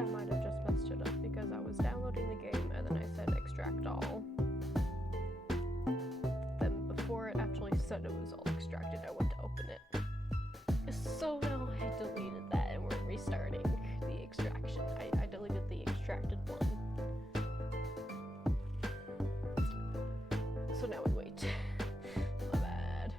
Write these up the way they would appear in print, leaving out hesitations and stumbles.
I might have just messed it up because I was downloading the game and then I said extract all. Then before it actually said it was all extracted, I went to open it. So now I deleted that and we're restarting the extraction. I deleted the extracted one. So now we wait. My bad.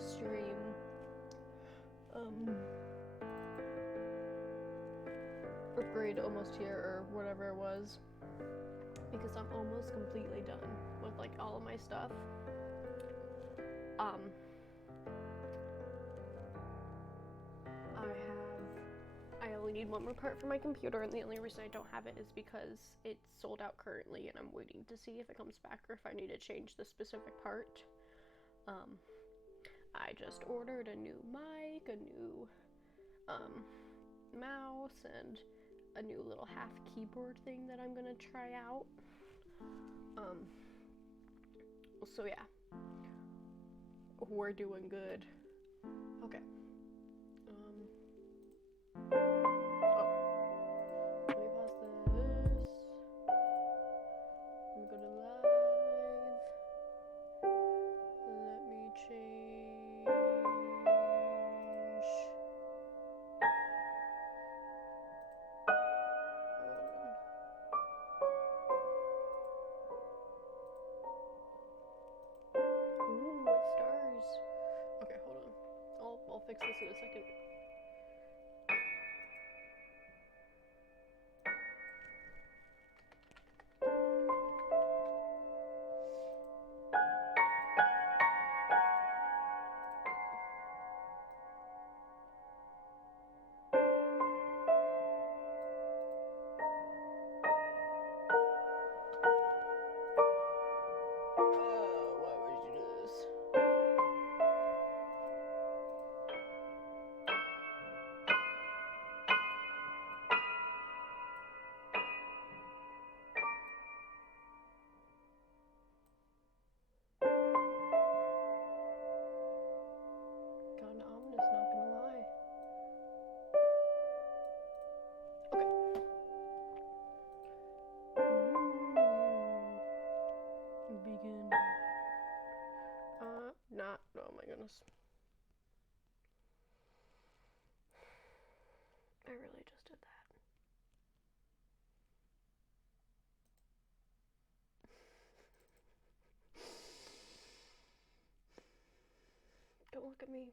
Stream upgrade almost here or whatever it was, because I'm almost completely done with like all of my stuff. I only need one more part for my computer, and the only reason I don't have it is because it's sold out currently and I'm waiting to see if it comes back or if I need to change the specific part. I just ordered a new mic, a new mouse, and a new little half keyboard thing that I'm gonna try out. So yeah, we're doing good. Okay. Let me pause this. Let me go to live. Let me change. Ooh, it stars. Okay, hold on. I'll fix this in a second. Why would you do this? Kinda ominous, not gonna lie. Okay. Begin. Not. Oh my goodness. I really just did that. Don't look at me.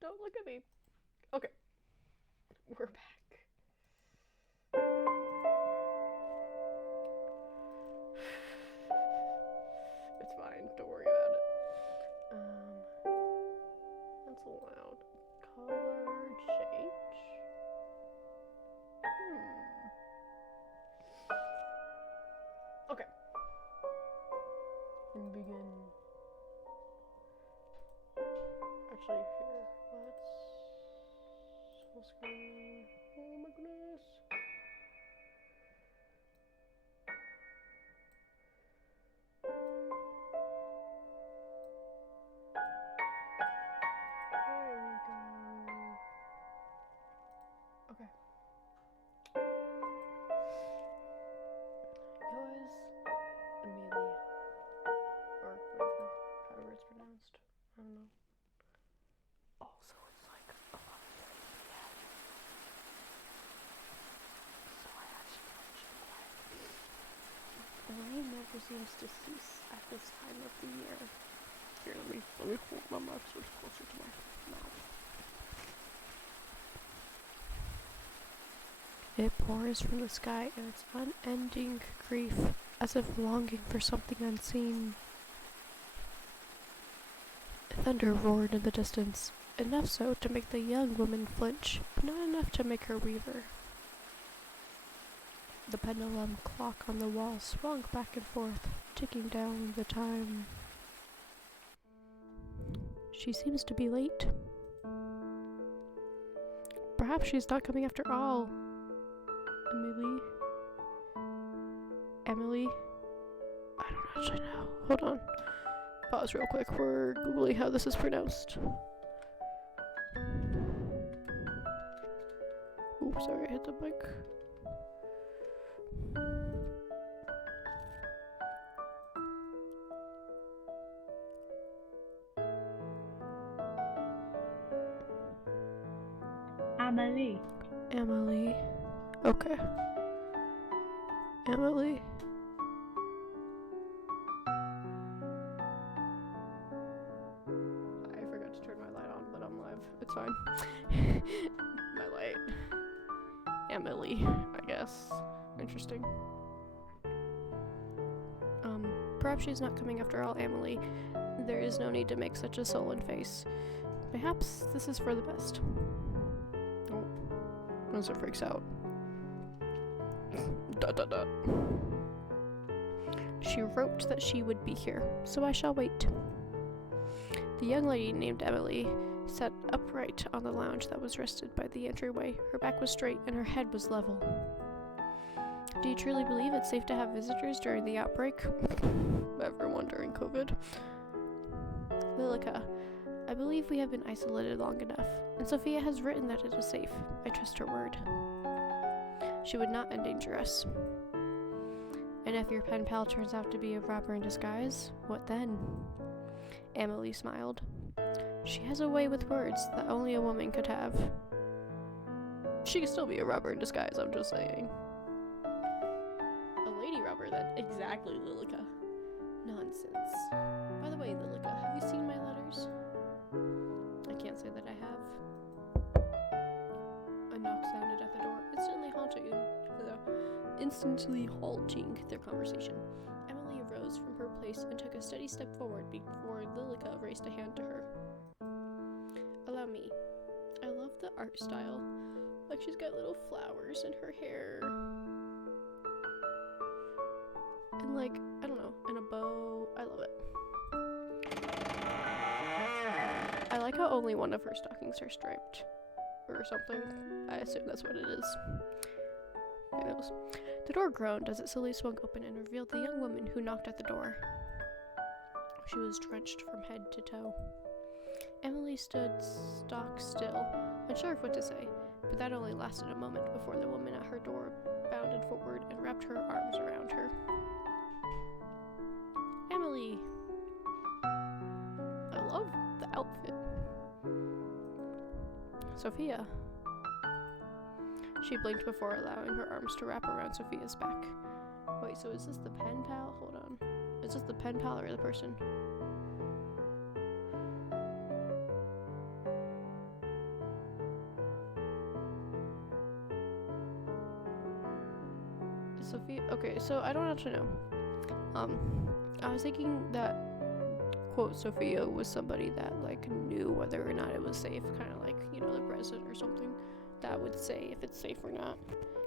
Don't look at me. Okay. We're back. It's fine. Don't worry about it. That's allowed. Color change. Okay. Begin. Actually, here, let's Full screen. Oh my goodness. There we go. Okay. Yours, Amelia. Or whatever, however it's pronounced. I don't know. Also, it's like 11:30 p.m. So I actually should be quiet. The rain never seems to cease at this time of the year. Here, let me hold my mic so it's closer to my mouth. It pours from the sky in its unending grief, as if longing for something unseen. Thunder roared in the distance, enough so to make the young woman flinch, but not enough to make her waver. The pendulum clock on the wall swung back and forth, ticking down the time. She seems to be late. Perhaps she's not coming after all. Emily? I don't actually know. Hold on. Pause real quick. We're googling how this is pronounced. Ooh, sorry, I hit the mic. Emily. Okay. Emily. I forgot to turn my light on, but I'm live. It's fine. My light. Emily, I guess. Interesting. Perhaps she's not coming after all, Emily. There is no need to make such a sullen face. Perhaps this is for the best. Oh. Once it freaks out. Dot dot dot. She wrote that she would be here, so I shall wait. The young lady named Emily sat upright on the lounge that was rested by the entryway. Her back was straight and her head was level. Do you truly believe it's safe to have visitors during the outbreak? Everyone during COVID. Lilica, I believe we have been isolated long enough, and Sophia has written that it is safe. I trust her word. She would not endanger us. And if your pen pal turns out to be a robber in disguise, what then? Emily smiled. She has a way with words that only a woman could have. She could still be a robber in disguise, I'm just saying. A lady robber then. Exactly, Lilica. Nonsense. By the way, Lilica, have you seen my letters? I can't say that I have. A knock sounded at the door, instantly halting their conversation. Emily arose from her place and took a steady step forward before Lilica raised a hand to her. Allow me. I love the art style. Like she's got little flowers in her hair. And like, I don't know, and a bow. I love it. I like how only one of her stockings are striped. Or something. I assume that's what it is. Who knows? The door groaned as it slowly swung open and revealed the young woman who knocked at the door. She was drenched from head to toe. Emily stood stock still, unsure of what to say, but that only lasted a moment before the woman at her door bounded forward and wrapped her arms around her. Emily! I love the outfit. Sophia. She blinked before allowing her arms to wrap around Sophia's back. Wait, so is this the pen pal? Hold on. Is this the pen pal or the person? Sophia? Okay, so I don't actually know. I was thinking that, quote, Sophia was somebody that, like, knew whether or not it was safe, kind of like, you know, the president or something, that would say if it's safe or not.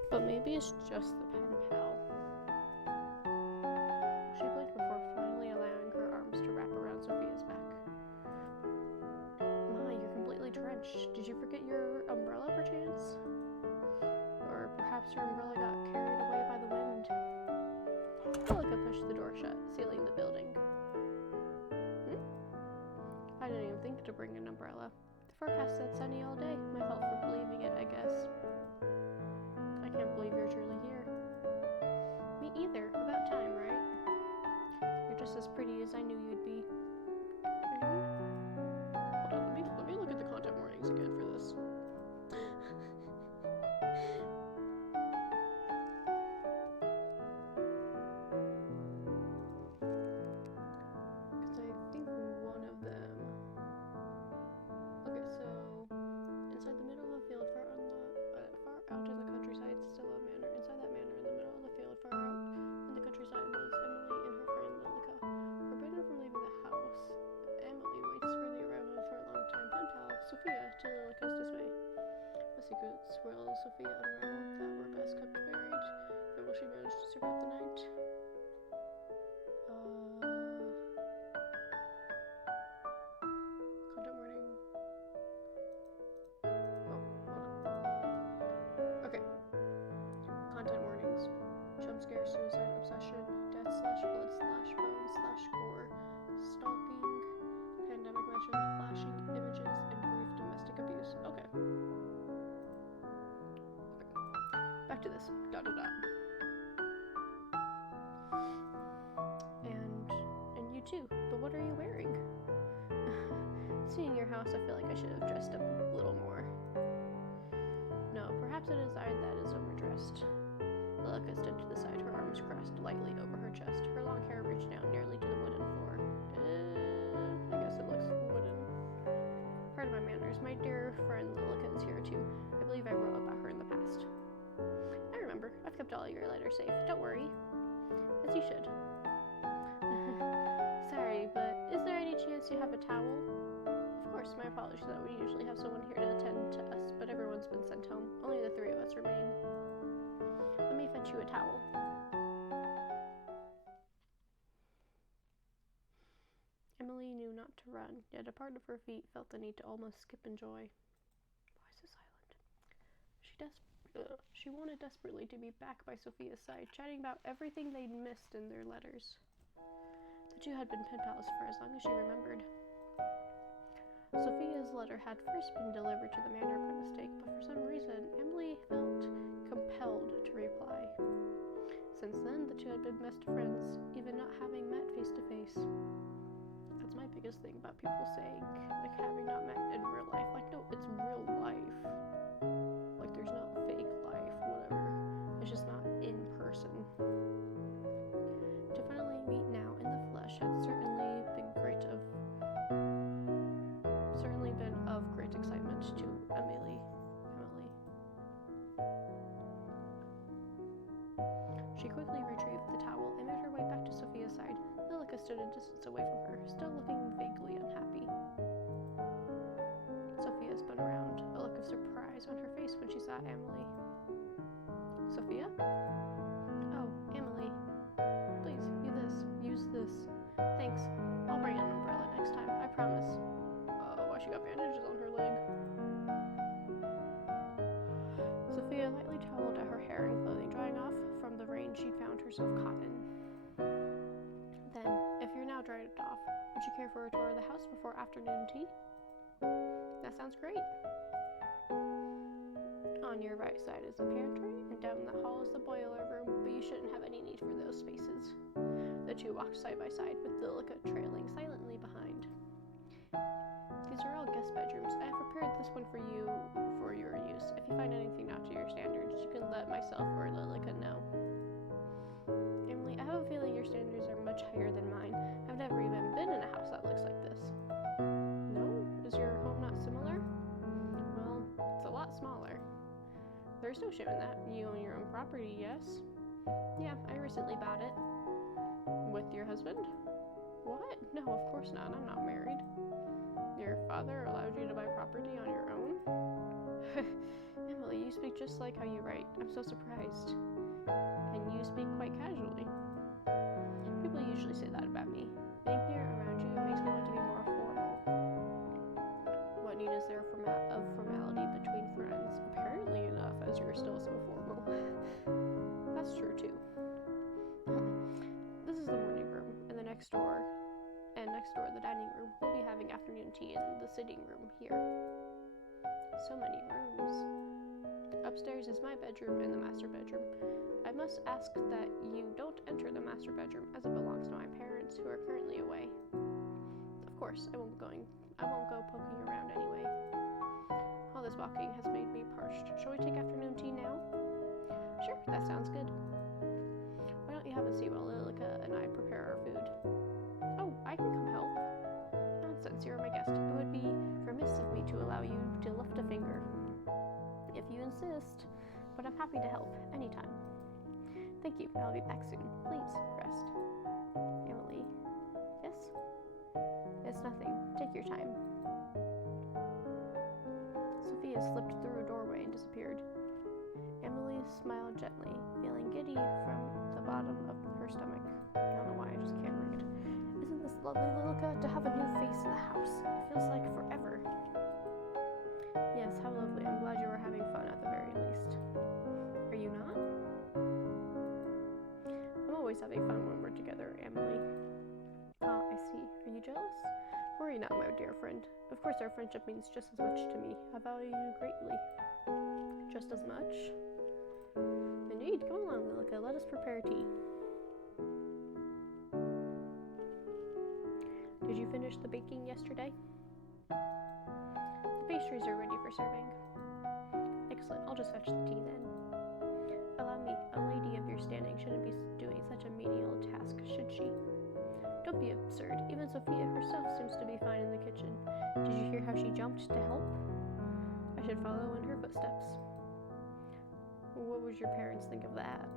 But maybe it's just the pen pal. She blinked before finally allowing her arms to wrap around Sophia's back. Ma, you're completely drenched. Did Did you forget your umbrella, perchance? Or perhaps your umbrella got carried away by the wind? Elika pushed the door shut, sealing the building. I didn't even think to bring an umbrella. The forecast said sunny all day. My fault for believing it, I guess. I can't believe you're truly here. Me either. About time, right? You're just as pretty as I knew you'd be. Hold on, let me look at the content warnings again for this. Because I think one of them... Okay, so inside the middle of the field, far out in the countryside, still a manor. Inside that manor, in the middle of the field, far out in the countryside, lives Emily and her friend Lilica. Forbidden from leaving the house, Emily waits for the arrival of her longtime pen pal, Sophia, to Lilica's dismay. The secrets will Sophia unravel that were best kept buried, and will she manage to survive the night? Content warning. Okay. Content warnings. Jump scare, suicide, obsession, death / blood / bone / gore, stalking, pandemic mention, flashing images, and brief domestic abuse. Okay. Back to this. ... And you too. But what are you wearing? Seeing your house, I feel like I should have dressed up a little more. No, perhaps it is I that is overdressed. Lilica stood to the side, her arms crossed lightly over her chest. Her long hair reached down nearly to the wooden floor. I guess it looks wooden. Pardon my manners. My dear friend Lilica is here too. I believe I wrote about her in the past. I remember. I've kept all your letters safe. Don't worry. As you should. Sorry, but is there any chance you have a towel? Of course, my apologies that we usually have someone here to attend to us, but everyone's been sent home. Only the 3 of us remain. Let me fetch you a towel. Emily knew not to run, yet a part of her feet felt the need to almost skip in joy. Why is it silent? She wanted desperately to be back by Sophia's side, chatting about everything they'd missed in their letters. The two had been pen pals for as long as she remembered. Sophia's letter had first been delivered to the manor by mistake, but for some reason, Emily felt compelled to reply. Since then, the two had been best friends, even not having met face to face. That's my biggest thing about people saying, like, having not met in real life. Like, no, it's real life. Like, there's not fake life, whatever. It's just not in person. To finally meet now in the flesh had certainly been of great excitement to Emily. She quickly retrieved the towel and made her way back to Sophia's side. Lilica stood a distance away from her, still looking vaguely unhappy. Sophia spun around, a look of surprise on her face when she saw Emily. Sophia? Oh, Emily. Please, use this. Thanks. I'll bring an umbrella next time, I promise. Why she got bandages on her leg? Sophia lightly toweled at her hair and clothing, drying off from the rain she'd found herself caught in. Then, if you're now dried off, would you care for a tour of the house before afternoon tea? That sounds great. On your right side is the pantry, and down the hall is the boiler room, but you shouldn't have any need for those spaces. The two walked side by side, with Lilica trailing silently behind. These are all guest bedrooms. I have prepared this one for you for your use. If you find anything not to your standards, you can let myself or Lilica know. Emily, I have a feeling your standards are much higher than mine. I've never even been in a house that looks like this. No? Is your home not similar? Well, it's a lot smaller. There's no shame in that. You own your own property, yes? Yeah, I recently bought it. With your husband? What? No, of course not. I'm not married. Your father allowed you to buy property on your own? Emily, you speak just like how you write. I'm so surprised. And you speak quite casually. People usually say that about me. Being here around you makes me want to be more formal. What need is there for formality between friends. Apparently enough, as you're still so formal. That's true too. This is the morning room, and next door, the dining room. We'll be having afternoon tea in the sitting room here. So many rooms. Upstairs is my bedroom and the master bedroom. I must ask that you don't enter the master bedroom, as it belongs to my parents, who are currently away. Of course, I won't go poking around anyway. All this walking has made me parched. Shall we take afternoon tea now? Sure, that sounds good. Why don't you have a seat while Lilica and I prepare our food? Oh, I can come help. Nonsense, you're my guest. It would be remiss of me to allow you to lift a finger. If you insist, but I'm happy to help, anytime. Thank you, I'll be back soon. Please, rest. Emily. Yes? It's nothing. Take your time. Sophia slipped through a doorway and disappeared. Emily smiled gently, feeling giddy from the bottom of her stomach. I don't know why, I just can't read. Isn't this lovely, Lilica? To have a new face in the house. It feels like forever. Yes, how lovely. I'm glad you were having fun at the very least. Are you not? I'm always having fun when we're together, Emily. Ah, I see. Are you jealous? Worry not, my dear friend. Of course, our friendship means just as much to me. I value you greatly. Just as much? Indeed. Come along, Lilica. Let us prepare tea. Did you finish the baking yesterday? The pastries are ready for serving. Excellent. I'll just fetch the tea then. Allow me. A lady of your standing shouldn't be doing such a menial task, should she? Don't be absurd. Even Sophia herself seems to be fine in the kitchen. Did you hear how she jumped to help? I should follow in her footsteps. What would your parents think of that?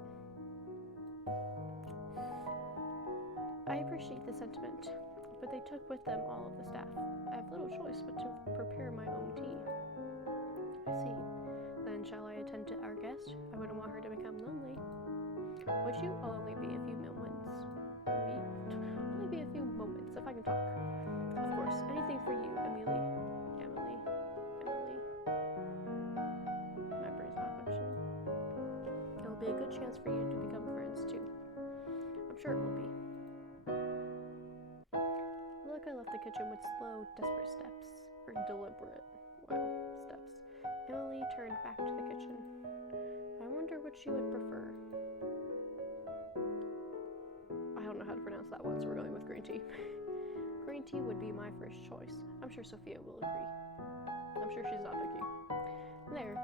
I appreciate the sentiment, but they took with them all of the staff. I have little choice but to prepare my own tea. I see. Then shall I attend to our guest? I wouldn't want her to become lonely. Would you? I'll only be a few moments. Me? Only be a few moments, if I can talk. Of course, anything for you, Emily. My brain's not functioning. It'll be a good chance for you to become friends, too. I'm sure it will be. Lilica left the kitchen with slow, desperate steps. Or deliberate, steps. Emily turned back to the kitchen. I wonder what she would prefer. I don't know how to pronounce that one, so we're going with green tea. Green tea would be my first choice. I'm sure Sophia will agree. I'm sure she's not picky. There.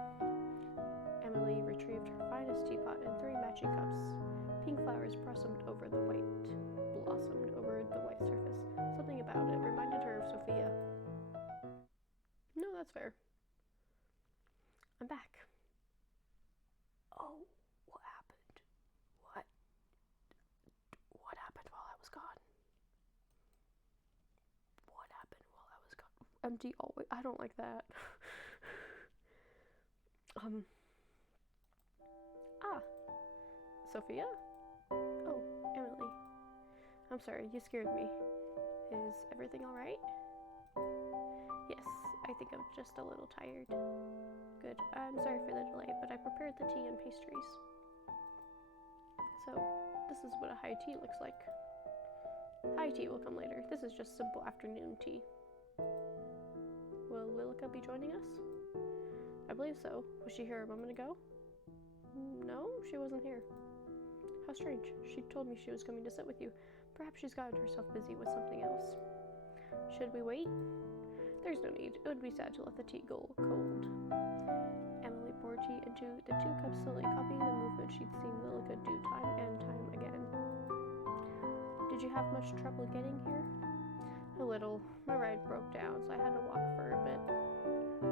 Emily retrieved her finest teapot and 3 matching cups. Pink flowers blossomed over the white surface. Something about it reminded her of Sophia. No, that's fair. I'm back. Oh, what happened? What happened while I was gone? What happened while I was gone? Empty always. I don't like that. Sophia? Oh, Emily. I'm sorry, you scared me. Is everything alright? Yes, I think I'm just a little tired. Good. I'm sorry for the delay, but I prepared the tea and pastries. So, this is what a high tea looks like. High tea will come later. This is just simple afternoon tea. Will Lilica be joining us? I believe so. Was she here a moment ago? No, she wasn't here. How strange. She told me she was coming to sit with you. Perhaps she's gotten herself busy with something else. Should we wait? There's no need. It would be sad to let the tea go cold. Emily poured tea into the 2 cups slowly, copying the movement she'd seen Lilica do time and time again. Did you have much trouble getting here? A little. My ride broke down, so I had to walk for a bit.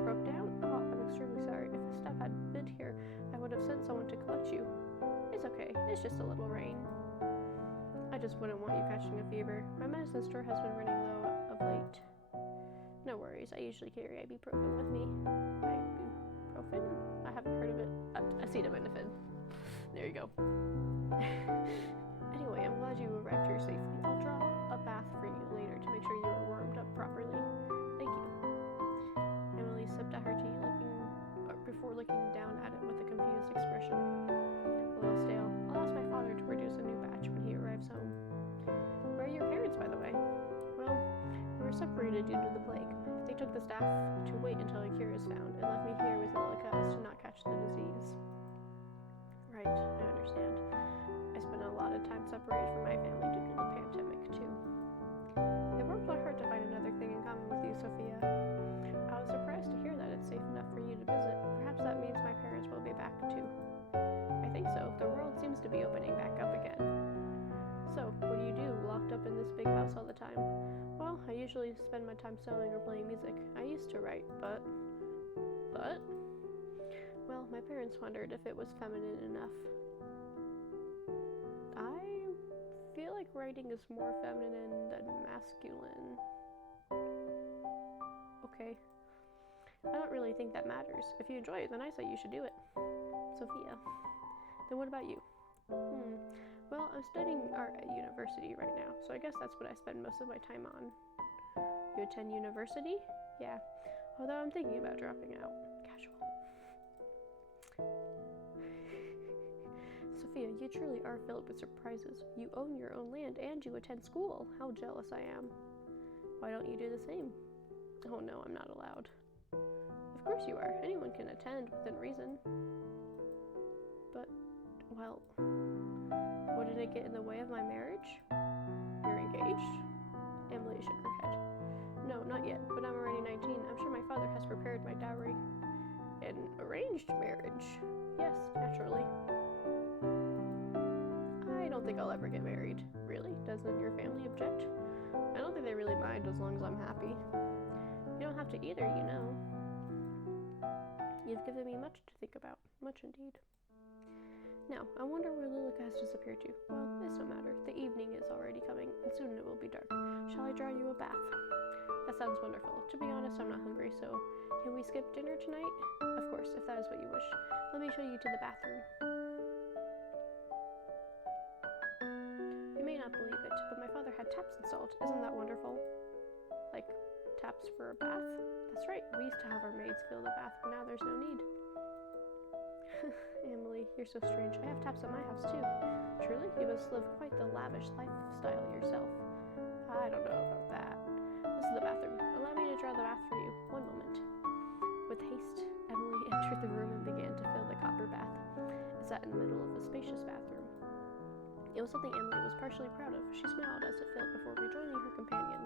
Broke down? Oh, I'm extremely sorry. If the staff had been here, I would have sent someone to collect you. It's okay. It's just a little rain. I just wouldn't want you catching a fever. My medicine store has been running low of late. No worries. I usually carry ibuprofen with me. Ibuprofen? I haven't heard of it. Acetaminophen. There you go. Anyway, I'm glad you arrived here safely. I'll draw a bath for you later to make sure you are warmed up properly. Thank you. Emily sipped due to the plague. They took the staff to wait until a cure is found and left me here with Lilica as to not catch the disease. Right, I understand. I spent a lot of time separated from my family due to the pandemic, too. It broke my heart to find another thing in common with you, Sophia. I was surprised to hear that it's safe enough for you to visit. Perhaps that means my parents will be back, too. I think so. The world seems to be opening back up again. So, what do you do, locked up in this big house all the time? Well, I usually spend my time sewing or playing music. I used to write, but? Well, my parents wondered if it was feminine enough. I feel like writing is more feminine than masculine. Okay. I don't really think that matters. If you enjoy it, then I say you should do it. Sophia. Then what about you? Well, I'm studying art at university right now, so I guess that's what I spend most of my time on. You attend university? Yeah. Although I'm thinking about dropping out. Casual. Sophia, you truly are filled with surprises. You own your own land and you attend school. How jealous I am. Why don't you do the same? Oh no, I'm not allowed. Of course you are. Anyone can attend within reason. But, well, wouldn't it get in the way of my marriage? You're engaged? Emily shook her head. No, not yet, but I'm already 19. I'm sure my father has prepared my dowry. An arranged marriage? Yes, naturally. I don't think I'll ever get married. Really? Doesn't your family object? I don't think they really mind as long as I'm happy. You don't have to either, you know. You've given me much to think about. Much indeed. Now, I wonder where Lilica has disappeared to. Well, it's no matter. The evening is already coming, and soon it will be dark. Shall I draw you a bath? That sounds wonderful. To be honest, I'm not hungry, so can we skip dinner tonight? Of course, if that is what you wish. Let me show you to the bathroom. You may not believe it, but my father had taps installed. Isn't that wonderful? Like, taps for a bath? That's right. We used to have our maids fill the bath, but now there's no need. Emily, you're so strange. I have taps at my house too. Truly? You must live quite the lavish lifestyle yourself. I don't know about that. This is the bathroom. Allow me to draw the bath for you. One moment. With haste, Emily entered the room and began to fill the copper bath. It sat in the middle of a spacious bathroom. It was something Emily was partially proud of. She smiled as it filled before rejoining her companion.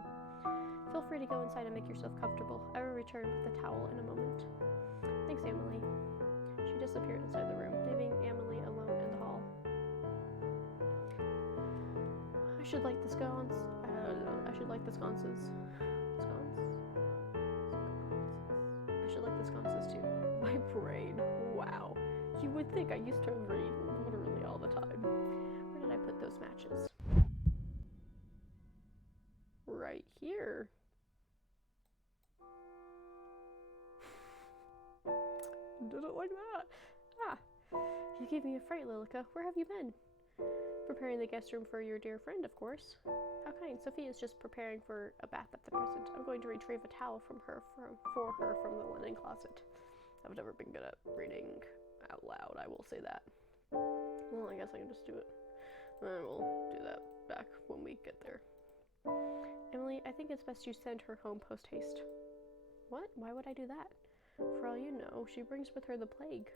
Feel free to go inside and make yourself comfortable. I will return with the towel in a moment. Thanks, Emily. She disappeared inside the room, leaving Emily alone in the hall. I should like the scones. I should like the sconces. I should like the sconces too. My brain. Wow. You would think I used to read literally all the time. Where did I put those matches? Right here. Didn't like that. Ah, you gave me a fright, Lilica. Where have you been? Preparing the guest room for your dear friend, of course. How kind. Sophie is just preparing for a bath at the present. I'm going to retrieve a towel for her from the linen closet. I've never been good at reading out loud, I will say that. Well, I guess I can just do it. And we'll do that back when we get there. Emily, I think it's best you send her home post-haste. What? Why would I do that? For all you know, she brings with her the plague.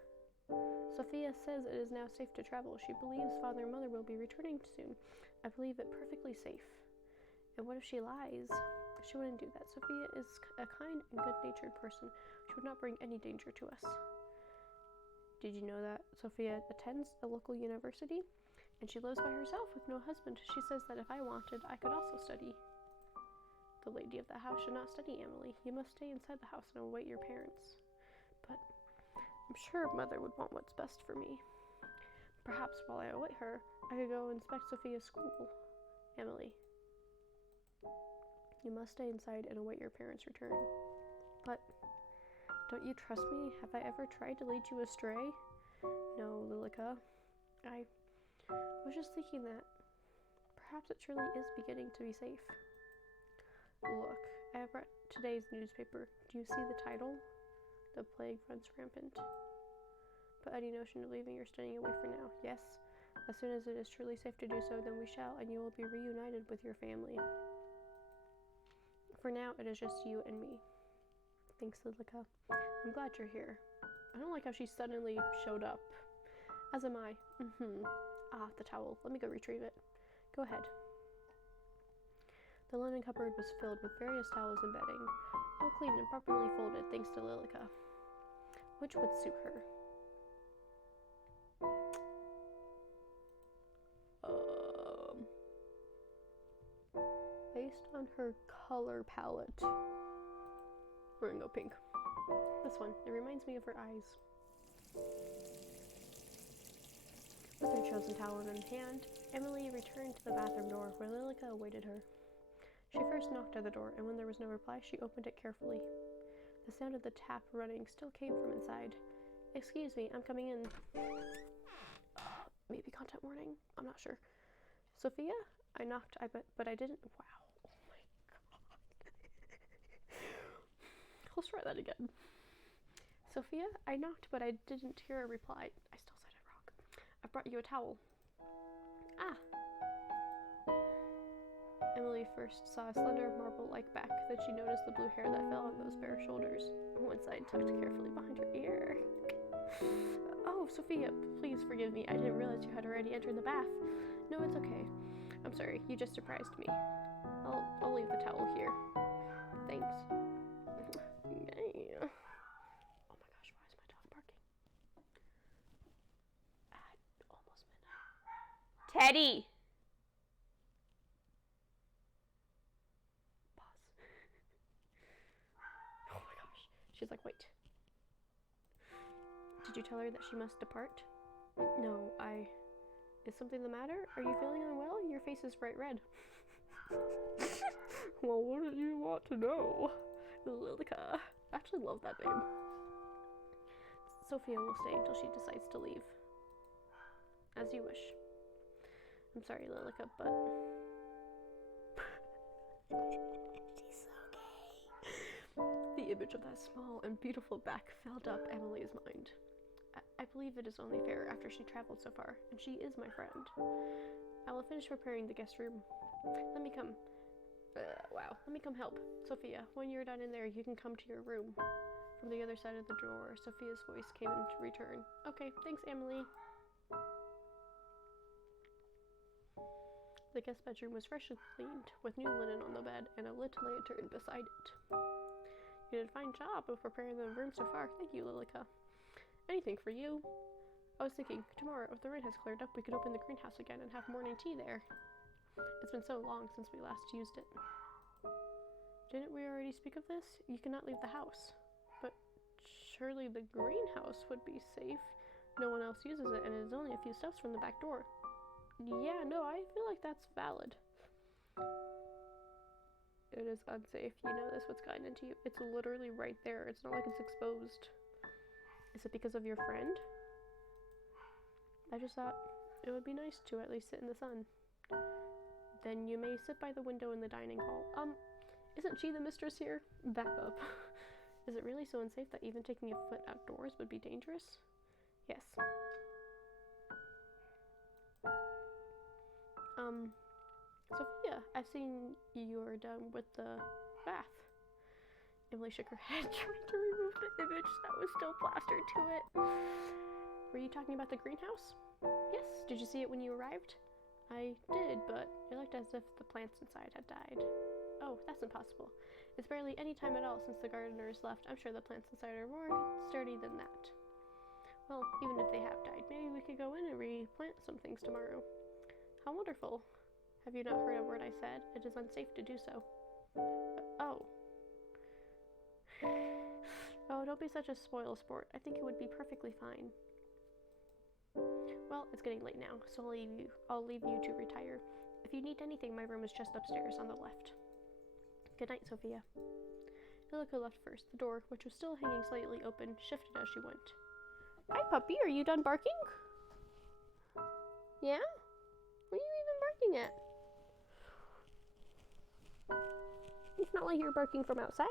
Sophia says it is now safe to travel. She believes father and mother will be returning soon. I believe it perfectly safe. And what if she lies? She wouldn't do that. Sophia is a kind and good-natured person. She would not bring any danger to us. Did you know that Sophia attends a local university? And she lives by herself with no husband. She says that if I wanted, I could also study. The lady of the house should not study, Emily. You must stay inside the house and await your parents. But I'm sure mother would want what's best for me. Perhaps while I await her, I could go inspect Sophia's school. Emily, you must stay inside and await your parents' return. But don't you trust me? Have I ever tried to lead you astray? No, Lilica. I was just thinking that perhaps it truly is beginning to be safe. Look, I have read today's newspaper. Do you see the title? The plague runs rampant. Put any notion of leaving or staying away for now. Yes, as soon as it is truly safe to do so, then we shall, and you will be reunited with your family. For now, it is just you and me. Thanks, Lilica. I'm glad you're here. I don't like how she suddenly showed up. As am I. Ah, the towel. Let me go retrieve it. Go ahead. The linen cupboard was filled with various towels and bedding, all clean and properly folded thanks to Lilica. Which would suit her? Based on her color palette, we're gonna go pink. This one, it reminds me of her eyes. With her chosen towel in hand, Emily returned to the bathroom door where Lilica awaited her. She first knocked at the door, and when there was no reply, she opened it carefully. The sound of the tap running still came from inside. Excuse me, I'm coming in. Maybe content warning? I'm not sure. Sophia? I knocked, but I didn't. Wow. Oh my god. Let's try that again. Sophia? I knocked, but I didn't hear a reply. I still said it wrong. I brought you a towel. Ah. Emily first saw a slender marble-like back, then she noticed the blue hair that fell on those bare shoulders. One side tucked carefully behind her ear. Oh, Sophia, please forgive me. I didn't realize you had already entered the bath. No, it's okay. I'm sorry, you just surprised me. I'll leave the towel here. Thanks. Yay. Oh my gosh, why is my dog barking? At almost midnight. Teddy! Oh my gosh. She's like, wait. Did you tell her that she must depart? No, Is something the matter? Are you feeling unwell? Your face is bright red. Well, what did you want to know? Lilica. I actually love that name. Sophia will stay until she decides to leave. As you wish. I'm sorry, Lilica, but... She's so gay. The image of that small and beautiful back filled up Emily's mind. I believe it is only fair after she traveled so far, and she is my friend. I will finish preparing the guest room. Let me come. Let me come help. Sophia, when you're done in there, you can come to your room. From the other side of the door, Sophia's voice came in return. Okay, thanks, Emily. The guest bedroom was freshly cleaned, with new linen on the bed and a lit lantern beside it. You did a fine job of preparing the room so far. Thank you, Lilica. Anything for you. I was thinking, tomorrow, if the rain has cleared up, we could open the greenhouse again and have morning tea there. It's been so long since we last used it. Didn't we already speak of this? You cannot leave the house. But surely the greenhouse would be safe. No one else uses it, and it is only a few steps from the back door. Yeah, no, I feel like that's valid. It is unsafe. You know this, what's gotten into you. It's literally right there. It's not like it's exposed. Is it because of your friend? I just thought it would be nice to at least sit in the sun. Then you may sit by the window in the dining hall. Isn't she the mistress here? Back up. Is it really so unsafe that even taking a foot outdoors would be dangerous? Yes. Sophia, I've seen you're done with the bath. Emily shook her head, trying to remove the image that was still plastered to it. Were you talking about the greenhouse? Yes. Did you see it when you arrived? I did, but it looked as if the plants inside had died. Oh, that's impossible. It's barely any time at all since the gardeners left. I'm sure the plants inside are more sturdy than that. Well, even if they have died, maybe we could go in and replant some things tomorrow. How wonderful. Have you not heard a word I said? It is unsafe to do so. Oh. Oh, don't be such a spoil sport. I think it would be perfectly fine. Well, it's getting late now, so I'll leave you to retire. If you need anything, my room is just upstairs on the left. Good night, Sophia. Lilica left first. The door, which was still hanging slightly open, shifted as she went. Hi, puppy. Are you done barking? Yeah? What are you even barking at? It's not like you're barking from outside.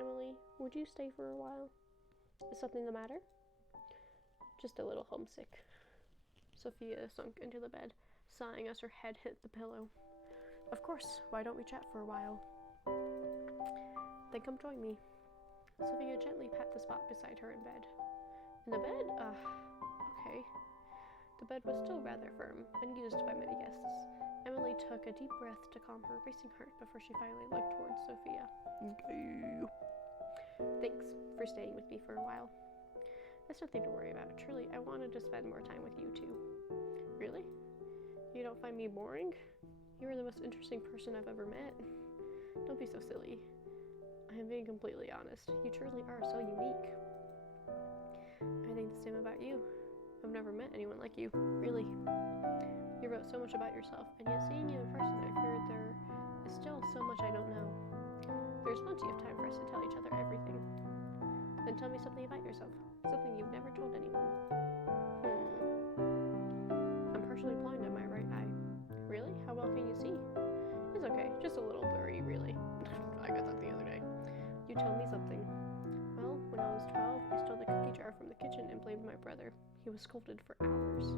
Emily, would you stay for a while? Is something the matter? Just a little homesick. Sophia sunk into the bed, sighing as her head hit the pillow. Of course, why don't we chat for a while? Then come join me. Sophia gently pat the spot beside her in bed. In the bed? Okay. The bed was still rather firm, unused by many guests. Emily took a deep breath to calm her racing heart before she finally looked towards Sophia. Okay. Thanks for staying with me for a while. That's nothing to worry about. Truly, I wanted to spend more time with you two. Really? You don't find me boring? You are the most interesting person I've ever met. Don't be so silly. I am being completely honest. You truly are so unique. I think the same about you. I've never met anyone like you. Really. You wrote so much about yourself, and yet seeing you in person, I fear there is still so much I don't know. There's plenty of time for us to tell each other everything. Then tell me something about yourself. Something you've never told anyone. I'm partially blind on my right eye. Really? How well can you see? It's okay. Just a little blurry, really. I got that the other day. You told me something. Well, when I was 12, we stole the cookie jar from the kitchen and blamed my brother. He was scolded for hours.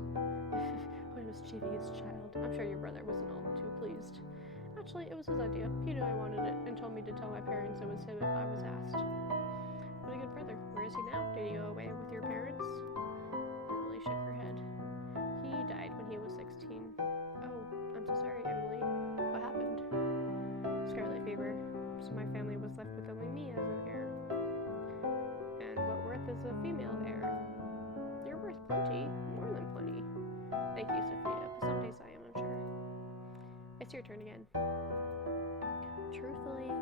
What a mischievous child. I'm sure your brother wasn't all too pleased. Actually, it was his idea. He knew I wanted it and told me to tell my parents it was him if I was asked. What a good brother. Where is he now? Did he go away with your parents? Emily shook her head. He died when he was 16. Oh, I'm so sorry, Emily. What happened? Scarlet fever. So my family was left with only me as an heir. And what worth is a female heir? You're worth plenty. More than plenty. Thank you, Sophia, but some days I am unsure. It's your turn again. Truthfully,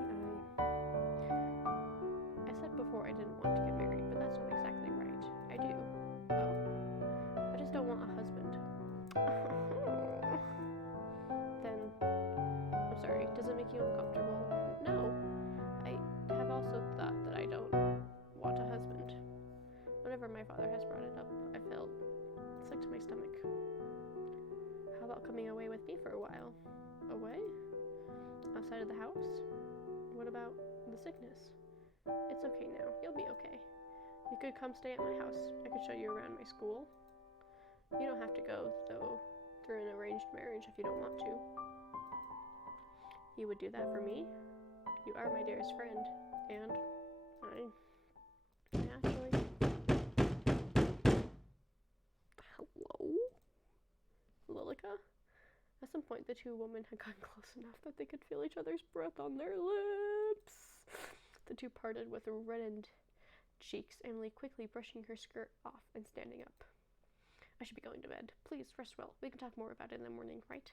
I said before I didn't want to get married, but that's not exactly right. I do. Oh. I just don't want a husband. Then, I'm sorry, does it make you uncomfortable? No. I have also thought that I don't want a husband. Whenever my father has brought it up, I felt sick to my stomach. How about coming away with me for a while? Away? Outside of the house? What about the sickness? It's okay now. You'll be okay. You could come stay at my house. I could show you around my school. You don't have to go, though, through an arranged marriage if you don't want to. You would do that for me? You are my dearest friend, and I actually... Hello? Lilica? At some point, the two women had gotten close enough that they could feel each other's breath on their lips. The two parted with reddened cheeks, Emily quickly brushing her skirt off and standing up. I should be going to bed. Please, rest well. We can talk more about it in the morning, right?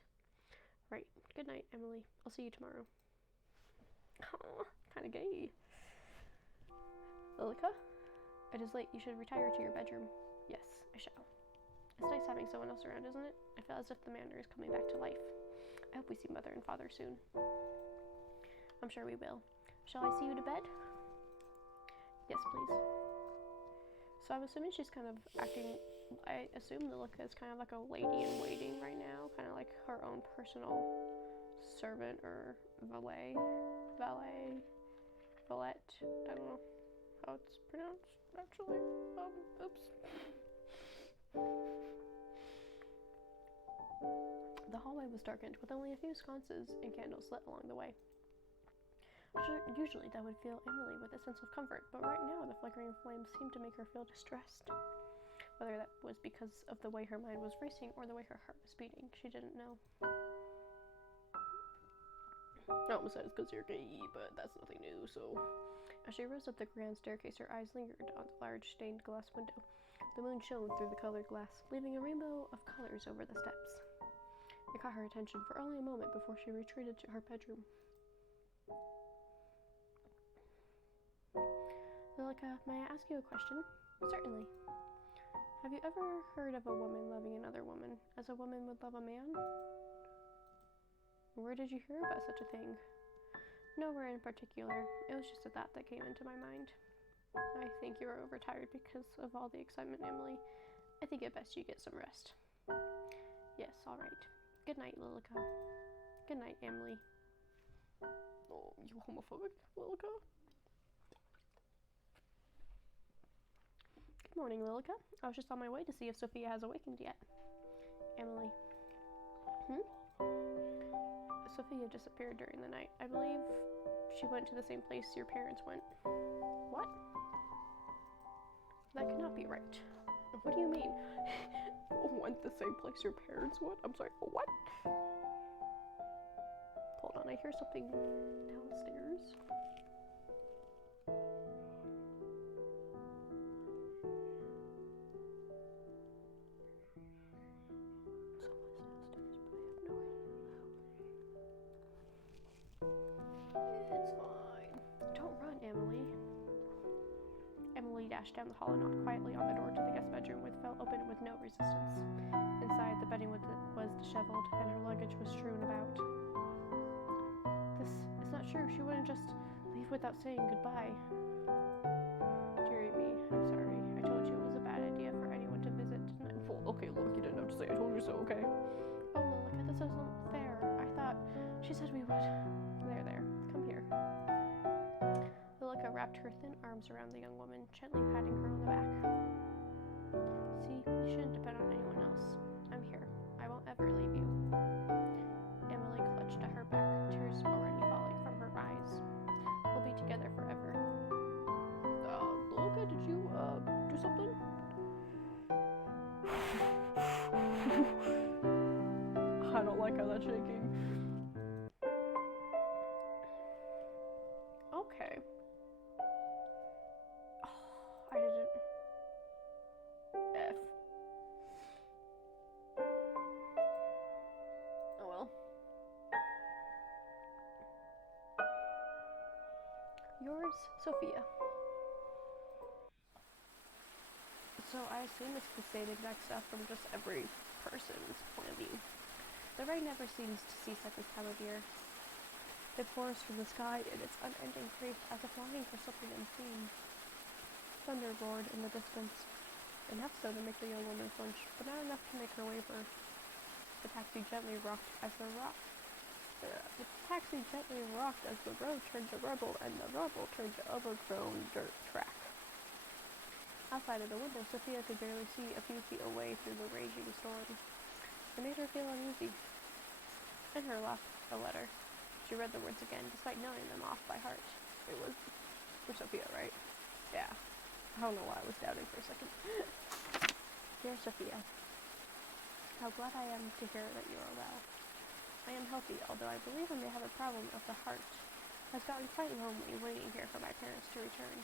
Right. Good night, Emily. I'll see you tomorrow. Oh, kind of gay. Lilica? It is late. You should retire to your bedroom. Yes, I shall. It's nice having someone else around, isn't it? I feel as if the manor is coming back to life. I hope we see Mother and Father soon. I'm sure we will. Shall I see you to bed? Yes, please. So I'm assuming she's kind of acting... I assume Lilica is kind of like a lady-in-waiting right now. Kind of like her own personal servant or valet. I don't know how it's pronounced, actually. Oops. The hallway was darkened, with only a few sconces and candles lit along the way. Usually that would fill Emily with a sense of comfort, but right now the flickering flames seemed to make her feel distressed. Whether that was because of the way her mind was racing or the way her heart was beating, she didn't know. I almost said it's because you're gay, but that's nothing new, so... As she rose up the grand staircase, her eyes lingered on the large stained glass window. The moon shone through the colored glass, leaving a rainbow of colors over the steps. It caught her attention for only a moment before she retreated to her bedroom. Lilica, may I ask you a question? Certainly. Have you ever heard of a woman loving another woman as a woman would love a man? Where did you hear about such a thing? Nowhere in particular. It was just a thought that came into my mind. I think you are overtired because of all the excitement, Emily. I think it best you get some rest. Yes, all right. Good night, Lilica. Good night, Emily. Oh, you homophobic, Lilica? Good morning, Lilica. I was just on my way to see if Sophia has awakened yet. Emily. Sophia disappeared during the night. I believe she went to the same place your parents went. What? That cannot be right. What do you mean? Went the same place your parents went? I'm sorry, what? Hold on, I hear something downstairs. Down the hall and knocked quietly on the door to the guest bedroom, which fell open with no resistance. Inside, the bedding was disheveled, and her luggage was strewn about. This is not true. She wouldn't just leave without saying goodbye. Dearie me, I'm sorry. I told you it was a bad idea for anyone to visit tonight. Well, okay, look, you didn't have to say I told you so, okay? Oh, Lilika, this isn't fair. I thought she said we would. There, come here. Lilika wrapped her thin arms around the young woman, gently patting her on the back. See, you shouldn't depend on anyone else. I'm here. I won't ever leave you. Emily clutched at her back, tears already falling from her eyes. We'll be together forever. Lilika, did you, do something? I don't like how that's shaking. Okay. I didn't. F. Oh well. Yours, Sophia. So I assume it's the same exact stuff from just every person's point of view. The rain never seems to cease at this time of year. It pours from the sky in its unending creep as if longing for something unseen. Thunder roared in the distance, enough so to make the young woman flinch, but not enough to make her waver. The taxi gently rocked as the road turned to rubble, and the rubble turned to overgrown dirt track. Outside of the window, Sophia could barely see a few feet away through the raging storm. It made her feel uneasy. In her lap, a letter. She read the words again, despite knowing them off by heart. It was for Sophia, right? Yeah. I don't know why I was doubting for a second. Dear Sophia, how glad I am to hear that you are well. I am healthy, although I believe I may have a problem of the heart. It has gotten quite lonely waiting here for my parents to return.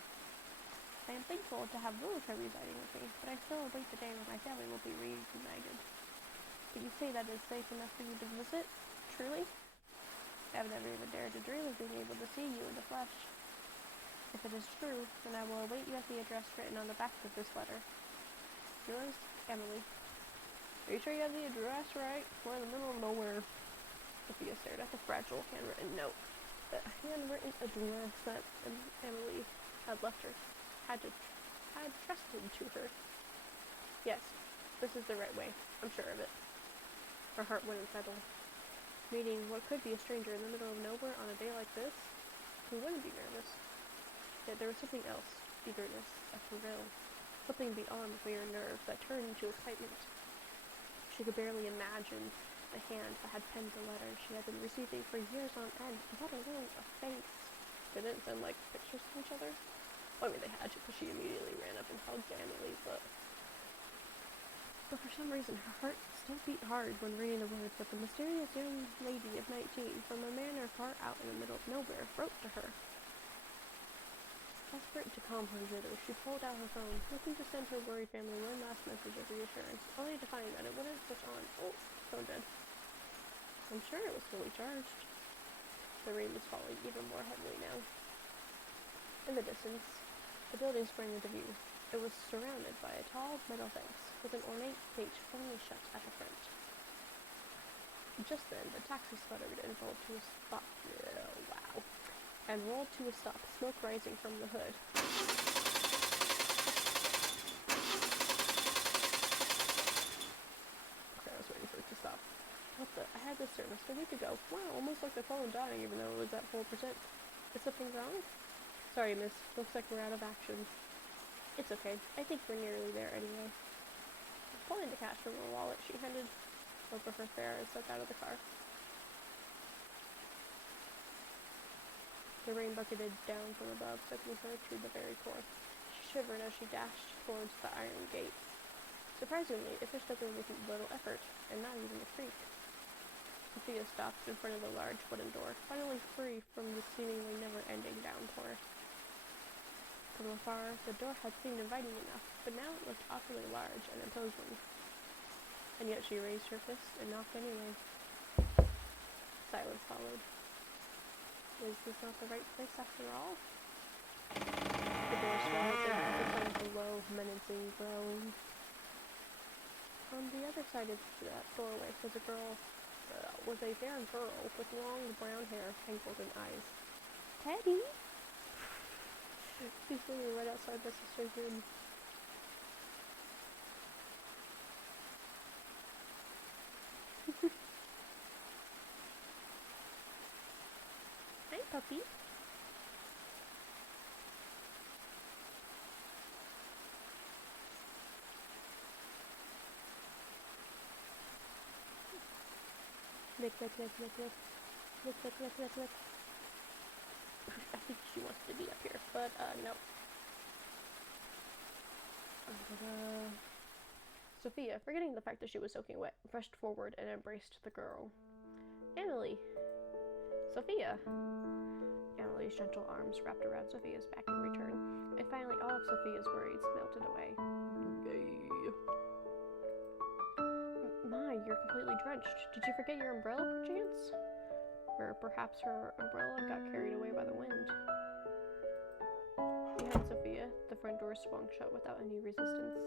I am thankful to have Lilika residing with me, but I still await the day when my family will be reunited. But you say that is safe enough for you to visit? Truly? I have never even dared to dream of being able to see you in the flesh. If it is true, then I will await you at the address written on the back of this letter. Yours, Emily. Are you sure you have the address right? We're in the middle of nowhere. Sophia stared at the fragile handwritten note. The handwritten address that Emily had left her, had trusted to her. Yes, this is the right way. I'm sure of it. Her heart wouldn't settle. Meeting what could be a stranger in the middle of nowhere on a day like this, who wouldn't be nervous? Yet there was something else, eagerness, a thrill, something beyond mere nerves that turned into excitement. She could barely imagine the hand that had penned the letter she had been receiving for years on end, let alone a face. They didn't send, pictures of each other. Well, I mean, they had to, because she immediately ran up and hugged Emily, but for some reason, her heart still beat hard when reading the words that the mysterious young lady of 19 from a manor far out in the middle of nowhere wrote to her. Desperate to calm her jitters, she pulled out her phone, looking to send her worried family one last message of reassurance, only to find that it wouldn't switch on. Oh, phone dead. I'm sure it was fully charged. The rain was falling even more heavily now. In the distance, the building sprang into view. It was surrounded by a tall metal fence, with an ornate gate firmly shut at the front. Just then, the taxi sputtered and rolled to a stop. Wow. And rolled to a stop, smoke rising from the hood. Okay, I was waiting for it to stop. What the? I had this service a week ago. Wow, almost like the phone dying even though it was at full percent. Is something wrong? Sorry, miss. Looks like we're out of action. It's okay. I think we're nearly there anyway. Pulling the cash from her wallet, she handed over her fare and stepped out of the car. The rain bucketed down from above, soaking her to the very core. She shivered as she dashed towards the iron gates. Surprisingly, it pushed open with little effort, and not even a creak. Sophia stopped in front of the large wooden door, finally free from the seemingly never-ending downpour. From afar, the door had seemed inviting enough, but now it looked awfully large and imposing. And yet she raised her fist and knocked anyway. Silence followed. Is this not the right place after all? The door swung open with a low, menacing groan. On the other side of that doorway was a fair girl with long brown hair and golden eyes. Teddy? She's sitting right outside the sister's room. Hi, puppy. Lick, lick, lick, lick, lick. Lick, lick, lick, lick, lick. I think she wants to be up here, but, no. Sophia, forgetting the fact that she was soaking wet, rushed forward and embraced the girl. Emily! Sophia! Emily's gentle arms wrapped around Sophia's back in return, and finally all of Sophia's worries melted away. My, you're completely drenched. Did you forget your umbrella, perchance? Or perhaps her umbrella got carried away by the wind. Behind Sophia, the front door swung shut without any assistance.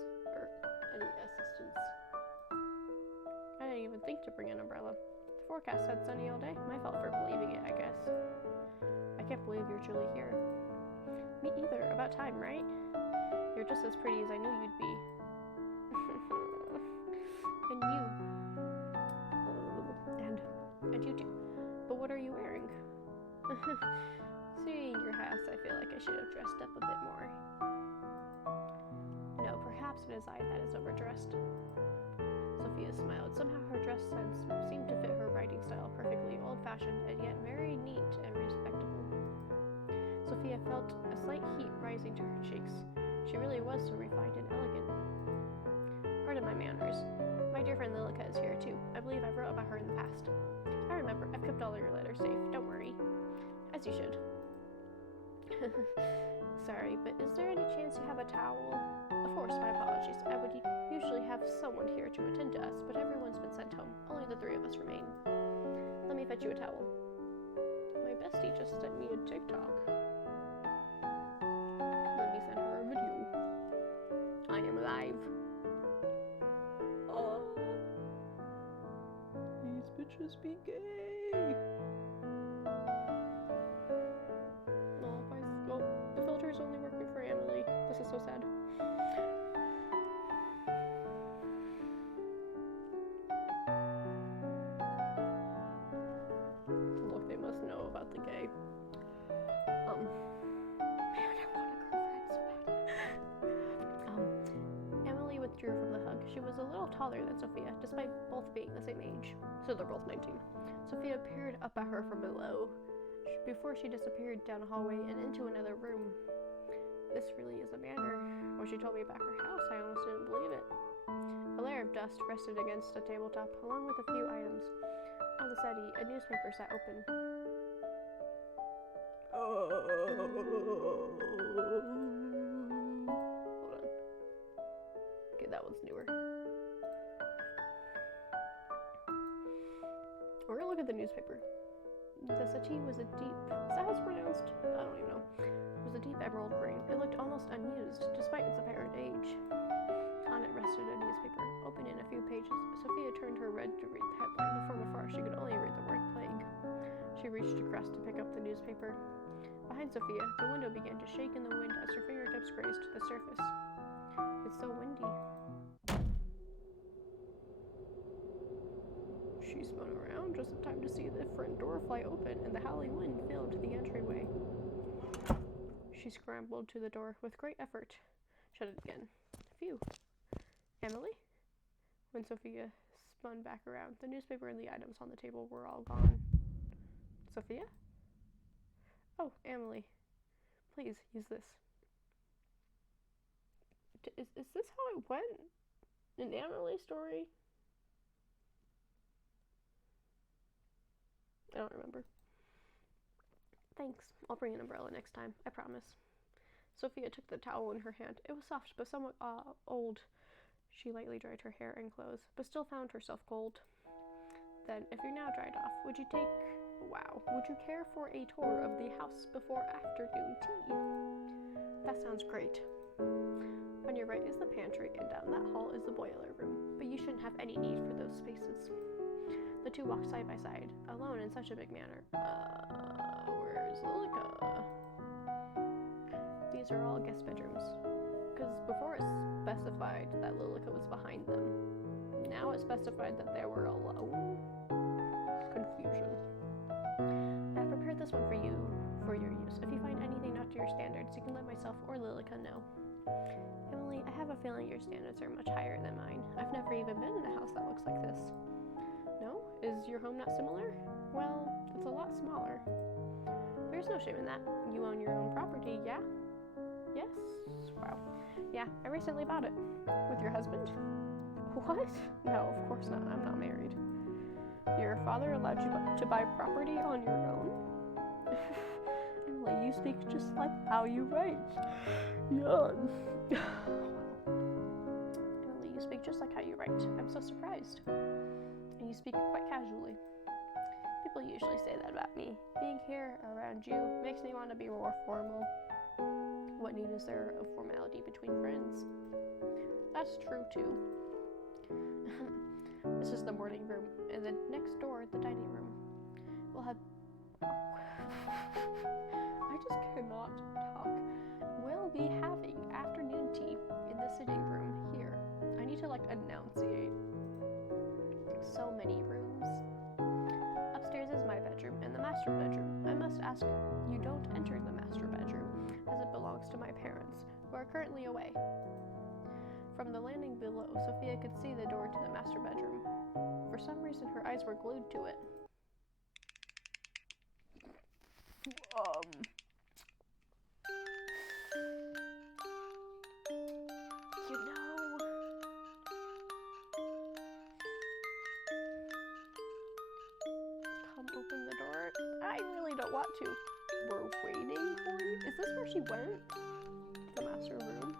I didn't even think to bring an umbrella. The forecast said sunny all day. My fault for believing it, I guess. I can't believe you're truly here. Me either. About time, right? You're just as pretty as I knew you'd be. And you. And you too. But what are you wearing? Seeing your house, I feel like I should have dressed up a bit more. No, perhaps it is I that is overdressed. Sophia smiled. Somehow her dress sense seemed to fit her writing style perfectly, old-fashioned and yet very neat and respectable. Sophia felt a slight heat rising to her cheeks. She really was so refined and elegant. Pardon my manners. My dear friend Lilica is here too. I believe I've wrote about her in the past. I remember. I've kept all your letters safe. Don't worry. As you should. Sorry, but is there any chance you have a towel? Of course, my apologies. I would usually have someone here to attend to us, but everyone's been sent home. Only the three of us remain. Let me fetch you a towel. My bestie just sent me a TikTok. Let me send her a video. I am live. These bitches be gay. The filter's only working for Emily. This is so sad. Look, they must know about the gay. Man, I want a girlfriend so bad. Emily withdrew from the hug. She was a little taller than Sophia, despite both being the same age. So they're both 19. Sophia peered up at her from below, before she disappeared down a hallway and into another room. This really is a manor. When she told me about her house, I almost didn't believe it. A layer of dust rested against a tabletop, along with a few items. On the settee, a newspaper sat open. Hold on. Okay, that one's newer. We're gonna look at the newspaper. The settee was a deep... Is that how it's pronounced? I don't even know. It was a deep emerald green. It looked almost unused, despite its apparent age. On it rested a newspaper, open in a few pages. Sophia turned her head to read the headline, but from afar she could only read the word plague. She reached across to pick up the newspaper. Behind Sophia, the window began to shake in the wind as her fingertips grazed the surface. It's so windy. She spun around just in time to see the front door fly open and the howling wind filled the entryway. She scrambled to the door with great effort. Shut it again. Phew. Emily? When Sophia spun back around, the newspaper and the items on the table were all gone. Sophia? Oh, Emily. Please, use this. Is this how it went in the Emily story? I don't remember. Thanks. I'll bring an umbrella next time. I promise. Sophia took the towel in her hand. It was soft, but somewhat old. She lightly dried her hair and clothes, but still found herself cold. Then, if you're now dried off, would you care for a tour of the house before afternoon tea? That sounds great. On your right is the pantry, and down that hall is the boiler room, but you shouldn't have any need for those spaces. The two walked side by side, alone in such a big manner. Where's Lilica? These are all guest bedrooms. Because before it specified that Lilica was behind them. Now it specified that they were alone. Confusion. I've prepared this one for you, for your use. If you find anything not to your standards, you can let myself or Lilica know. Emily, I have a feeling your standards are much higher than mine. I've never even been in a house that looks like this. No? Is your home not similar? Well, it's a lot smaller. There's no shame in that. You own your own property, yeah? Yes? Wow. Yeah, I recently bought it. With your husband? What? No, of course not. I'm not married. Your father allowed you to buy property on your own? Emily, you speak just like how you write. Yawn. Emily, you speak just like how you write. I'm so surprised. And you speak quite casually. People usually say that about me. Being here around you makes me want to be more formal. What need is there of formality between friends? That's true too. This is the morning room, and the next door, the dining room. We'll have... I just cannot talk. We'll be having afternoon tea in the sitting room here. I need to enunciate. So many rooms. Upstairs is my bedroom and the master bedroom. I must ask you don't enter the master bedroom, as it belongs to my parents, who are currently away. From the landing below, Sophia could see the door to the master bedroom. For some reason, her eyes were glued to it. Come open the door. I really don't want to. We're waiting for you. Is this where she went? The master room?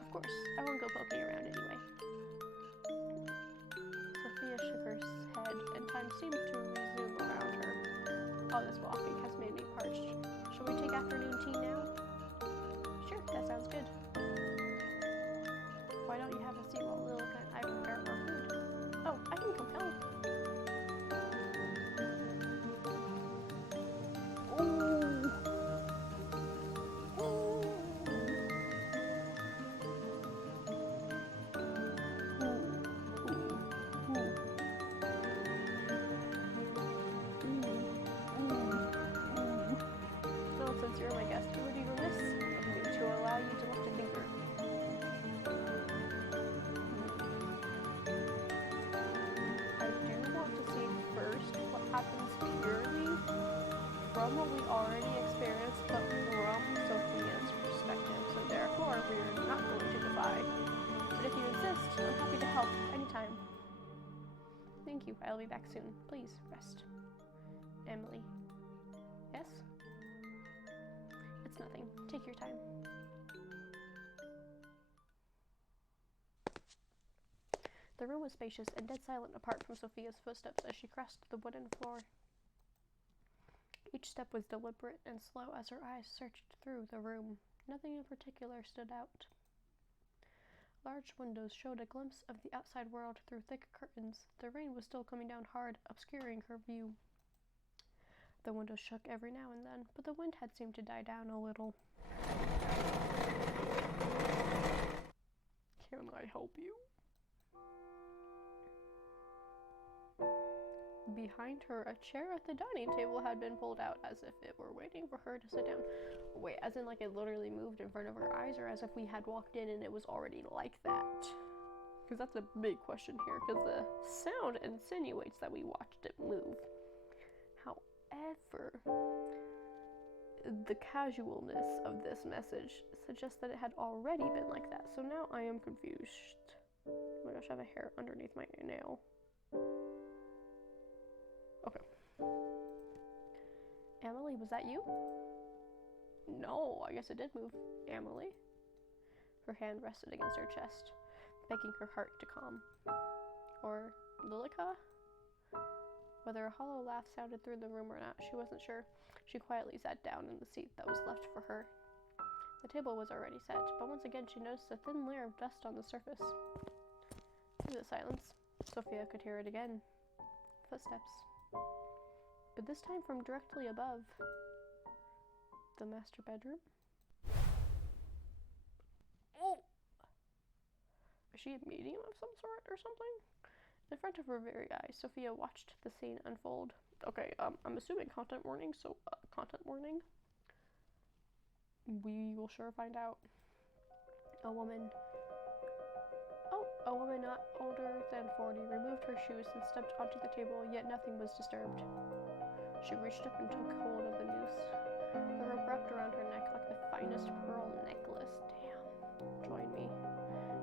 Of course, I won't go poking around anyway. Sophia shook her head, and time seemed to resume around her. All this walking has made me parched. Shall we take afternoon tea now? Sure, that sounds good. Why don't you have a seat while Lilica and I prepare our food? Oh, I can come help. Since you're my guest, it would be remiss of me to allow you to lift a finger. I do want to see first what happens purely from what we already experienced, but from Sophia's perspective. So therefore, we are not going to defy. But if you insist, I'm happy to help anytime. Thank you. I'll be back soon. Please, rest. Emily. Yes? It's nothing. Take your time. The room was spacious and dead silent apart from Sophia's footsteps as she crossed the wooden floor. Each step was deliberate and slow as her eyes searched through the room. Nothing in particular stood out. Large windows showed a glimpse of the outside world through thick curtains. The rain was still coming down hard, obscuring her view. The windows shook every now and then, but the wind had seemed to die down a little. Can I help you? Behind her, a chair at the dining table had been pulled out as if it were waiting for her to sit down. Wait, as in it literally moved in front of her eyes, or as if we had walked in and it was already like that? Because that's a big question here, because the sound insinuates that we watched it move. How However, the casualness of this message suggests that it had already been like that, so now I am confused. Oh my gosh, I have a hair underneath my nail. Okay. Emily, was that you? No, I guess it did move. Emily? Her hand rested against her chest, begging her heart to calm. Or Lilica? Whether a hollow laugh sounded through the room or not, she wasn't sure. She quietly sat down in the seat that was left for her. The table was already set, but once again she noticed a thin layer of dust on the surface. Through the silence, Sophia could hear it again. Footsteps. But this time from directly above. The master bedroom? Oh! Is she a medium of some sort or something? In front of her very eyes, Sophia watched the scene unfold. Okay, I'm assuming content warning, so content warning. We will sure find out. A woman not older than 40 removed her shoes and stepped onto the table, yet nothing was disturbed. She reached up and took hold of the noose. The rope wrapped around her neck like the finest pearl necklace. Damn. Join me.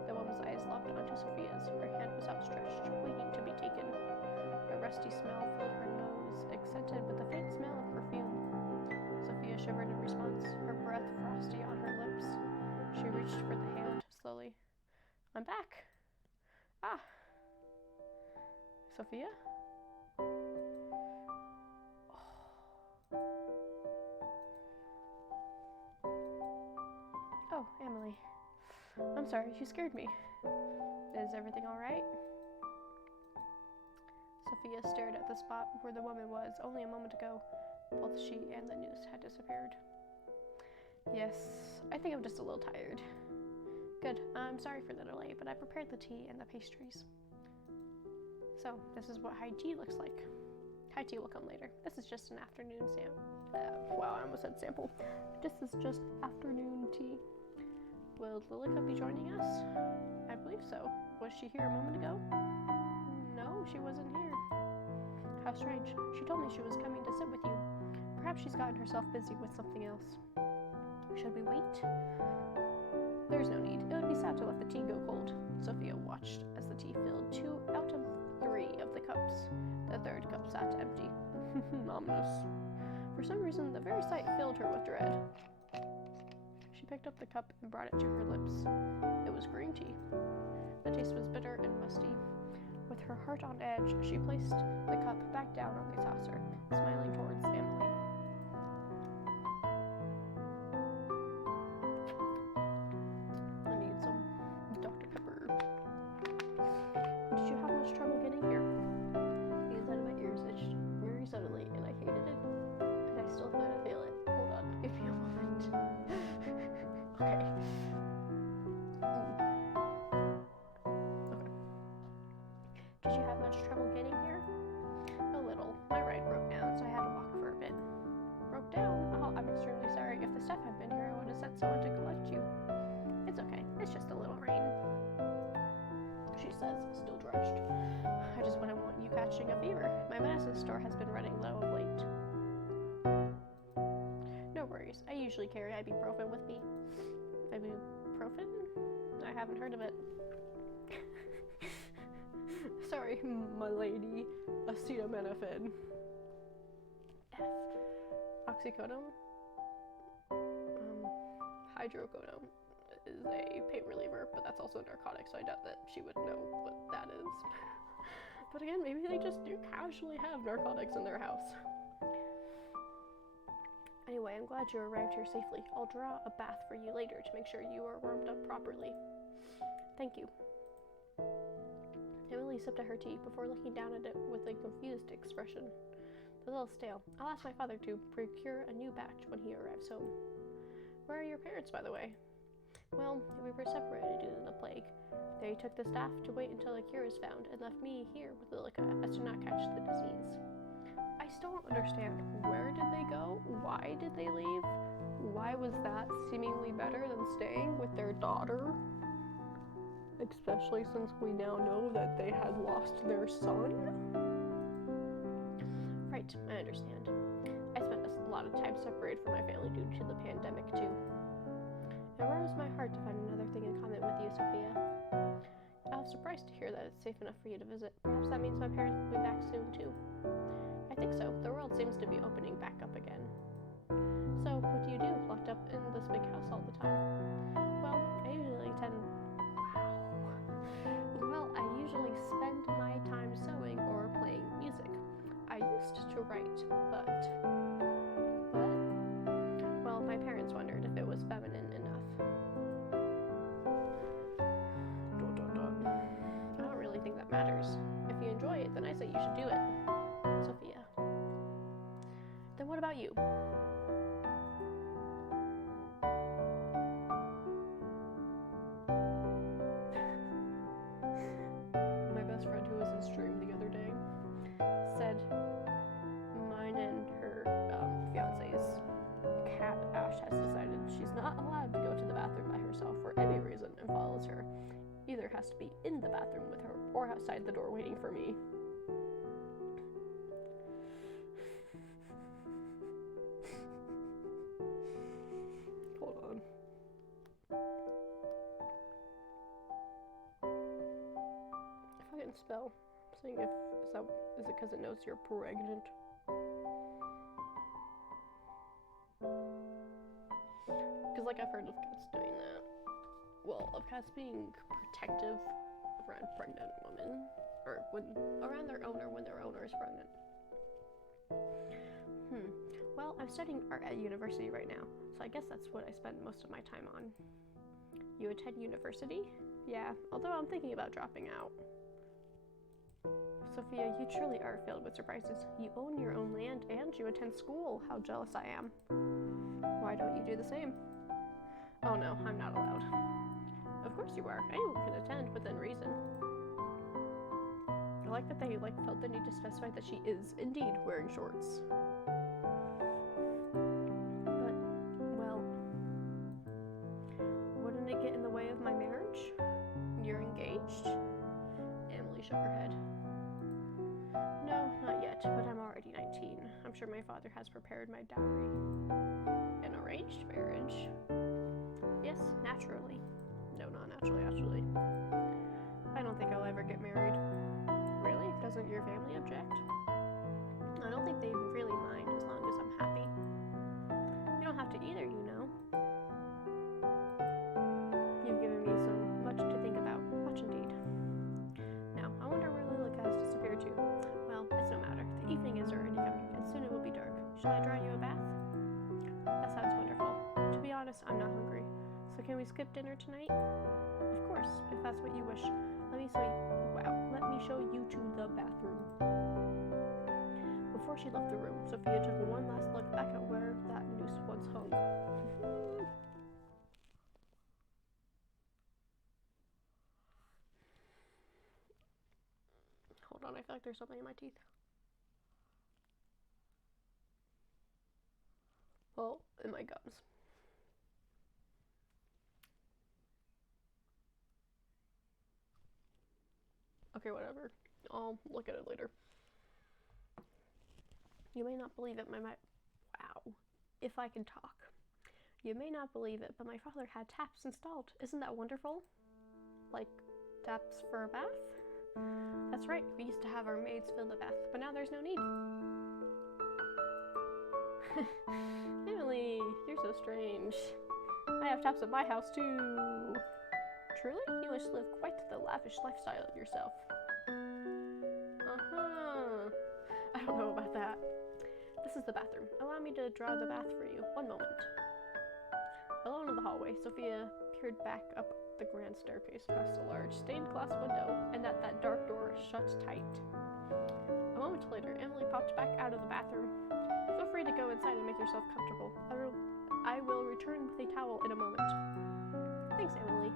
The woman's eyes locked onto Sophia's. Her hand was outstretched, waiting to be taken. A rusty smell filled her nose, accented with the faint smell of perfume. Sophia shivered in response, her breath frosty on her lips. She reached for the hand, slowly. I'm back. Ah. Sophia? Oh, Emily. I'm sorry, you scared me. Is everything all right? Sophia stared at the spot where the woman was only a moment ago. Both she and the noose had disappeared. Yes, I think I'm just a little tired. Good, I'm sorry for the delay, but I prepared the tea and the pastries. So, this is what high tea looks like. High tea will come later. This is just an afternoon wow, I almost said sample. This is just afternoon tea. Will Lilica be joining us? I believe so. Was she here a moment ago? No, she wasn't here. How strange. She told me she was coming to sit with you. Perhaps she's gotten herself busy with something else. Should we wait? There's no need. It would be sad to let the tea go cold. Sophia watched as the tea filled 2 out of 3 of the cups. The third cup sat empty. Ominous. For some reason, the very sight filled her with dread. She picked up the cup and brought it to her lips. It was green tea. The taste was bitter and musty. With her heart on edge, she placed the cup back down on the saucer, smiling towards Emily. I need some Dr. Pepper. Did you have much trouble getting here? The inside of my ears itched very suddenly, and I hated it. And I still kind of feel it. Hold on, give me a moment. Okay. Did you have much trouble getting here? A little. My ride broke down, so I had to walk for a bit. Broke down? Oh, I'm extremely sorry. If the staff had been here, I would have sent someone to collect you. It's okay. It's just a little rain. She says, still drenched. I just wouldn't want you catching a fever. My medicine store has been running low of late. No worries. I usually carry ibuprofen with me. Ibuprofen? I haven't heard of it. Sorry, my lady. Acetaminophen. F. Oxycodone? Hydrocodone is a pain reliever, but that's also a narcotic, so I doubt that she would know what that is. But again, maybe they just do casually have narcotics in their house. Anyway, I'm glad you arrived here safely. I'll draw a bath for you later to make sure you are warmed up properly. Thank you. Emily sipped at her tea before looking down at it with a confused expression. A little stale. I'll ask my father to procure a new batch when he arrives home. Where are your parents, by the way? Well, we were separated due to the plague. They took the staff to wait until a cure is found and left me here with Lilica as to not catch the disease. I still don't understand. Where did they go? Why did they leave? Why was that seemingly better than staying with their daughter? Especially since we now know that they had lost their son? Right, I understand. time separated from my family due to the pandemic, too. It warms my heart to find another thing in common with you, Sophia. I was surprised to hear that it's safe enough for you to visit. Perhaps that means my parents will be back soon, too. I think so. The world seems to be opening back up again. So, what do you do, locked up in this big house all the time? Well, I usually spend my time sewing or playing music. I used to write, but, well, my parents wondered if it was feminine enough. I don't really think that matters. If you enjoy it, then I say you should do it. Sophia. Then what about you? My best friend who was in stream the other day said mine and her fiance's cat Ash has decided she's not allowed to go to the bathroom by herself for any reason and follows her. Either has to be in the bathroom with her or outside the door waiting for me. Hold on. If I can spell, seeing if is it because it knows you're pregnant? Because like I've heard of cats doing that. Well, of cats being protective around pregnant women, or around their owner when their owner is pregnant. Well, I'm studying art at university right now, so I guess that's what I spend most of my time on. You attend university? Yeah, although I'm thinking about dropping out. Sophia, you truly are filled with surprises. You own your own land and you attend school. How jealous I am. Why don't you do the same? Oh no, I'm not allowed. Of course you are. Anyone can attend within reason. I like that they felt the need to specify that she is indeed wearing shorts. But, well, wouldn't it get in the way of my marriage? You're engaged? Emily shook her head. No, not yet, but I'm already 19. I'm sure my father has prepared my dowry. An arranged marriage? Yes, naturally. No, not naturally, actually. I don't think I'll ever get married. Really? Doesn't your family object? I don't think they really mind as long as I'm happy. You don't have to either, you know. You've given me so much to think about. Much indeed. Now, I wonder where Lilica has disappeared to. Well, it's no matter. The evening is already coming, and soon it will be dark. Shall I draw you a bath? That sounds wonderful. To be honest, I'm not hungry. So can we skip dinner tonight? Of course, if that's what you wish. Let me show you to the bathroom. Before she left the room, Sophia took one last look back at where that noose once hung. Hold on, I feel like there's something in my teeth. Well, in my gums. Okay, whatever. I'll look at it later. You may not believe it, wow. If I can talk. You may not believe it, but my father had taps installed. Isn't that wonderful? Like, taps for a bath? That's right, we used to have our maids fill the bath, but now there's no need. Emily, you're so strange. I have taps at my house too. Truly? You must live quite the lavish lifestyle yourself. I don't know about that. This is the bathroom. Allow me to draw the bath for you. One moment. Alone in the hallway, Sophia peered back up the grand staircase past a large stained glass window and at that dark door shut tight. A moment later, Emily popped back out of the bathroom. Feel free to go inside and make yourself comfortable. I will return with a towel in a moment. Thanks, Emily.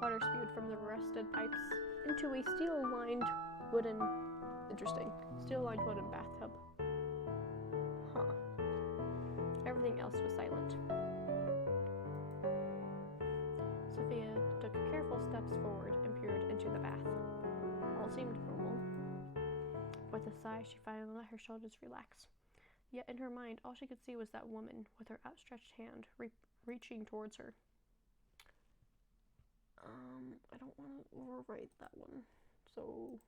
Water spewed from the rusted pipes into a steel-lined wooden bathtub. Huh. Everything else was silent. Sophia took careful steps forward and peered into the bath. All seemed normal. With a sigh, she finally let her shoulders relax. Yet in her mind, all she could see was that woman with her outstretched hand reaching towards her. I don't want to overwrite that one, so...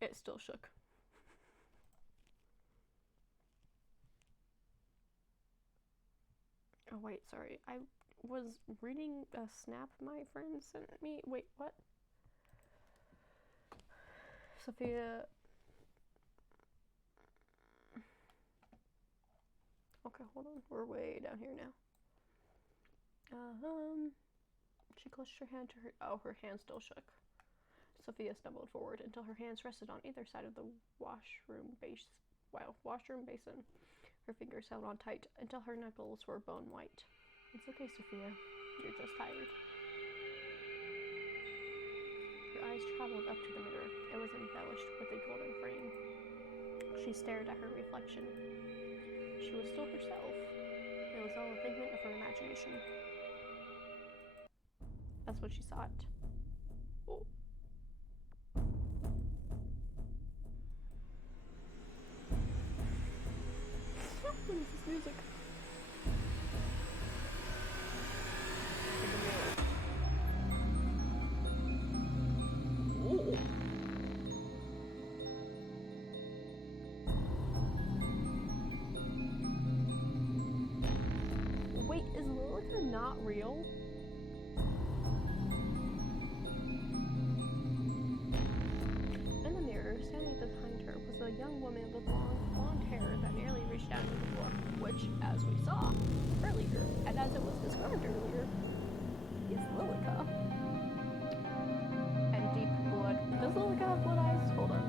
It still shook. Oh wait, sorry. I was reading a snap my friend sent me. Wait, what? Sophia. Okay, hold on. We're way down here now. She clutched her hand to her. Oh, her hand still shook. Sophia stumbled forward until her hands rested on either side of the washroom basin. Her fingers held on tight until her knuckles were bone white. It's okay, Sophia. You're just tired. Her eyes traveled up to the mirror. It was embellished with a golden frame. She stared at her reflection. She was still herself. It was all a figment of her imagination. That's what she thought. Oh. What is this music? Oh. Wait, is Lilith not real? In the mirror, standing behind her, was a young woman with long blonde hair that nearly reached down to the floor, which, as we saw earlier, and as it was described earlier, is Lilica. And deep blood. Does Lilica have blood eyes? Hold on.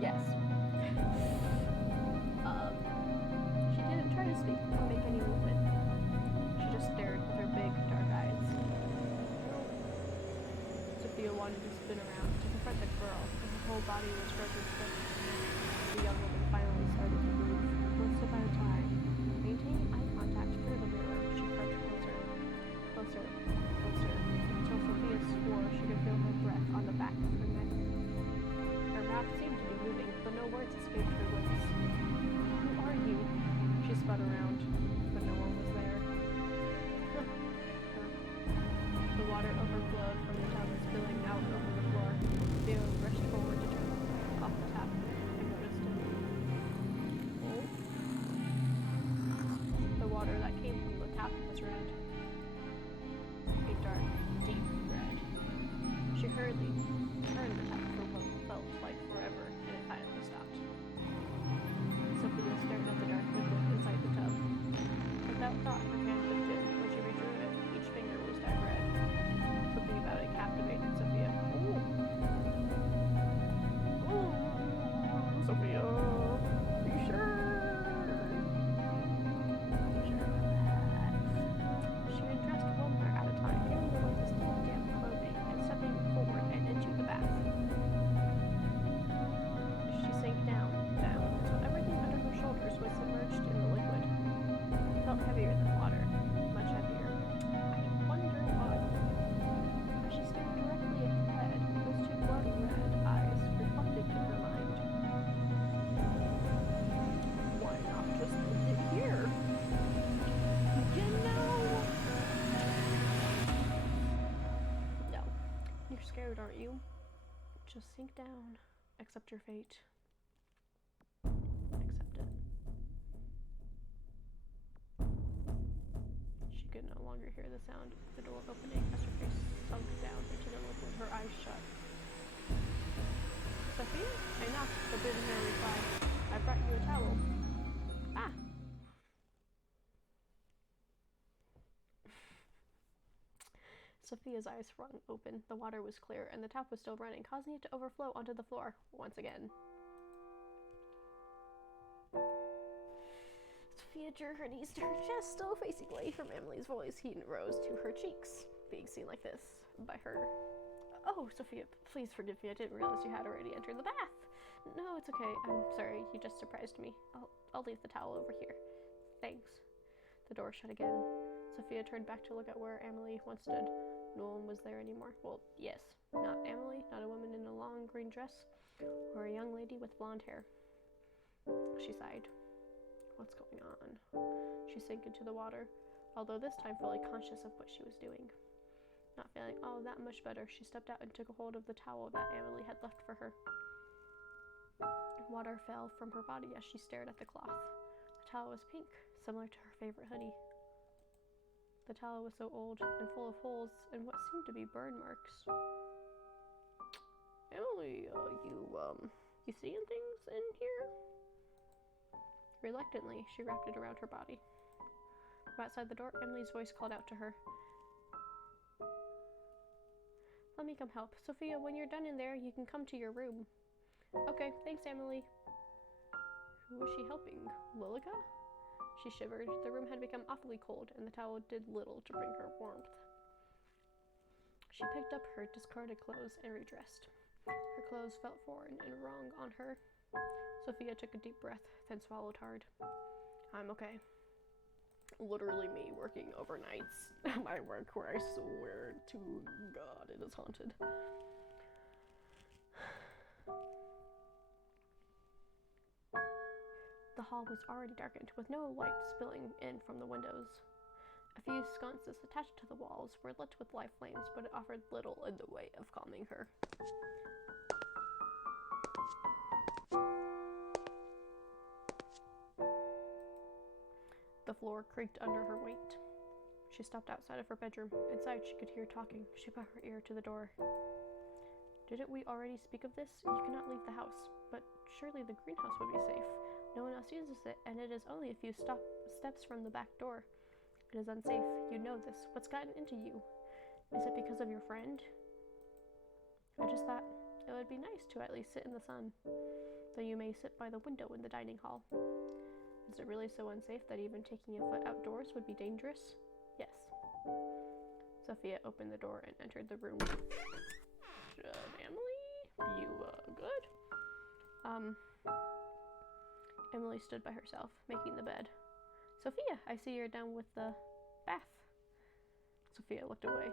Yes. She didn't try to speak or make any movement. She just stared with her big, dark eyes. Sophia wanted to spin around to confront the girl, but her whole body was frozen stiff. The young woman finally started to move, one step at a time. Maintaining eye contact through the mirror, she crept closer, closer, closer, until Sophia swore she could feel her breath on the back of her neck. Her mouth seemed to be moving, but no words escaped her lips. Who are you? She spun around, but no one was there. The water overflowed from the tub, spilling out over the floor. Sophia rushed forward to turn off the tap and noticed it. Oh. The water that came from the tap was red. A dark, deep red. She hurriedly turned the tap for what felt like forever, and it finally stopped. Sophia stared at the dark liquid inside the tub. Without thought, her hand lifted. When she redrew it, each finger was dyed red. Something about it captivated Sophia. Ooh. Ooh. Sophia. Are you sure? She undressed one layer at a time, feeling the weight of still damp clothing, and stepping forward and into the bath. She sank down, until everything under her shoulders was submerged in the liquid. It felt heavier than water, much heavier. I wonder why. As she stared directly ahead, those two bloody red eyes reflected in her mind. Why not just leave it here? You know? No. You're scared, aren't you? Just sink down. Accept your fate. Accept it. She could no longer hear the sound of the door opening as her face sunk down into the liquid, her eyes shut. Sophia? I knocked, but didn't hear a reply. I brought you a towel. Ah! Sophia's eyes swung open. The water was clear, and the tap was still running, causing it to overflow onto the floor once again. Sophia drew her knees to her chest, still facing away from Emily's voice. Heat rose to her cheeks, being seen like this by her. Oh, Sophia, please forgive me. I didn't realize you had already entered the bath. No, it's okay. I'm sorry. You just surprised me. I'll leave the towel over here. Thanks. The door shut again. Sophia turned back to look at where Emily once stood. No one was there anymore. Well, yes. Not Emily, not a woman in a long green dress, or a young lady with blonde hair. She sighed. What's going on? She sank into the water, although this time fully conscious of what she was doing. Not feeling all that much better, she stepped out and took a hold of the towel that Emily had left for her. Water fell from her body as she stared at the cloth. The towel was pink, similar to her favorite hoodie. The towel was so old and full of holes and what seemed to be burn marks. Emily, you seeing things in here? Reluctantly, she wrapped it around her body. From outside the door, Emily's voice called out to her. Let me come help. Sophia, when you're done in there, you can come to your room. Okay, thanks, Emily. Who was she helping? Lilica? She shivered. The room had become awfully cold, and the towel did little to bring her warmth. She picked up her discarded clothes and redressed. Her clothes felt foreign and wrong on her. Sophia took a deep breath, then swallowed hard. I'm okay. Literally me working overnights at my work where I swear to God it is haunted. The hall was already darkened, with no light spilling in from the windows. A few sconces attached to the walls were lit with live flames, but it offered little in the way of calming her. The floor creaked under her weight. She stopped outside of her bedroom. Inside, she could hear talking. She put her ear to the door. Didn't we already speak of this? You cannot leave the house, but surely the greenhouse would be safe. No one else uses it, and it is only a few steps from the back door. It is unsafe. You know this. What's gotten into you? Is it because of your friend? I just thought it would be nice to at least sit in the sun. Though you may sit by the window in the dining hall. Is it really so unsafe that even taking a foot outdoors would be dangerous? Yes. Sophia opened the door and entered the room. Emily? You, good? Emily stood by herself, making the bed. Sophia, I see you're done with the bath. Sophia looked away,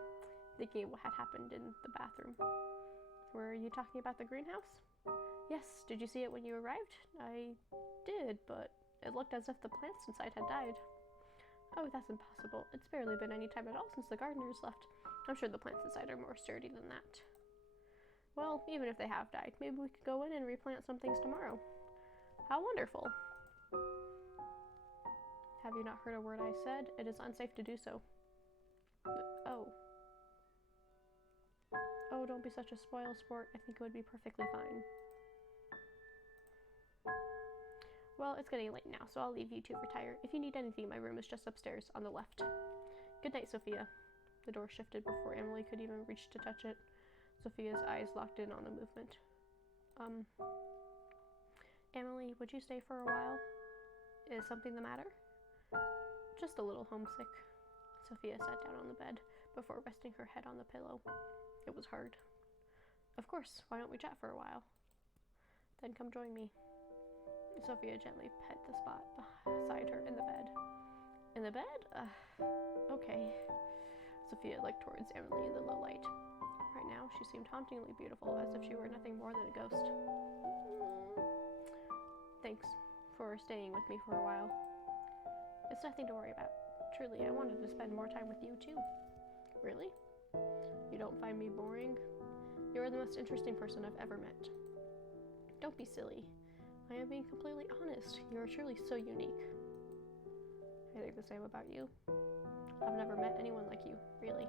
thinking what had happened in the bathroom. Were you talking about the greenhouse? Yes, did you see it when you arrived? I did, but it looked as if the plants inside had died. Oh, that's impossible. It's barely been any time at all since the gardeners left. I'm sure the plants inside are more sturdy than that. Well, even if they have died, maybe we could go in and replant some things tomorrow. How wonderful. Have you not heard a word I said? It is unsafe to do so. Oh. Oh, don't be such a spoil sport. I think it would be perfectly fine. Well, it's getting late now, so I'll leave you to retire. If you need anything, my room is just upstairs on the left. Good night, Sophia. The door shifted before Emily could even reach to touch it. Sophia's eyes locked in on the movement. Emily, would you stay for a while? Is something the matter? Just a little homesick. Sophia sat down on the bed before resting her head on the pillow. It was hard. Of course, why don't we chat for a while? Then come join me. Sophia gently pet the spot beside her in the bed. In the bed? Okay. Sophia looked towards Emily in the low light. Right now, she seemed hauntingly beautiful, as if she were nothing more than a ghost. Thanks for staying with me for a while. It's nothing to worry about. Truly, I wanted to spend more time with you, too. Really? You don't find me boring? You are the most interesting person I've ever met. Don't be silly. I am being completely honest. You are truly so unique. I think the same about you. I've never met anyone like you, really.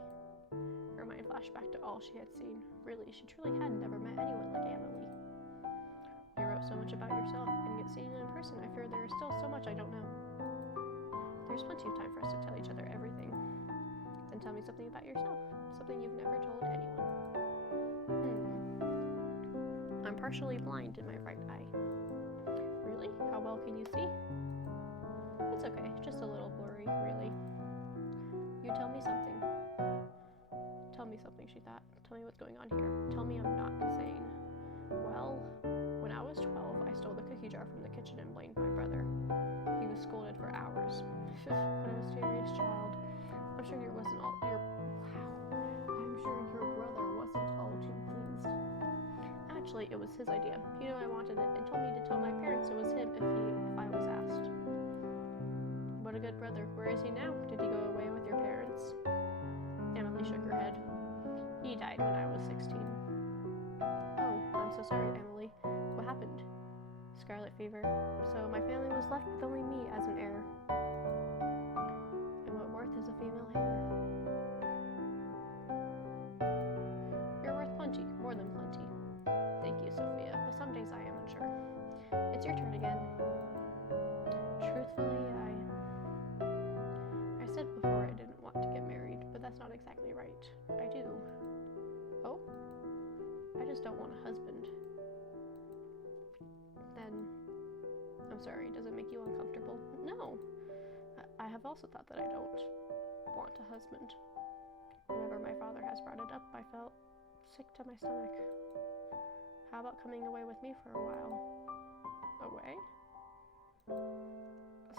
Her mind flashed back to all she had seen. Really, she truly had never met anyone like Emily. You wrote so much about yourself, and yet seeing you in person, I fear there is still so much I don't know. There's plenty of time for us to tell each other everything. Then tell me something about yourself, something you've never told anyone. I'm partially blind in my right eye. Really? How well can you see? It's okay, just a little blurry, really. You tell me something. Tell me something, she thought. Tell me what's going on here. Tell me I'm not insane. Well, when I was 12, I stole the cookie jar from the kitchen and blamed my brother. He was scolded for hours. What a mysterious child. I'm sure your brother wasn't all too pleased. Actually, it was his idea. He knew I wanted it and told me to tell my parents it was him if I was asked. What a good brother. Where is he now? Did he go away with your parents? Emily shook her head. He died when I was 16. Oh, I'm so sorry, Emily. What happened? Scarlet fever. So my family was left with only me as an heir. And what worth is a female heir? You're worth plenty, more than plenty. Thank you, Sophia, but some days I am unsure. It's your turn again. Truthfully, I said before I didn't want to get married, but that's not exactly right. I do. Oh? I just don't want a husband. Then, I'm sorry, does it make you uncomfortable? No. I have also thought that I don't want a husband. Whenever my father has brought it up, I felt sick to my stomach. How about coming away with me for a while? Away?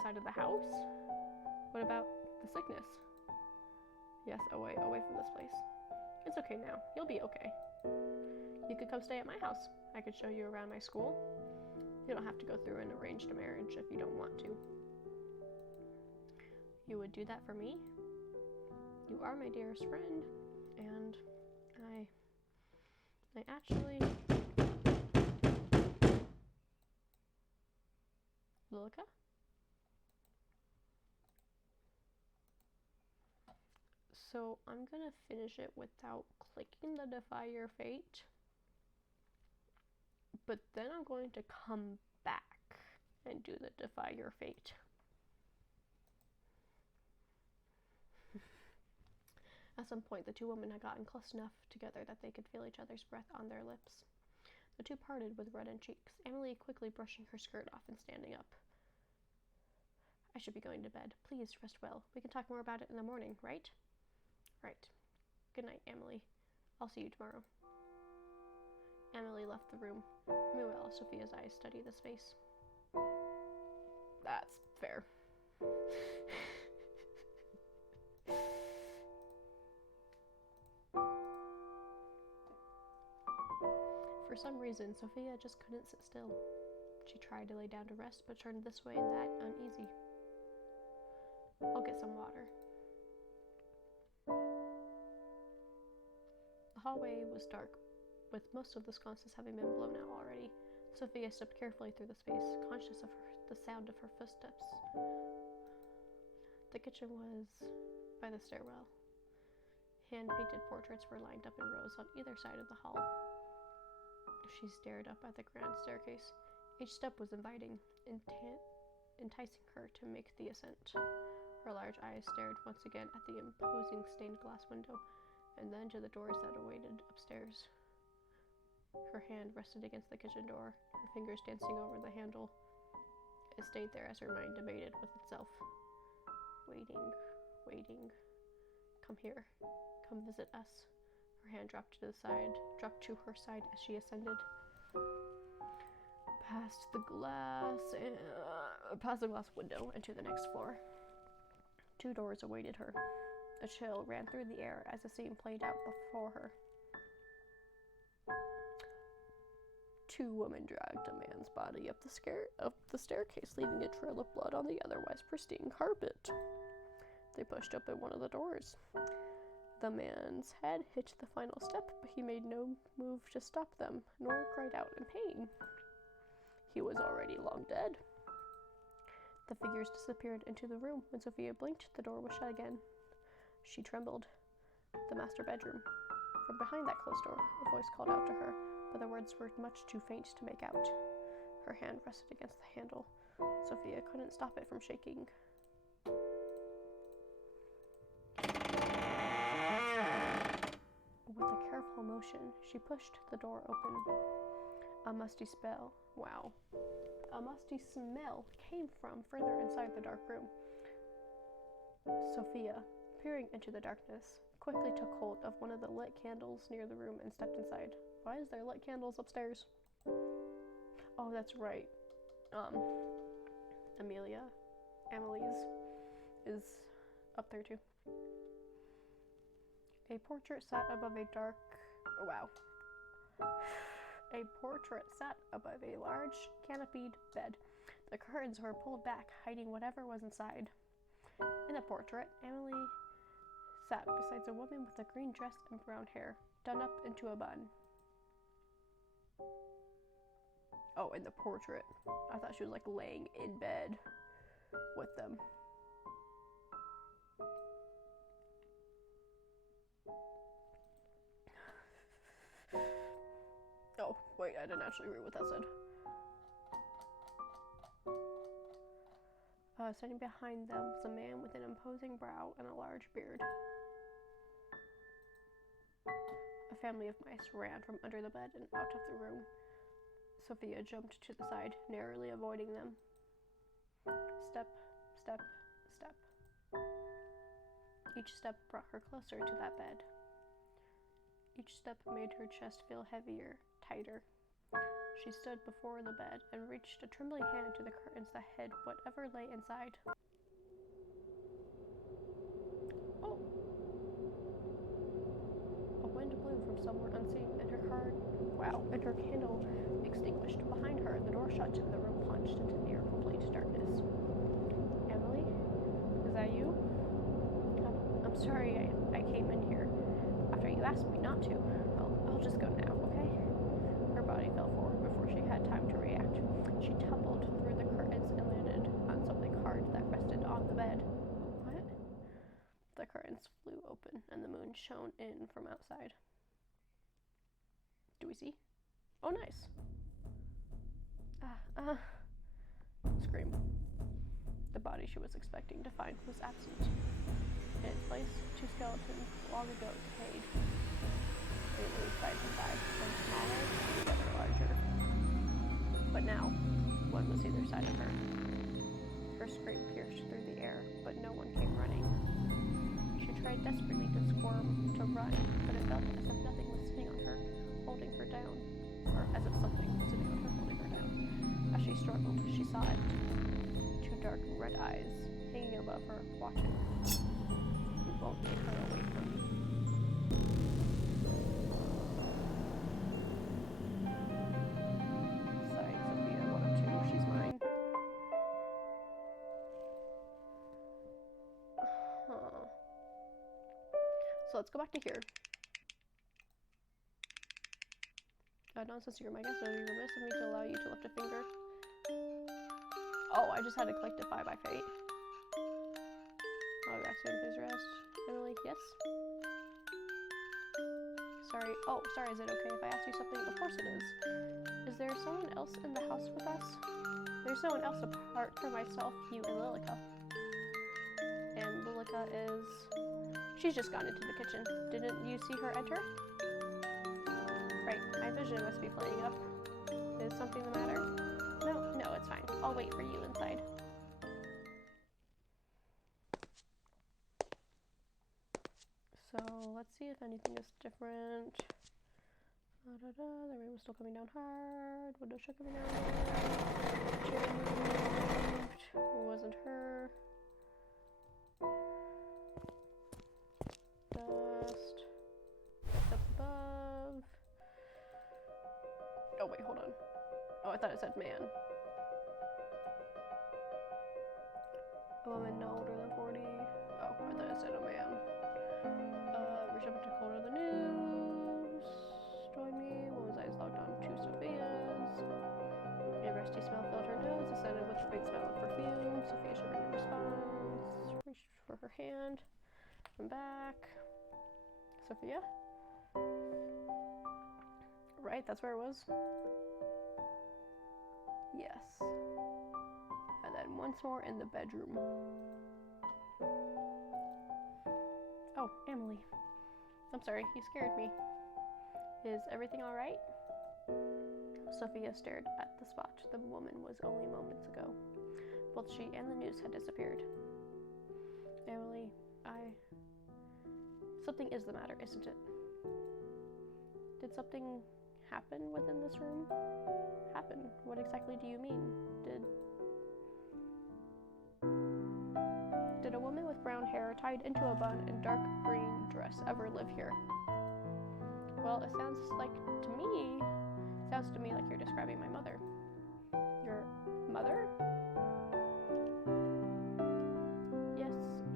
Side of the house? What about the sickness? Yes, away from this place. It's okay now. You'll be okay. You could come stay at my house. I could show you around my school. You don't have to go through an arranged marriage if you don't want to. You would do that for me? You are my dearest friend, and I actually... Lilica? So I'm gonna finish it without clicking the Defy Your Fate, but then I'm going to come back and do the Defy Your Fate. At some point, the two women had gotten close enough together that they could feel each other's breath on their lips. The two parted with reddened cheeks, Emily quickly brushing her skirt off and standing up. I should be going to bed. Please rest well. We can talk more about it in the morning, right? Right. Good night, Emily. I'll see you tomorrow. Emily left the room. Meanwhile, Sophia's eyes study the space. That's fair. For some reason, Sophia just couldn't sit still. She tried to lay down to rest, but turned this way and that, uneasy. I'll get some water. The hallway was dark, with most of the sconces having been blown out already. Sophia stepped carefully through the space, conscious of the sound of her footsteps. The kitchen was by the stairwell. Hand-painted portraits were lined up in rows on either side of the hall. She stared up at the grand staircase. Each step was inviting, enticing her to make the ascent. Her large eyes stared once again at the imposing stained glass window, and then to the doors that awaited upstairs. Her hand rested against the kitchen door, her fingers dancing over the handle. It stayed there as her mind debated with itself. Waiting. Come here. Come visit us. Her hand dropped to her side as she ascended. Past the glass window and to the next floor. 2 doors awaited her. A chill ran through the air as the scene played out before her. 2 women dragged a man's body up the staircase, leaving a trail of blood on the otherwise pristine carpet. They pushed open one of the doors. The man's head hit the final step, but he made no move to stop them, nor cried out in pain. He was already long dead. The figures disappeared into the room. When Sophia blinked, the door was shut again. She trembled. The master bedroom. From behind that closed door, a voice called out to her, but the words were much too faint to make out. Her hand rested against the handle. Sophia couldn't stop it from shaking. With a careful motion, she pushed the door open. A musty smell came from further inside the dark room. Sophia, peering into the darkness, quickly took hold of one of the lit candles near the room and stepped inside. Why is there lit candles upstairs? Oh, that's right. Emily's is up there too. A portrait sat above a dark, oh, wow. A portrait sat above a large canopied bed. The curtains were pulled back, hiding whatever was inside. In the portrait, Emily sat beside a woman with a green dress and brown hair, done up into a bun. Oh, in the portrait. I thought she was like laying in bed with them. Oh, wait, I didn't actually read what that said. Standing behind them was a man with an imposing brow and a large beard. A family of mice ran from under the bed and out of the room. Sophia jumped to the side, narrowly avoiding them. Step, step, step. Each step brought her closer to that bed. Each step made her chest feel heavier, tighter. She stood before the bed and reached a trembling hand to the curtains that hid whatever lay inside. Oh! A wind blew from somewhere unseen, and her candle extinguished. Behind her, the door shut and the room plunged into near complete darkness. Emily? Is that you? I'm sorry I came in here after you asked me not to. I'll just go now, okay? Her body fell forward before she had time to react. She tumbled through the curtains and landed on something hard that rested on the bed. What? The curtains flew open and the moon shone in from outside. Do we see? Oh, nice. Scream. The body she was expecting to find was absent. In its place, two skeletons long ago decayed. They moved side to side, one smaller, the other larger. But now, one was either side of her. Her scream pierced through the air, but no one came running. She tried desperately to squirm, to run, but it felt as if nothing was sitting on her, holding her down. Or as if something was sitting on her, holding her down. As she struggled, she saw it. Two dark red eyes hanging above her, watching. You won't take her away from me. Sighed Sophia, 102. She's mine. So let's go back to here. Nonsense, you're my guest. It would be remiss of me to allow you to lift a finger. Oh, I just had to collect-defy by fate. I'll be back soon. Please rest. Emily, yes? Sorry. Oh, sorry. Is it okay if I ask you something? Of course it is. Is there someone else in the house with us? There's no one else apart from myself, you, and Lilica. And Lilica is... She's just gone into the kitchen. Didn't you see her enter? Right, my vision must be playing up. Is something the matter? No, it's fine. I'll wait for you inside. So, let's see if anything is different. The rain was still coming down hard. Window shut coming down hard. Chair moved. Wasn't her. Dust. Up above. Oh, wait, hold on. Oh, I thought it said man. A woman no older than 40. Oh, I thought it said a man. Reach up to colder the news. Join me. Woman's eyes locked on to Sophia's. A rusty smell filled her nose, ascended with a faint smell of perfume. Sophia shivered in response. Reached for her hand. And back. Sophia? Right, that's where it was. Yes. And then once more in the bedroom. Oh, Emily. I'm sorry, you scared me. Is everything alright? Sophia stared at the spot the woman was only moments ago. Both she and the news had disappeared. Emily, something is the matter, isn't it? Did something happen within this room? Happen? What exactly do you mean? Did a woman with brown hair tied into a bun and dark green dress ever live here? Well, it sounds to me like you're describing my mother. Your mother? Yes,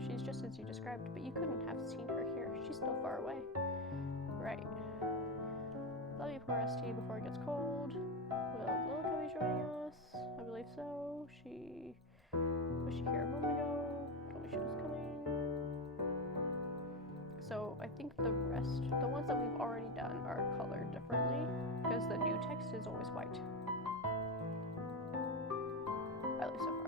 she's just as you described, but you couldn't have seen her here. She's still far away. Right. Let me pour us tea before it gets cold. Will Lilica be joining us? I believe so. Was she here a moment ago? Told me she was coming. So I think the ones that we've already done, are colored differently because the new text is always white. At least so far.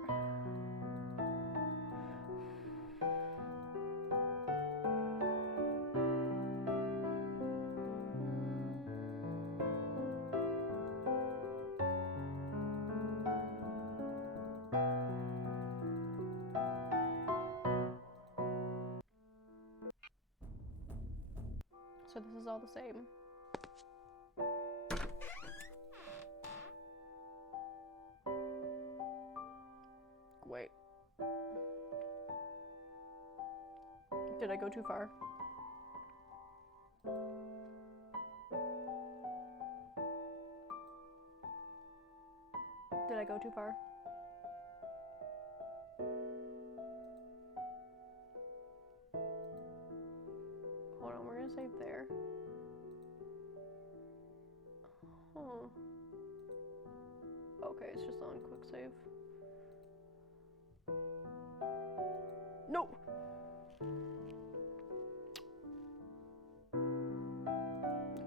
So this is all the same. Wait. Did I go too far? Did I go too far? Hold on, we're gonna save there. Huh. Okay, it's just on quick save. No!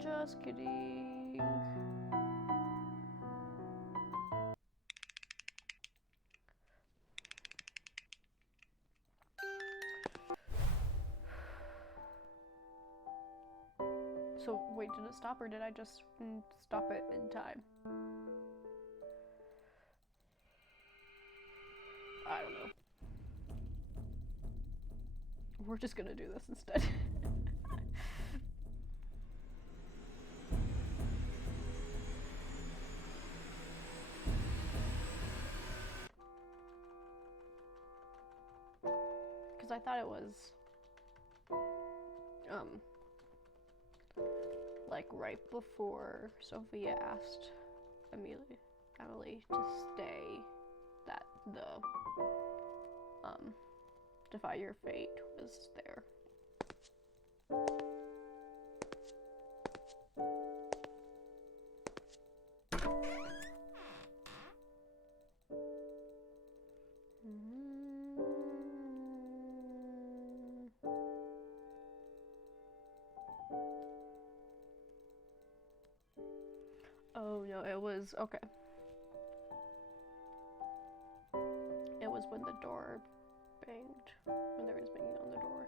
Just kidding. So, wait, did it stop or did I just stop it in time? I don't know. We're just gonna do this instead. Because I thought it was like right before Sophia asked Emily to stay that the Defy Your Fate was there. Oh no, it was okay. It was when the door banged, when there was banging on the door.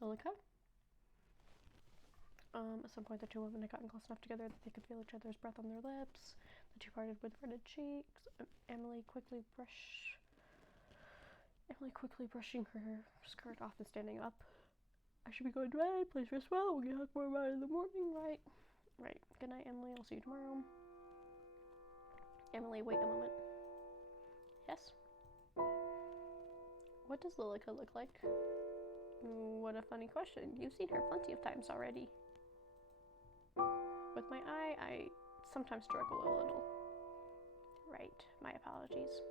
Lilica? At some point, the two women had gotten close enough together that they could feel each other's breath on their lips. The two parted with reddened cheeks. Emily quickly brushing her skirt off and standing up. I should be going to bed. Please rest well. We'll get hug more about it in the morning, right? Right. Good night, Emily. I'll see you tomorrow. Emily, wait a moment. Yes? What does Lilica look like? What a funny question. You've seen her plenty of times already. With my eye, I sometimes struggle a little. Right, my apologies.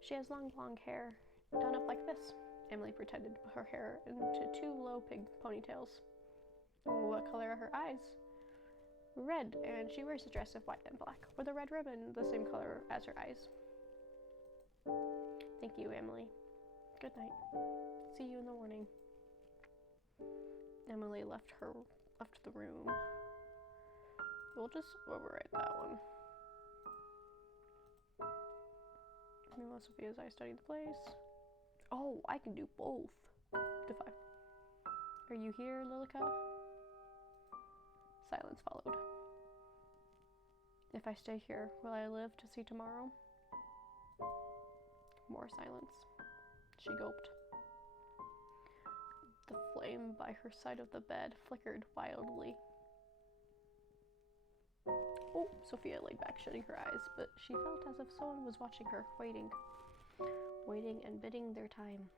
She has long blonde hair, done up like this. Emily pretended to put her hair into two low pig ponytails. What color are her eyes? Red, and she wears a dress of white and black, with a red ribbon the same color as her eyes. Thank you, Emily. Good night. See you in the morning. Emily left the room. We'll just overwrite that one. Meanwhile, Sophia's I studied the place. Oh, I can do both. Defy. Are you here, Lilica? Silence followed. If I stay here, will I live to see tomorrow? More silence. She gulped. The flame by her side of the bed flickered wildly. Oh, Sophia laid back, shutting her eyes, but she felt as if someone was watching her, waiting and biding their time.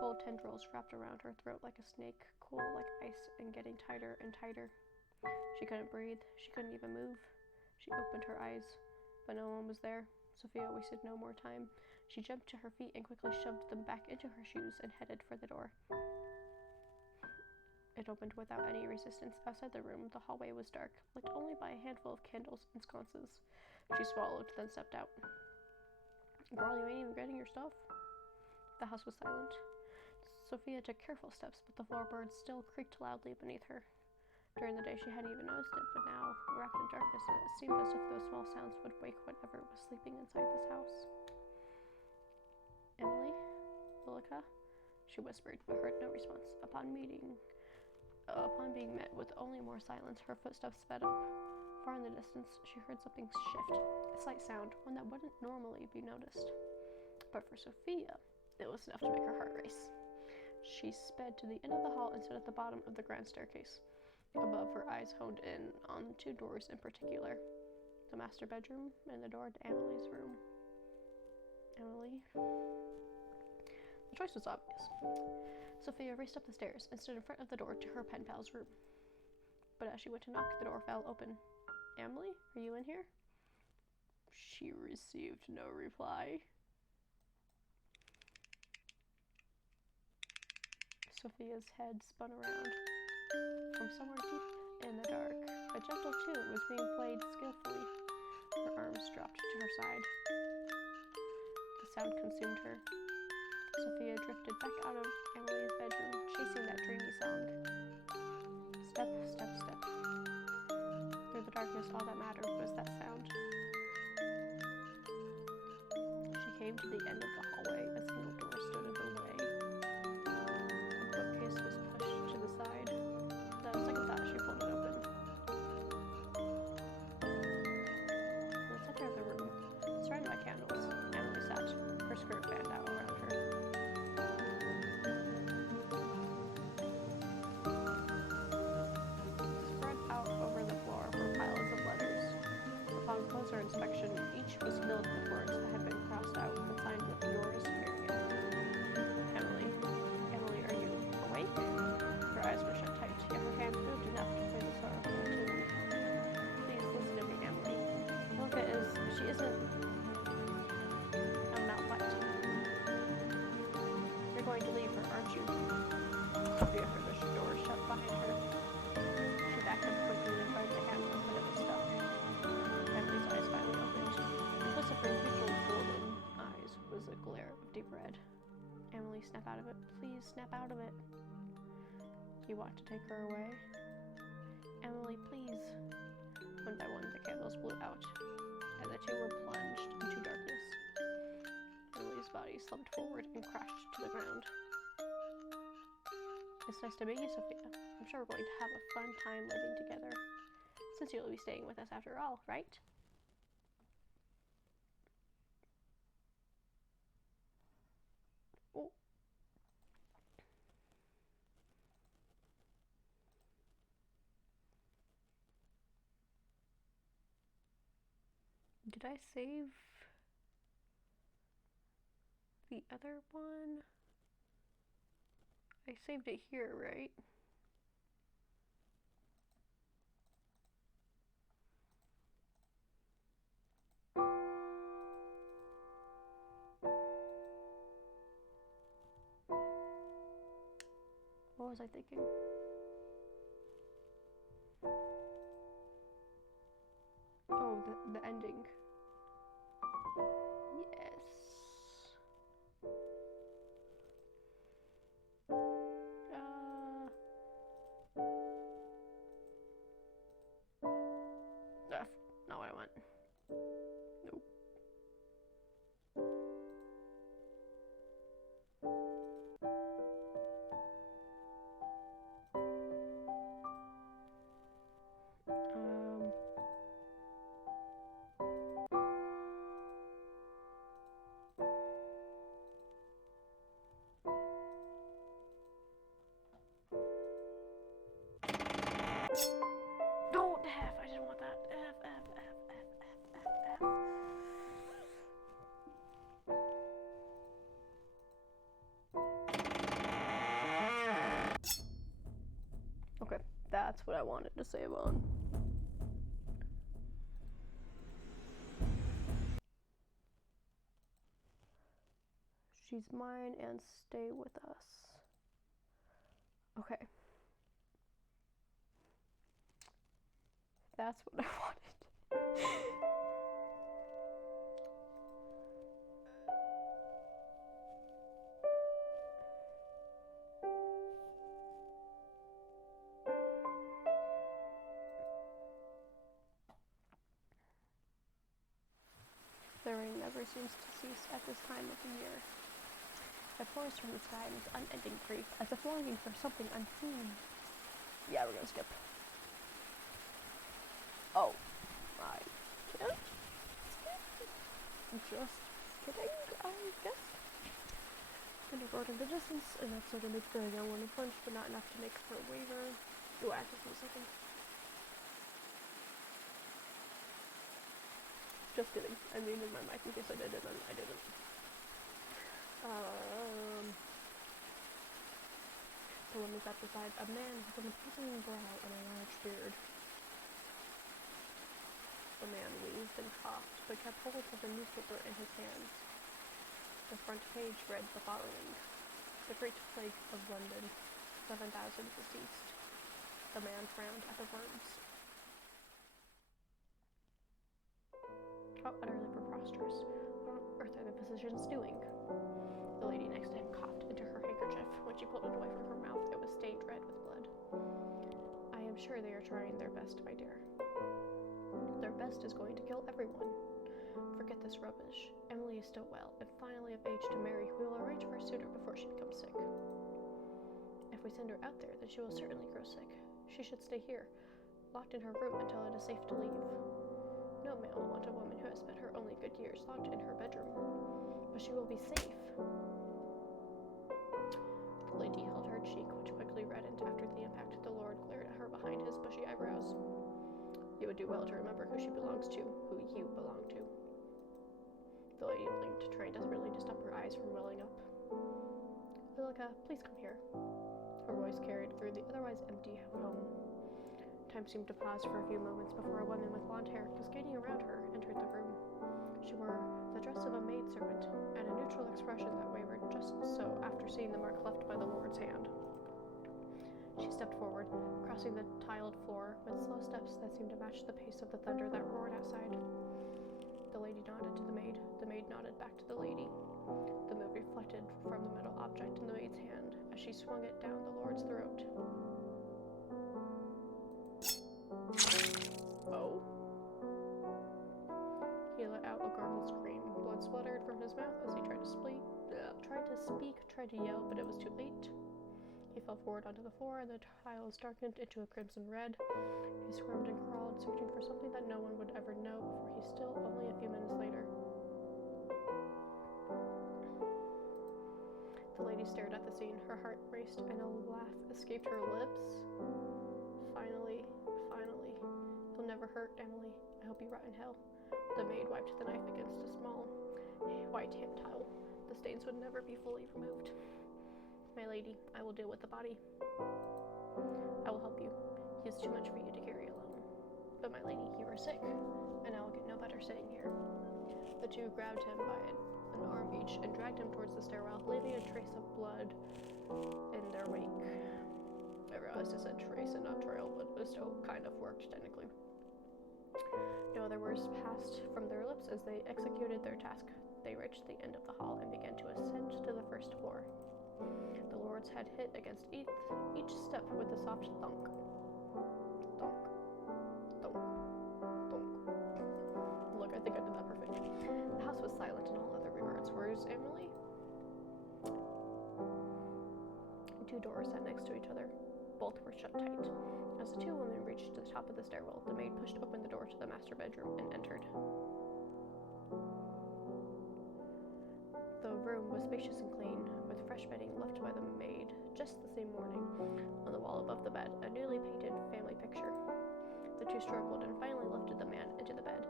Cold tendrils wrapped around her throat like a snake, cool like ice and getting tighter and tighter. She couldn't breathe. She couldn't even move. She opened her eyes, but no one was there. Sophia wasted no more time. She jumped to her feet and quickly shoved them back into her shoes and headed for the door. It opened without any resistance. Outside the room, the hallway was dark, lit only by a handful of candles and sconces. She swallowed, then stepped out. Girl, you ain't even getting your stuff? The house was silent. Sophia took careful steps, but the floorboards still creaked loudly beneath her. During the day, she hadn't even noticed it, but now, wrapped in darkness, it seemed as if those small sounds would wake whatever was sleeping inside this house. Emily? Lilica? She whispered, but heard no response. Upon being met with only more silence, her footsteps sped up. Far in the distance, she heard something shift, a slight sound, one that wouldn't normally be noticed. But for Sophia, it was enough to make her heart race. She sped to the end of the hall and stood at the bottom of the grand staircase. Above, her eyes honed in on two doors in particular, the master bedroom and the door to Emily's room. Emily? The choice was obvious. Sophia raced up the stairs and stood in front of the door to her pen pal's room. But as she went to knock, the door fell open. Emily, are you in here? She received no reply. Sophia's head spun around. From somewhere deep in the dark, a gentle tune was being played skillfully. Her arms dropped to her side. The sound consumed her. Sophia drifted back out of Emily's bedroom, chasing that dreamy song. Step, step, step. Through the darkness, all that mattered was that sound. She came to the end of the hallway. A single door stood in her way. A bookcase was pushed to the side. Without a second thought, she pulled it open. In the center of the room, surrounded by candles, Emily sat, her skirt band out around her. Spread out over the floor were piles of letters. Upon closer inspection, each was filled with words that had been crossed out and signed with yours, Marion. Emily, are you awake? Her eyes were shut tight, yet her hands moved enough to play the sorrowful tune. Please listen to me, Emily. She isn't a malfite. You're going to leave her, aren't you? Sophia heard the door shut behind her. She backed up quickly and tried the handle, but it was stuck. Emily's eyes finally opened. Implicit her usual golden eyes was a glare of deep red. Emily, snap out of it. Please, snap out of it. You want to take her away? Emily, please. One by one, the candles blew out, and the two were plunged into darkness. Emily's body slumped forward and crashed to the ground. It's nice to meet you, Sophia. I'm sure we're going to have a fun time living together, since you'll be staying with us after all, right? Oh. Did I save the other one? I saved it here, right? What was I thinking? Oh, the ending. Yes. what I wanted to save on. She's mine and stay with us. Okay. That's what I wanted. The rain never seems to cease at this time of the year. It pours from the sky with unending grief, as if longing for something unseen. Yeah, we're gonna skip. Oh, I can't skip. Just kidding, I guess. And a road in the distance, enough so to make the young one flinch, but not enough to make her waver. Do I have to do something? Just kidding. I muted my mic in case I did it, and I didn't. The woman sat beside a man with an imposing brow and a large beard. The man wheezed and coughed, but kept hold of the newspaper in his hands. The front page read the following: The Great Plague of London, 7,000 deceased. The man frowned at the words. How utterly preposterous. What on earth are the physicians doing? The lady next to him coughed into her handkerchief. When she pulled it away from her mouth, it was stained red with blood. I am sure they are trying their best, my dear. Their best is going to kill everyone. Forget this rubbish. Emily is still well, and finally of age to marry. We will arrange for a suitor before she becomes sick. If we send her out there, then she will certainly grow sick. She should stay here, locked in her room until it is safe to leave. No man will want a woman who has spent her only good years locked in her bedroom. But she will be safe. The lady held her cheek, which quickly reddened after the impact. The Lord glared at her behind his bushy eyebrows. You would do well to remember who she belongs to, who you belong to. The lady blinked, trying desperately to stop her eyes from welling up. Lilica, please come here. Her voice carried through the otherwise empty home. Time seemed to pause for a few moments before a woman with blonde hair, cascading around her, entered the room. She wore the dress of a maidservant, and a neutral expression that wavered just so after seeing the mark left by the Lord's hand. She stepped forward, crossing the tiled floor with slow steps that seemed to match the pace of the thunder that roared outside. The lady nodded to the maid nodded back to the lady. The mood reflected from the metal object in the maid's hand as she swung it down the Lord's throat. Oh? He let out a gargled scream. Blood spluttered from his mouth as he tried to speak, tried to yell, but it was too late. He fell forward onto the floor, and the tiles darkened into a crimson red. He squirmed and crawled, searching for something that no one would ever know before he still only a few minutes later. The lady stared at the scene. Her heart raced, and a laugh escaped her lips. Finally. You'll never hurt, Emily. I hope you rot in hell. The maid wiped the knife against a small white hand towel. The stains would never be fully removed. My lady, I will deal with the body. I will help you. He is too much for you to carry alone. But my lady, you are sick, and I will get no better sitting here. The two grabbed him by an arm each and dragged him towards the stairwell, leaving a trace of blood in their wake. I realized I said trace and not trail, but it still kind of worked technically. No other words passed from their lips as they executed their task. They reached the end of the hall and began to ascend to the first floor. The Lord's head hit against each step with a soft thunk. Thunk. Thunk. Thunk. Look, I think I did that perfect. The house was silent in all other regards. Where's Emily? Two doors sat next to each other. Both were shut tight. As the two women reached the top of the stairwell, the maid pushed open the door to the master bedroom and entered. The room was spacious and clean, with fresh bedding left by the maid just the same morning. On the wall above the bed, a newly painted family picture. The two struggled and finally lifted the man into the bed.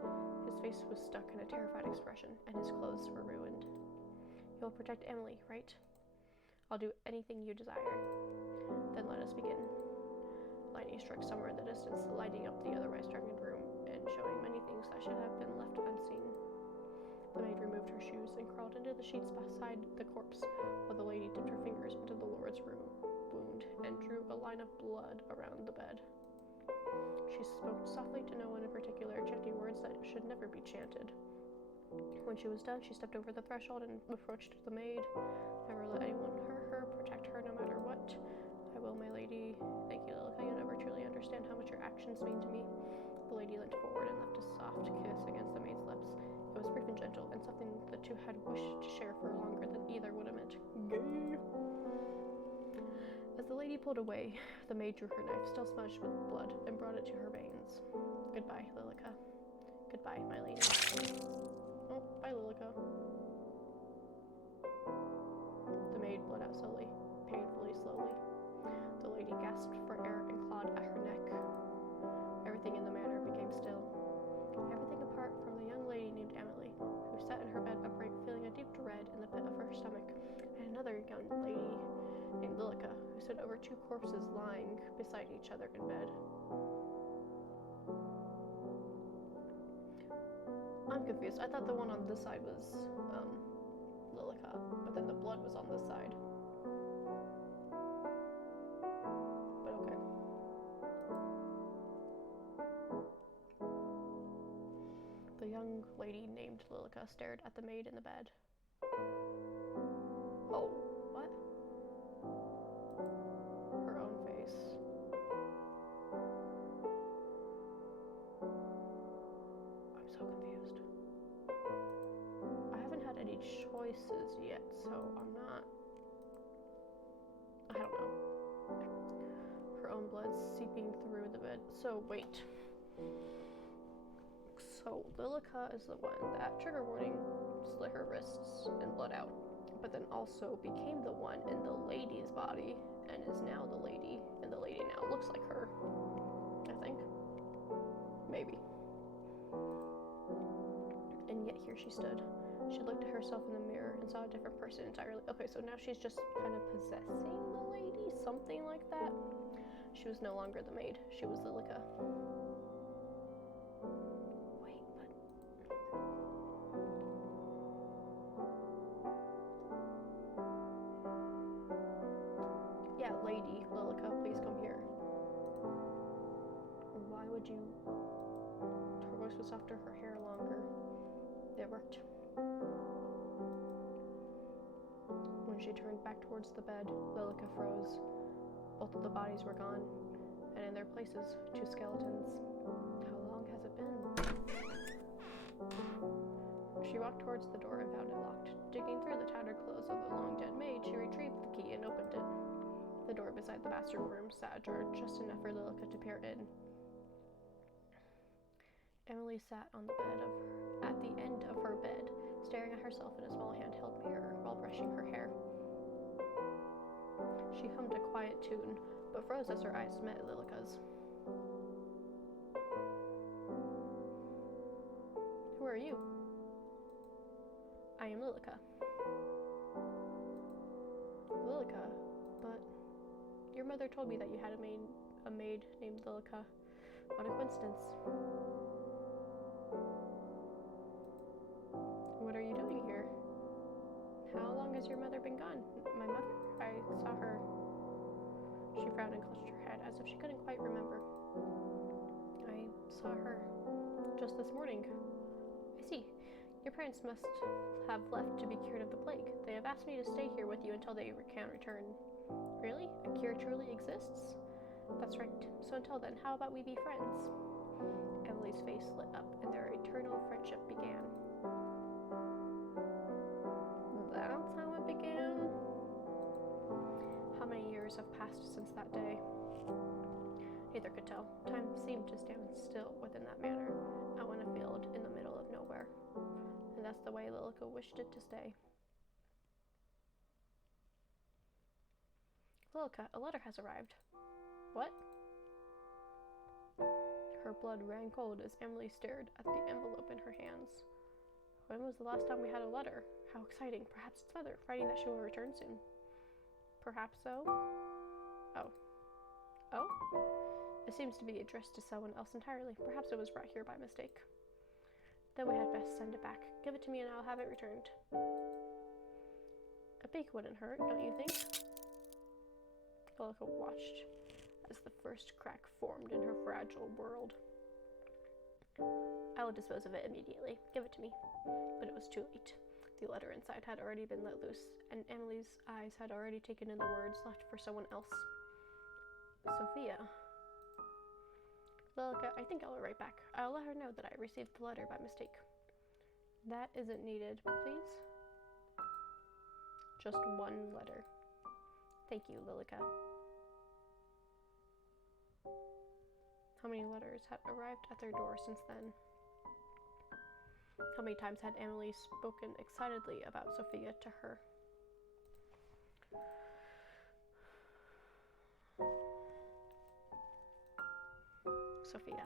His face was stuck in a terrified expression, and his clothes were ruined. You'll protect Emily, right? I'll do anything you desire. Then let us begin. lightning struck somewhere in the distance, lighting up the otherwise darkened room and showing many things that should have been left unseen. The maid removed her shoes and crawled into the sheets beside the corpse, while the lady dipped her fingers into the Lord's wound and drew a line of blood around the bed. She spoke softly to no one in particular, chanting words that should never be chanted. When she was done, she stepped over the threshold and approached the maid. Never let anyone hurt her, protect her no matter what. I will, my lady. Thank you, Lilica. You'll never truly understand how much your actions mean to me. The lady leant forward and left a soft kiss against the maid's lips. It was brief and gentle, and something the two had wished to share for longer than either would have meant. Gay! As the lady pulled away, the maid drew her knife, still smudged with blood, and brought it to her veins. Goodbye, Lilica. Goodbye, my lady. Oh, bye, Lilica. The maid bled out slowly, painfully slowly. The lady gasped for air and clawed at her neck. Everything in the manor became still. Everything apart from the young lady named Emily, who sat in her bed upright, feeling a deep dread in the pit of her stomach, and another young lady named Lilica, who stood over two corpses lying beside each other in bed. I'm confused. I thought the one on this side was Lilica, but then the blood was on this side. But okay. The young lady named Lilica stared at the maid in the bed. Oh, what? Her own face. I'm so confused. I haven't had any choices yet, so I'm not... I don't know. Her own blood seeping through the bed. So, wait. So, Lilica is the one that, trigger warning, slit her wrists and bled out, but then also became the one in the lady's body, and is now the lady, and the lady now looks like her, I think. Maybe. And yet here she stood. She looked at herself in the mirror and saw a different person entirely. Okay, so now she's just kind of possessing the lady, something like that. She was no longer the maid. She was Lilica. Wait, but... Yeah, lady, Lilica, please come here. Why would you... Her voice was softer, her hair longer. It worked. When she turned back towards the bed, Lilica froze. Both of the bodies were gone, and in their places, two skeletons. How long has it been? She walked towards the door and found it locked. Digging through the tattered clothes of the long-dead maid, she retrieved the key and opened it. The door beside the master room sat ajar, just enough for Lilica to peer in. Emily sat on the bed at the end of her bed, staring at herself in a small handheld mirror while brushing her hair. She hummed a quiet tune, but froze as her eyes met Lilica's. Who are you? I am Lilica. Lilica? But your mother told me that you had a maid named Lilica. What a coincidence. What are you doing here? How long has your mother been gone? My mother? I saw her. She frowned and clutched her head as if she couldn't quite remember. I saw her just this morning. I see. Your parents must have left to be cured of the plague. They have asked me to stay here with you until they can return. Really? A cure truly exists? That's right. So until then, how about we be friends? Emily's face lit up, and their eternal friendship began. That's how it began? How many years have passed since that day? Neither could tell. Time seemed to stand still within that manor, out in a field in the middle of nowhere. And that's the way Lilica wished it to stay. Lilica, a letter has arrived. What? Her blood ran cold as Emily stared at the envelope in her hands. When was the last time we had a letter? How exciting. Perhaps it's Mother, writing that she will return soon. Perhaps so? Oh. Oh? It seems to be addressed to someone else entirely. Perhaps it was brought here by mistake. Then we had best send it back. Give it to me and I'll have it returned. A peek wouldn't hurt, don't you think? Lilica watched as the first crack formed in her fragile world. I will dispose of it immediately. Give it to me. But it was too late. The letter inside had already been let loose, and Emily's eyes had already taken in the words left for someone else. Sophia. Lilica, I think I'll write back. I'll let her know that I received the letter by mistake. That isn't needed, please. Just one letter. Thank you, Lilica. How many letters had arrived at their door since then? How many times had Emily spoken excitedly about Sophia to her? Sophia.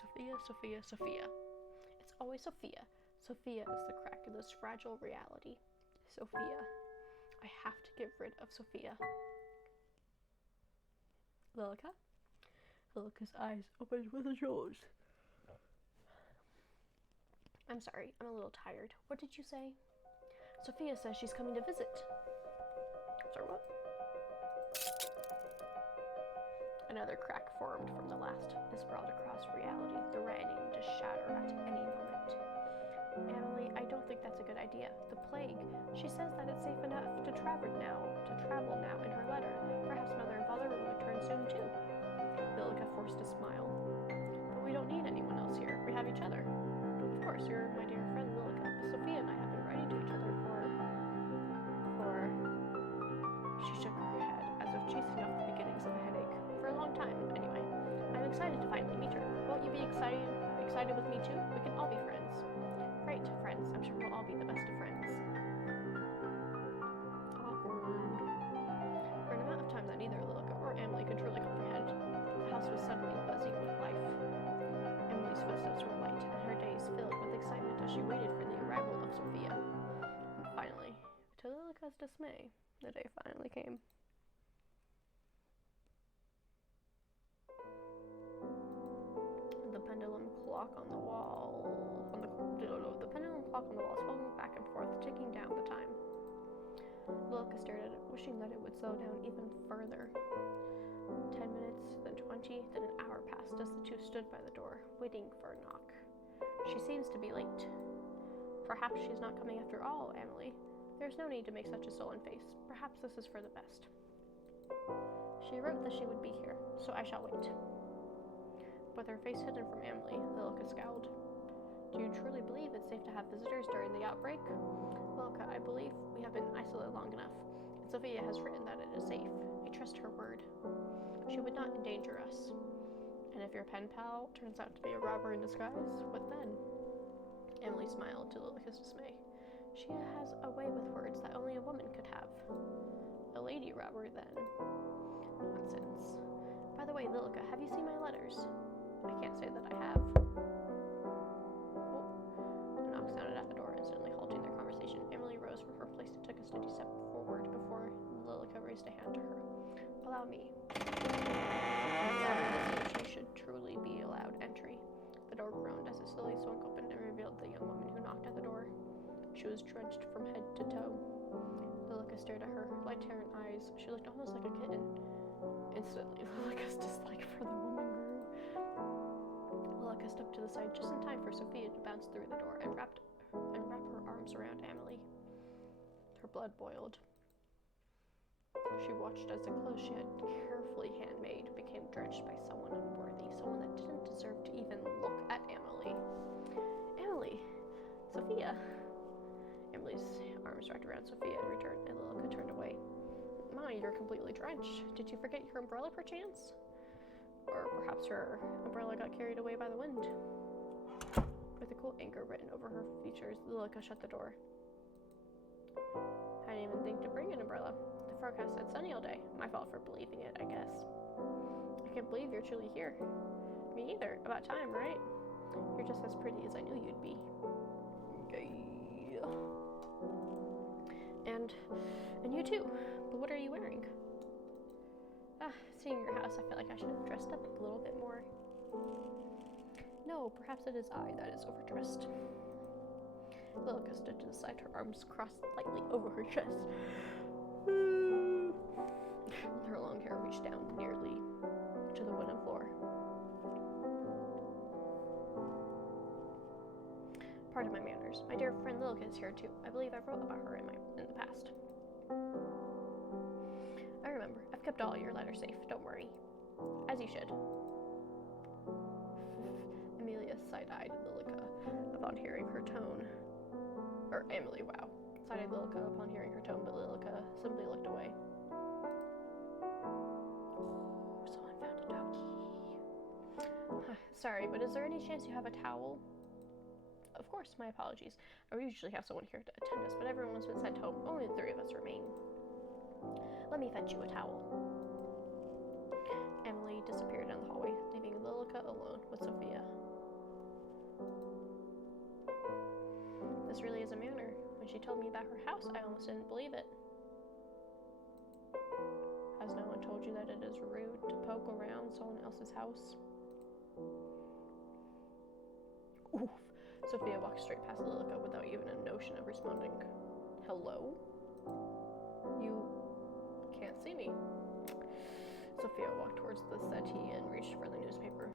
Sophia, Sophia, Sophia. It's always Sophia. Sophia is the crack in this fragile reality. Sophia. I have to get rid of Sophia. Lilica? Lilica's eyes opened with a jolt. I'm sorry, I'm a little tired. What did you say? Sophia says she's coming to visit. Sorry, what? Another crack formed from the last. This sprawled across reality, threatening to shatter at any moment. Emily, I don't think that's a good idea. The plague. She says that it's safe enough to travel now in her letter. Perhaps Mother and Father will return soon too. Lilica forced a smile. But we don't need anyone else here. We have each other. Of course, you're my dear friend Lilica. Sophia and I have been writing to each other for... She shook her head as if chasing off the beginnings of a headache. For a long time, anyway. I'm excited to finally meet her. Won't you be excited with me too? We can all be friends. Great, friends. I'm sure we'll all be the best of friends. Awkward. For an amount of time that neither Lilica or Emily could truly comprehend, the house was suddenly buzzing with life. Emily's footsteps were light, and her days filled with excitement as she waited for the arrival of Sophia. And finally, to Lilica's dismay, the day finally came. The pendulum clock on the wall swung back and forth, ticking down the time. Lilica stared at it, wishing that it would slow down even further. 10 minutes, then 20, then an hour passed as the two stood by the door, waiting for a knock. She seems to be late. Perhaps she's not coming after all, Emily. There's no need to make such a sullen face. Perhaps this is for the best. She wrote that she would be here, so I shall wait. With her face hidden from Emily, Lilica scowled. Do you truly believe it's safe to have visitors during the outbreak? Lilica, I believe we have been isolated long enough, and Sophia has written that it is safe. I trust her word. She would not endanger us. And if your pen pal turns out to be a robber in disguise, what then? Emily smiled to Lilica's dismay. She has a way with words that only a woman could have. A lady robber, then. Nonsense. By the way, Lilica, have you seen my letters? I can't say that I have. Oh. A knock sounded at the door, instantly halting their conversation. Emily rose from her place and took a steady step forward before Lilica raised a hand to her. Allow me. She should truly be allowed entry. The door groaned as it slowly swung open and revealed the young woman who knocked at the door. She was drenched from head to toe. Lilica stared at her, light hair and eyes. She looked almost like a kitten. Instantly, Lilica's dislike for the woman grew. Lilica stepped to the side just in time for Sophia to bounce through the door and wrap her arms around Emily. Her blood boiled. She watched as the clothes she had carefully handmade became drenched by someone unworthy, someone that didn't deserve to even look at Emily. Emily! Sophia! Emily's arms wrapped around Sophia and Lilica turned away. My, you're completely drenched. Did you forget your umbrella, perchance? Or perhaps her umbrella got carried away by the wind. With a cool anger written over her features, Lilica shut the door. I didn't even think to bring an umbrella. The forecast said sunny all day. My fault for believing it, I guess. I can't believe you're truly here. Me neither. About time, right? You're just as pretty as I knew you'd be. And you too. But what are you wearing? Seeing your house, I feel like I should have dressed up a little bit more. No, perhaps it is I that is overdressed. Lilica stood to the side, her arms crossed lightly over her chest. Her long hair reached down nearly to the wooden floor. Pardon my manners. My dear friend Lilica is here too. I believe I wrote about her in the past. I remember. I've kept all your letters safe. Don't worry. As you should. Amelia side-eyed Lilica upon hearing her tone. Or Emily, wow. Side-eyed Lilica upon hearing her tone, but Lilica simply looked away. Oh, someone found a doggy. Sorry, but is there any chance you have a towel? Of course, my apologies. I usually have someone here to attend us, but everyone's been sent home. Only the 3 of us remain. Let me fetch you a towel. Emily disappeared down the hallway, leaving Lilica alone with Sophia. This really is a manor. When she told me about her house, I almost didn't believe it. Has no one told you that it is rude to poke around someone else's house? Oof. Sophia walked straight past Lilica without even a notion of responding. Hello? You can't see me. Sophia walked towards the settee and reached for the newspaper.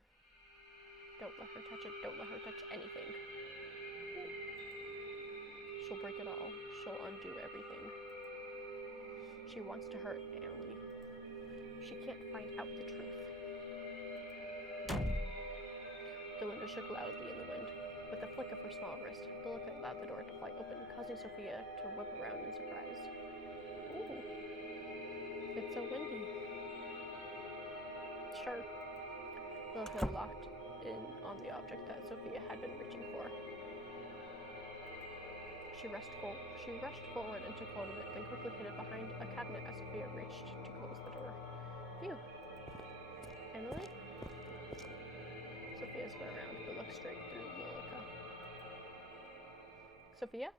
Don't let her touch it. Don't let her touch anything. She'll break it all. She'll undo everything. She wants to hurt Emily. She can't find out the truth. The window shook loudly in the wind. With a flick of her small wrist, Lilica allowed the door to fly open, causing Sophia to whip around in surprise. Ooh. It's so windy. Sure. Lilica locked in on the object that Sophia had been reaching for. She rushed forward and took hold of it, then quickly hid it behind a cabinet as Sophia reached to close the door. Phew. Emily? Sophia spun around, but looked straight through Lilica. Sophia?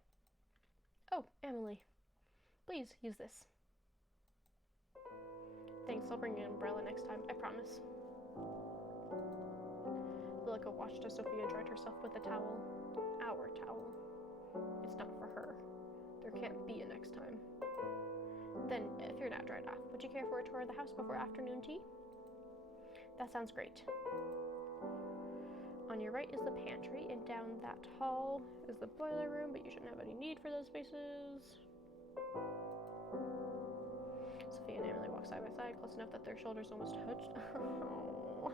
Oh, Emily. Please, use this. Thanks, I'll bring an umbrella next time, I promise. Lilica watched as Sophia dried herself with a towel. Our towel. It's not for her. There can't be a next time. Then, if you're not dried off, would you care for a tour of the house before afternoon tea? That sounds great. On your right is the pantry, and down that hall is the boiler room, but you shouldn't have any need for those spaces. Sophia and Emily walked side by side, close enough that their shoulders almost touched. Oh.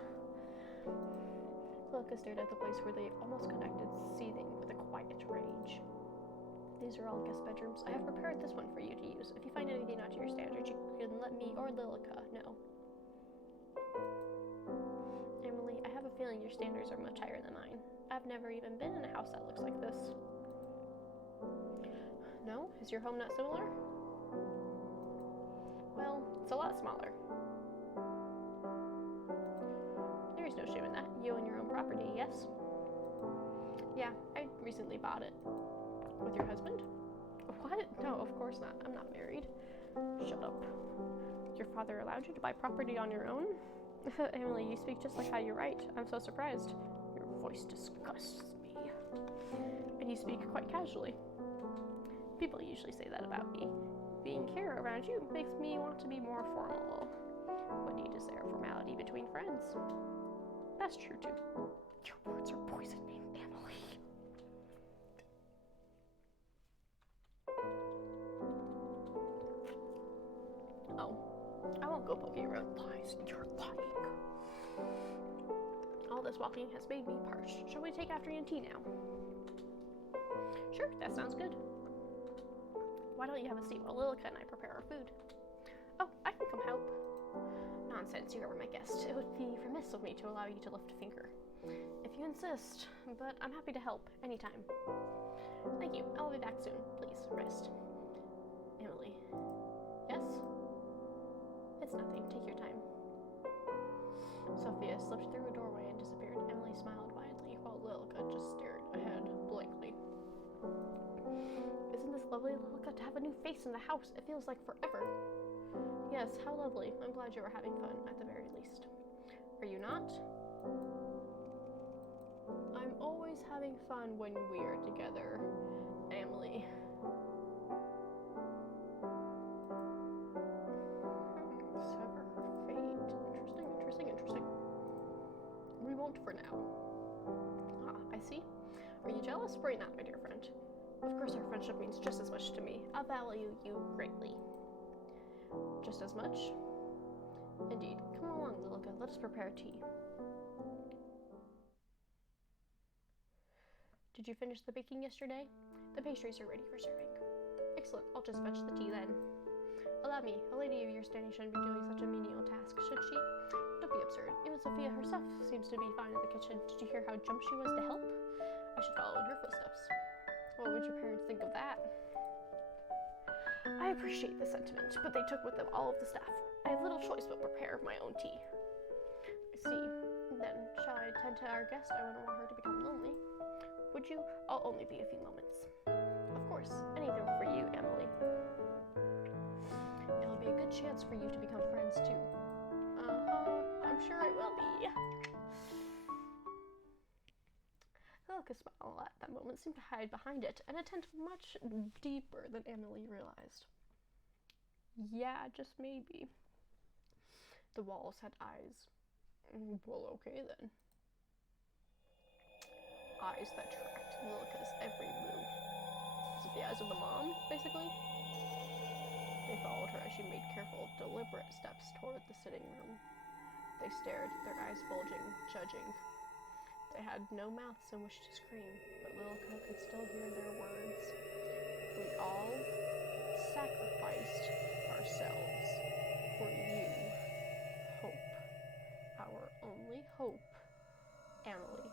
Lilica stared at the place where they almost connected, seething with a quiet rage. These are all guest bedrooms. I have prepared this one for you to use. If you find anything not to your standards, you can let me or Lilica know. Emily, I have a feeling your standards are much higher than mine. I've never even been in a house that looks like this. No? Is your home not similar? Well, it's a lot smaller. There is no shame in that. You own your own property, yes? Yeah, I recently bought it. With your husband? What? No, of course not. I'm not married. Shut up. Your father allowed you to buy property on your own? Emily, you speak just like how you write. I'm so surprised. Your voice disgusts me. And you speak quite casually. People usually say that about me. Being here around you makes me want to be more formal. What need is there formality between friends? That's true too. Your words are poisoning, Emily. Oh, I won't go poking around lies. You're lying. All this walking has made me parched. Shall we take afternoon tea now? Sure, that sounds good. Why don't you have a seat while Lilica and I prepare our food? Oh, I can come help. Nonsense, you are my guest. It would be remiss of me to allow you to lift a finger. If you insist, but I'm happy to help anytime. Thank you. I'll be back soon. Please, rest. Emily. Yes? It's nothing. Take your time. Sophia slipped through a doorway and disappeared. Emily smiled widely, while Lilica just stared ahead blankly. Isn't this lovely, Lilica, to have a new face in the house? It feels like forever. Yes, how lovely. I'm glad you were having fun, at the very least. Are you not? I'm always having fun when we're together, Emily. Sever her fate. Interesting. We won't for now. Ah, I see. Are you jealous? Worry not, my dear friend. Of course our friendship means just as much to me. I value you greatly. Just as much? Indeed. Come along, Lilica. Let us prepare tea. Did you finish the baking yesterday? The pastries are ready for serving. Excellent. I'll just fetch the tea then. Allow me. A lady of your standing shouldn't be doing such a menial task, should she? Don't be absurd. Even Sophia herself seems to be fine in the kitchen. Did you hear how jumped she was to help? I should follow in her footsteps. What would your parents think of that? I appreciate the sentiment, but they took with them all of the staff. I have little choice but prepare my own tea. I see. Then, shall I attend to our guest? I wouldn't want her to become lonely. Would you? I'll only be a few moments. Of course. Anything for you, Emily. It'll be a good chance for you to become friends, too. I'm sure it will be. Lilica smiled at that moment, seemed to hide behind it, and intent much deeper than Emily realized. Yeah, just maybe. The walls had eyes. Well, okay then. Eyes that tracked Lilica's every move. Was it the eyes of the mom, basically? They followed her as she made careful, deliberate steps toward the sitting room. They stared, their eyes bulging, judging. They had no mouths in which to scream, but Lilica could still hear their words. We all sacrificed ourselves for you. Hope. Our only hope. Emily.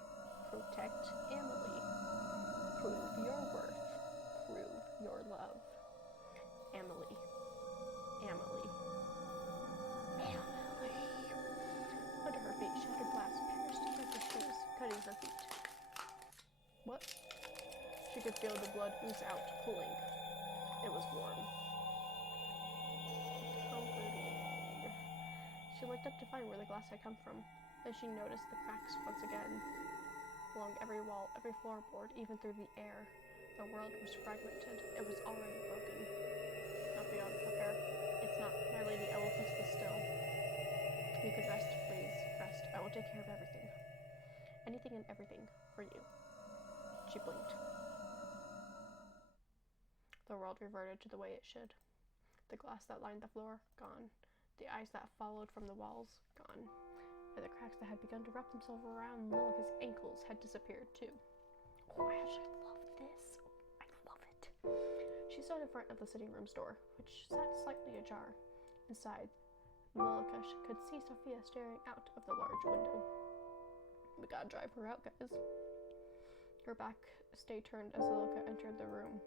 Protect Emily. Prove your worth. Prove your love. Emily. Emily. Under her feet, shattered glass pierced through her shoes, cutting her feet. What? She could feel the blood ooze out, pulling. It was warm. Comforting. She looked up to find where the glass had come from. Then she noticed the cracks once again. Along every wall, every floorboard, even through the air. The world was fragmented. It was already broken. Not beyond repair. It's not. My lady, I will fix this still. You could rest, please. Rest. I will take care of everything. Anything and everything for you. She blinked. The world reverted to the way it should. The glass that lined the floor, gone. The eyes that followed from the walls, gone. And the cracks that had begun to wrap themselves around Lilica's ankles had disappeared too. Oh, I actually love this. I love it. She stood in front of the sitting room's door, which sat slightly ajar. Inside, Lilica could see Sophia staring out of the large window. We gotta drive her out, guys. Her back stayed turned as Lilica entered the room.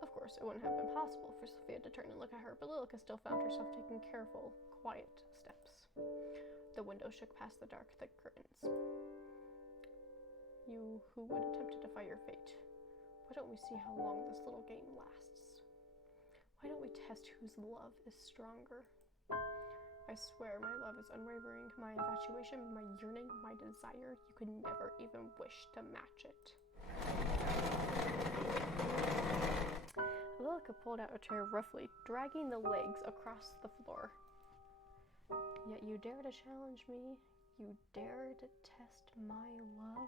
Of course, it wouldn't have been possible for Sophia to turn and look at her, but Lilica still found herself taking careful, quiet steps. The window shook past the dark, thick curtains. You who would attempt to defy your fate, why don't we see how long this little game lasts? Why don't we test whose love is stronger? I swear my love is unwavering, my infatuation, my yearning, my desire, you could never even wish to match it. Lilica pulled out a chair roughly, dragging the legs across the floor. Yet you dare to challenge me? You dare to test my love?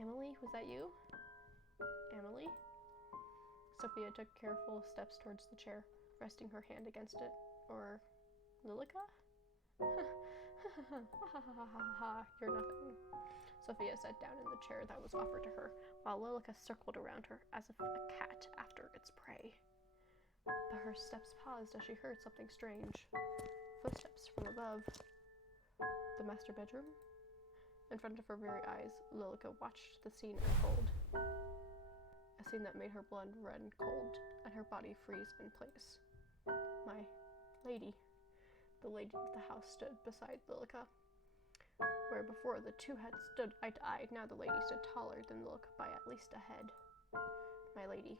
Emily, was that you? Emily? Sophia took careful steps towards the chair, resting her hand against it. Or Lilica? You're nothing. Sophia sat down in the chair that was offered to her, while Lilica circled around her as if a cat after its prey. But her steps paused as she heard something strange. Footsteps from above. The master bedroom? In front of her very eyes, Lilica watched the scene unfold. A scene that made her blood run cold and her body freeze in place. My lady. The lady of the house stood beside Lilica. Where before the two had stood eye to eye, now the lady stood taller than Lilica by at least a head. My lady,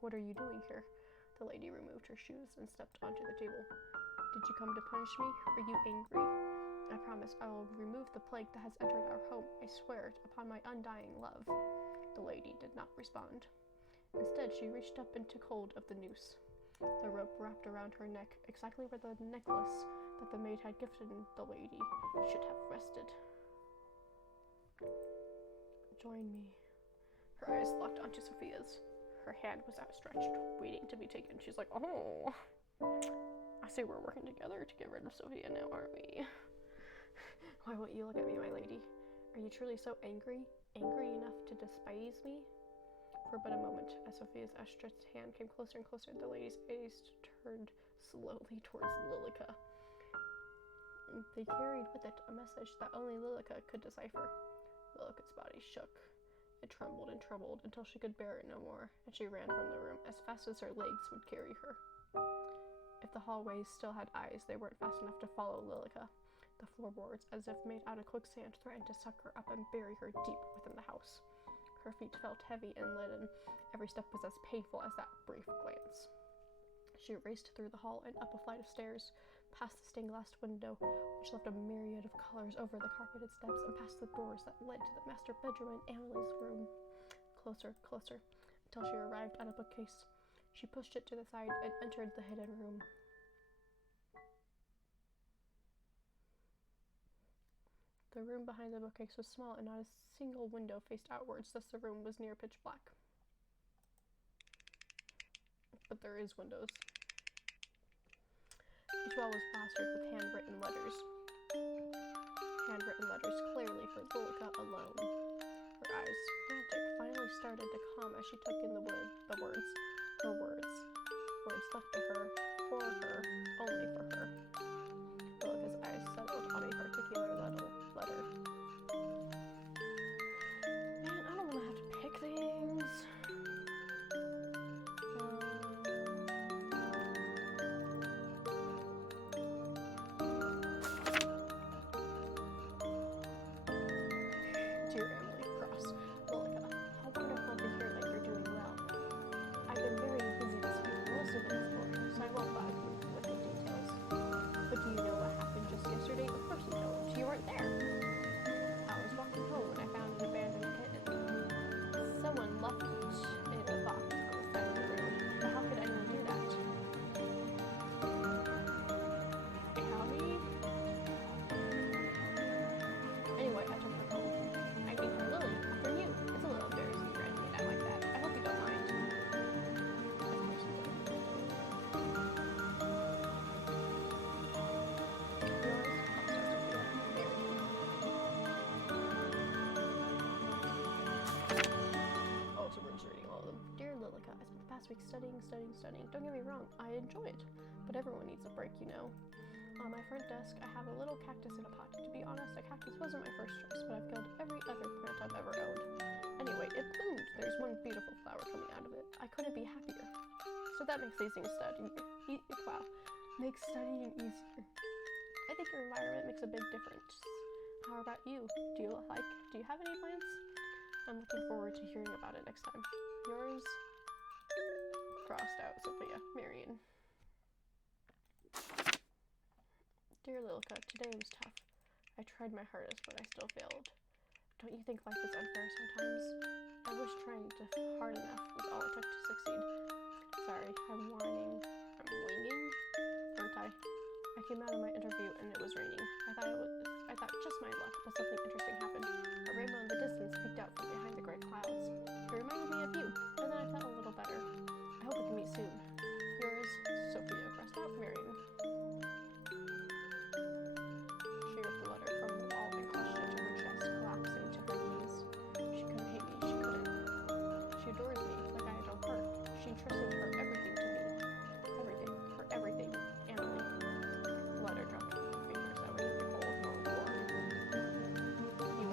what are you doing here? The lady removed her shoes and stepped onto the table. Did you come to punish me? Are you angry? I promise I will remove the plague that has entered our home. I swear it upon my undying love. The lady did not respond. Instead, she reached up and took hold of the noose. The rope wrapped around her neck, exactly where the necklace that the maid had gifted the lady should have rested. Join me. Her eyes locked onto Sophia's. Her hand was outstretched, waiting to be taken. She's like, oh, I see we're working together to get rid of Sophia now, aren't we? Why won't you look at me, my lady? Are you truly so angry? Angry enough to despise me? For but a moment, as Sophia's outstretched hand came closer and closer, the lady's gaze turned slowly towards Lilica. They carried with it a message that only Lilica could decipher. Lilica's body shook. It trembled and trembled until she could bear it no more, and she ran from the room as fast as her legs would carry her. If the hallways still had eyes, they weren't fast enough to follow Lilica. The floorboards, as if made out of quicksand, threatened to suck her up and bury her deep within the house. Her feet felt heavy and leaden. Every step was as painful as that brief glance. She raced through the hall and up a flight of stairs, past the stained-glass window, which left a myriad of colors over the carpeted steps, and past the doors that led to the master bedroom and Annalie's room. Closer, closer, until she arrived at a bookcase. She pushed it to the side and entered the hidden room. The room behind the bookcase was small, and not a single window faced outwards, thus the room was near pitch black. But there is windows. Each wall was plastered with handwritten letters. Handwritten letters clearly for Lilica alone. Her eyes, frantic, finally started to calm as she took in the words. Her words. Words left to her, for her, only for her. Lilica's eyes settled on a particular letter. Man, I don't want to have to pick things. Dear Emily, cross. Lilica, how wonderful to hear that you're doing well. I've been very busy this week. Most of it is boring, so I won't bother you with the details. But do you know what happened just yesterday? Of course you don't. You weren't there. I was walking home when I found an abandoned kitten. Someone left it in a box on the side of the road. But how could anyone do that? Abby? Anyway, I took her home. I named her Lily, after you. It's a little embarrassing for anything I like that. I hope you don't mind. Of course you don't. Oh, so we're just reading all of them. Dear Lilica, I spent the past week studying. Don't get me wrong, I enjoy it. But everyone needs a break, you know. On my front desk, I have a little cactus in a pot. To be honest, a cactus wasn't my first choice, but I've killed every other plant I've ever owned. Anyway, it bloomed. There's one beautiful flower coming out of it. I couldn't be happier. So that makes makes studying easier. I think your environment makes a big difference. How about you? Do you have any plants? I'm looking forward to hearing about it next time. Yours, crossed out, Sophia, Marion. Dear Lilica, today was tough. I tried my hardest, but I still failed. Don't you think life is unfair sometimes? I wish trying hard enough was all it took to succeed. Sorry, I'm winging, aren't I? I came out of my interview and it was raining. I thought just my luck, but something interesting happened. A rainbow in the distance peeked out from behind the gray clouds. It reminded me of you, and then I felt a little better. I hope we can meet soon. Yours, Sophia, crossed out, Marion. She ripped the letter from the wall and crushed it to her chest, collapsing to her knees. She couldn't hate me, she couldn't. She adores me, like I adore her. She entrusted her everything to me. Everything, her everything, Emily. The letter dropped from her fingers that were neither cold nor warm. You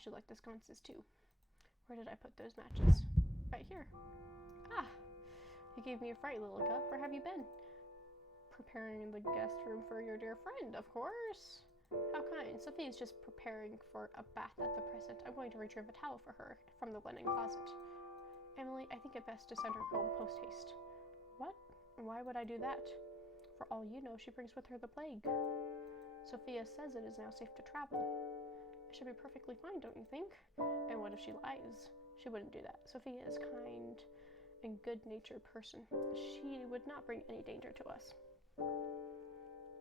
should like this consequences too. Where did I put those matches? Right here. Ah, you gave me a fright, Lilica. Where have you been? Preparing the guest room for your dear friend, of course. How kind. Sophia's just preparing for a bath at the present. I'm going to retrieve a towel for her from the linen closet. Emily, I think it best to send her home post-haste. What? Why would I do that? For all you know, she brings with her the plague. Sophia says it is now safe to travel. It should be perfectly fine, don't you think? And what if she lies? She wouldn't do that. Sophia is a kind and good-natured person. She would not bring any danger to us.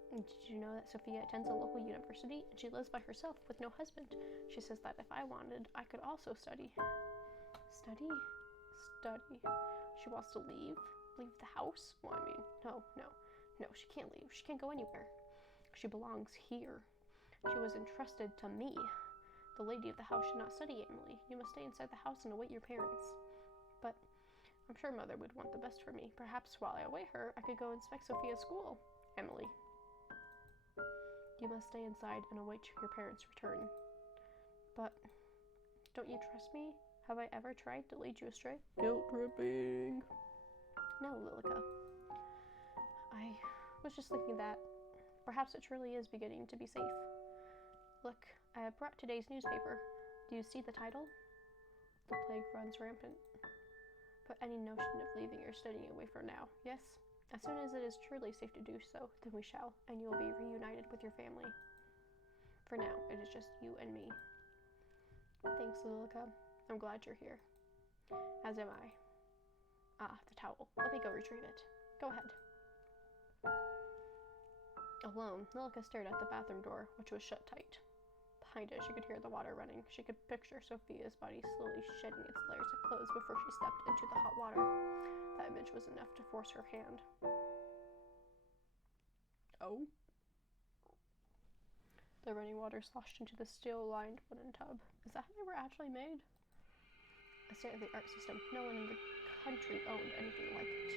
Did you know that Sophia attends a local university and she lives by herself with no husband? She says that if I wanted, I could also study. Study? Study. She wants to leave? Leave the house? Well, I mean, no, she can't leave. She can't go anywhere. She belongs here. She was entrusted to me. The lady of the house should not study, Emily. You must stay inside the house and await your parents. But I'm sure Mother would want the best for me. Perhaps while I await her, I could go inspect Sophia's school. Emily. You must stay inside and await your parents' return. But don't you trust me? Have I ever tried to lead you astray? Guilt tripping. No, Lilica. I was just thinking that perhaps it truly is beginning to be safe. Look, I have brought today's newspaper. Do you see the title? The plague runs rampant. Put any notion of leaving or studying away for now, yes? As soon as it is truly safe to do so, then we shall, and you will be reunited with your family. For now, it is just you and me. Thanks, Lilica. I'm glad you're here. As am I. Ah, the towel. Let me go retrieve it. Go ahead. Alone, Lilica stared at the bathroom door, which was shut tight. Behind it, she could hear the water running. She could picture Sophia's body slowly shedding its layers of clothes before she stepped into the hot water. That image was enough to force her hand. Oh? The running water sloshed into the steel-lined wooden tub. Is that how they were actually made? A state-of-the-art system. No one in the country owned anything like it.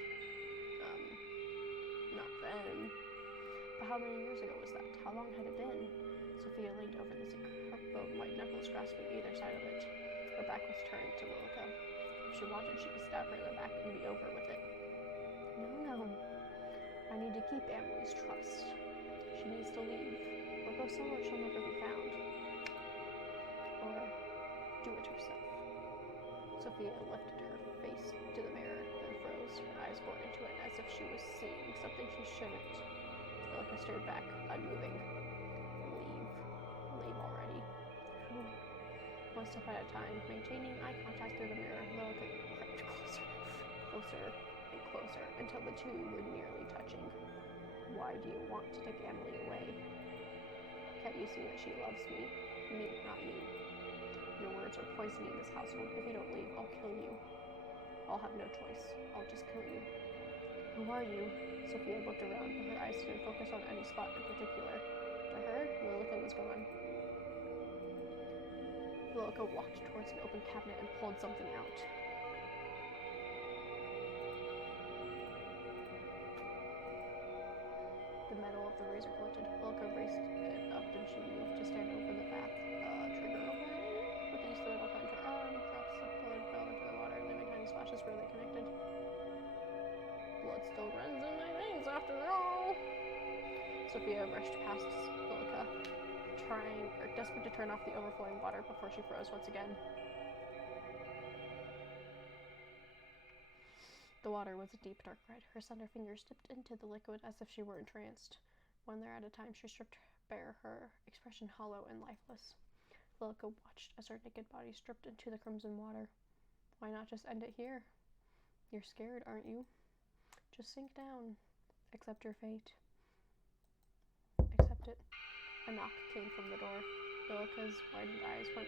Not then. But how many years ago was that? How long had it been? Sophia leaned over the sink, her bone white knuckles grasping either side of it. Her back was turned to Lilica. If she wanted, she could stab her in the back and be over with it. No. I need to keep Emily's trust. She needs to leave, or go somewhere she'll never be found. Or do it herself. Sophia lifted her face to the mirror, then froze, her eyes bored into it as if she was seeing something she shouldn't. Lilica stared back, unmoving. Leave already. One step at a time, maintaining eye contact through the mirror, Lilica crept closer and closer, until the two were nearly touching. Why do you want to take Emily away? Can't you see that she loves me? Me, not you. Your words are poisoning this household. If you don't leave, I'll kill you. I'll have no choice. I'll just kill you. Who are you? Sophia looked around, but her eyes didn't focus on any spot in particular. To her, Lilica was gone. Lilica walked towards an open cabinet and pulled something out. The metal of the razor glinted. Lilica raised it up and she moved to stand over the bath trigger opening. With ease, the metal cut into her arm. Drops of blood fell into the water, leaving tiny splashes where they connected. Blood still runs in my veins after all. Sophia rushed past Lilica, desperate to turn off the overflowing water before she froze once again. The water was a deep, dark red. Her slender fingers dipped into the liquid as if she were entranced. One layer at a time, she stripped bare, her expression hollow and lifeless. Lilica watched as her naked body stripped into the crimson water. Why not just end it here? You're scared, aren't you? Just sink down. Accept your fate. Accept it. A knock came from the door. Lilica's widened eyes went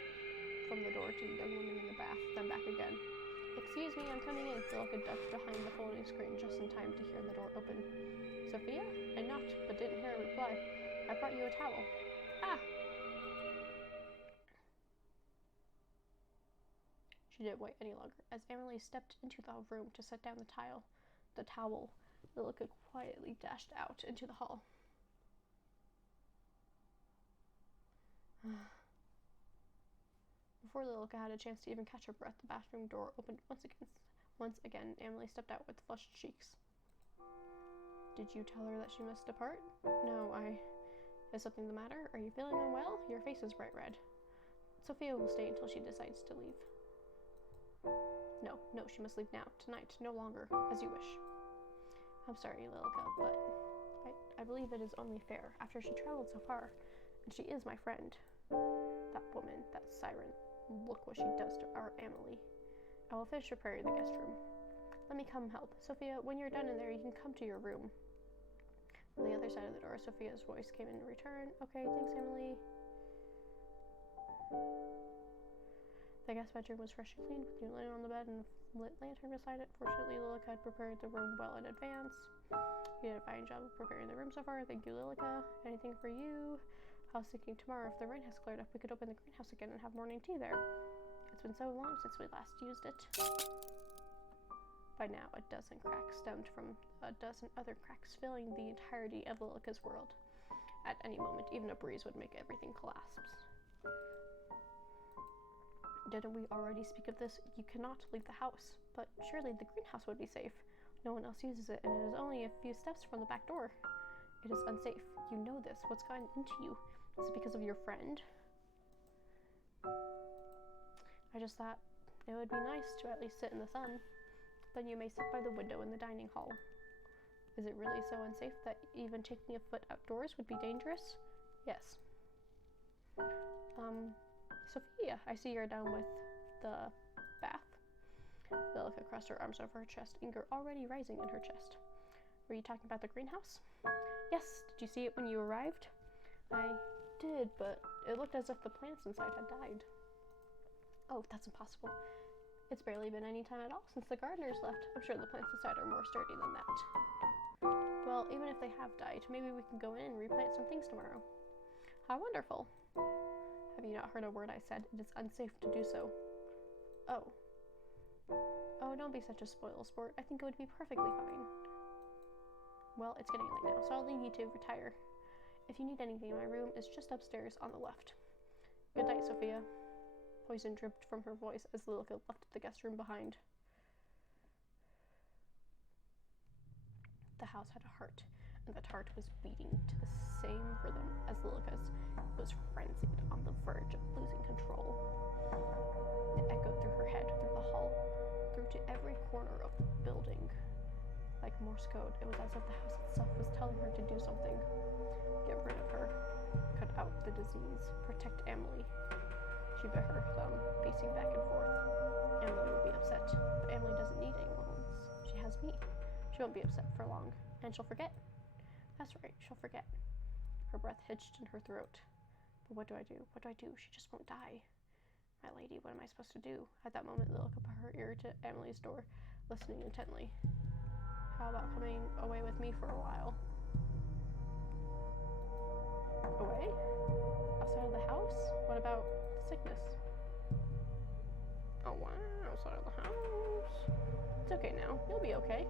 from the door to the young woman in the bath, then back again. Excuse me, I'm coming in. Lilica ducked behind the folding screen just in time to hear the door open. Sophia? I knocked, but didn't hear a reply. I brought you a towel. Ah! She didn't wait any longer. As Emily stepped into the room to set down the towel, Lilica quietly dashed out into the hall. Before Lilica had a chance to even catch her breath, the bathroom door opened once again. Emily stepped out with flushed cheeks. Did you tell her that she must depart? No, Is something the matter? Are you feeling unwell? Your face is bright red. Sophia will stay until she decides to leave. No, she must leave now. Tonight. No longer. As you wish. I'm sorry, Lilica, but I believe it is only fair, after she traveled so far, and she is my friend. That woman, that siren. Look what she does to our Emily. I will finish preparing the guest room. Let me come help. Sophia, when you're done in there, you can come to your room. On the other side of the door, Sophia's voice came in return. Okay, thanks, Emily. The guest bedroom was fresh and clean, with new linen on the bed and a lit lantern beside it. Fortunately, Lilica had prepared the room well in advance. You did a fine job of preparing the room so far. Thank you, Lilica. Anything for you? I was thinking tomorrow, if the rain has cleared up, we could open the greenhouse again and have morning tea there. It's been so long since we last used it. By now, a dozen cracks stemmed from a dozen other cracks, filling the entirety of Lilica's world. At any moment, even a breeze would make everything collapse. Didn't we already speak of this? You cannot leave the house. But surely the greenhouse would be safe. No one else uses it, and it is only a few steps from the back door. It is unsafe. You know this. What's gotten into you? Is it because of your friend? I just thought it would be nice to at least sit in the sun. Then you may sit by the window in the dining hall. Is it really so unsafe that even taking a foot outdoors would be dangerous? Yes. Sophia, I see you're down with the bath. Lilica crossed her arms over her chest, anger already rising in her chest. Were you talking about the greenhouse? Yes. Did you see it when you arrived? I did, but it looked as if the plants inside had died. Oh, that's impossible. It's barely been any time at all since the gardeners left. I'm sure the plants inside are more sturdy than that. Well, even if they have died, maybe we can go in and replant some things tomorrow. How wonderful. Have you not heard a word I said? It is unsafe to do so. Oh. Oh, don't be such a spoil sport. I think it would be perfectly fine. Well, it's getting late now, so I'll leave you to retire. If you need anything, my room is just upstairs on the left. Good night, Sophia. Poison dripped from her voice as Lilica left the guest room behind. The house had a heart, and that heart was beating to the same rhythm as Lilica's. It was frenzied, on the verge of losing control. It echoed through her head, through the hall, through to every corner of the building. Like Morse code, it was as if the house itself was telling her to do something. Get rid of her. Cut out the disease. Protect Emily. She bit her thumb, pacing back and forth. Emily will be upset, but Emily doesn't need any loans. She has me. She won't be upset for long, and she'll forget. That's right, she'll forget. Her breath hitched in her throat. But what do I do? What do I do? She just won't die. My lady, what am I supposed to do? At that moment, Lilica put her ear to Emily's door, listening intently. How about coming away with me for a while? Away? Outside of the house? What about sickness? Oh wow, outside of the house. It's okay now. You'll be okay.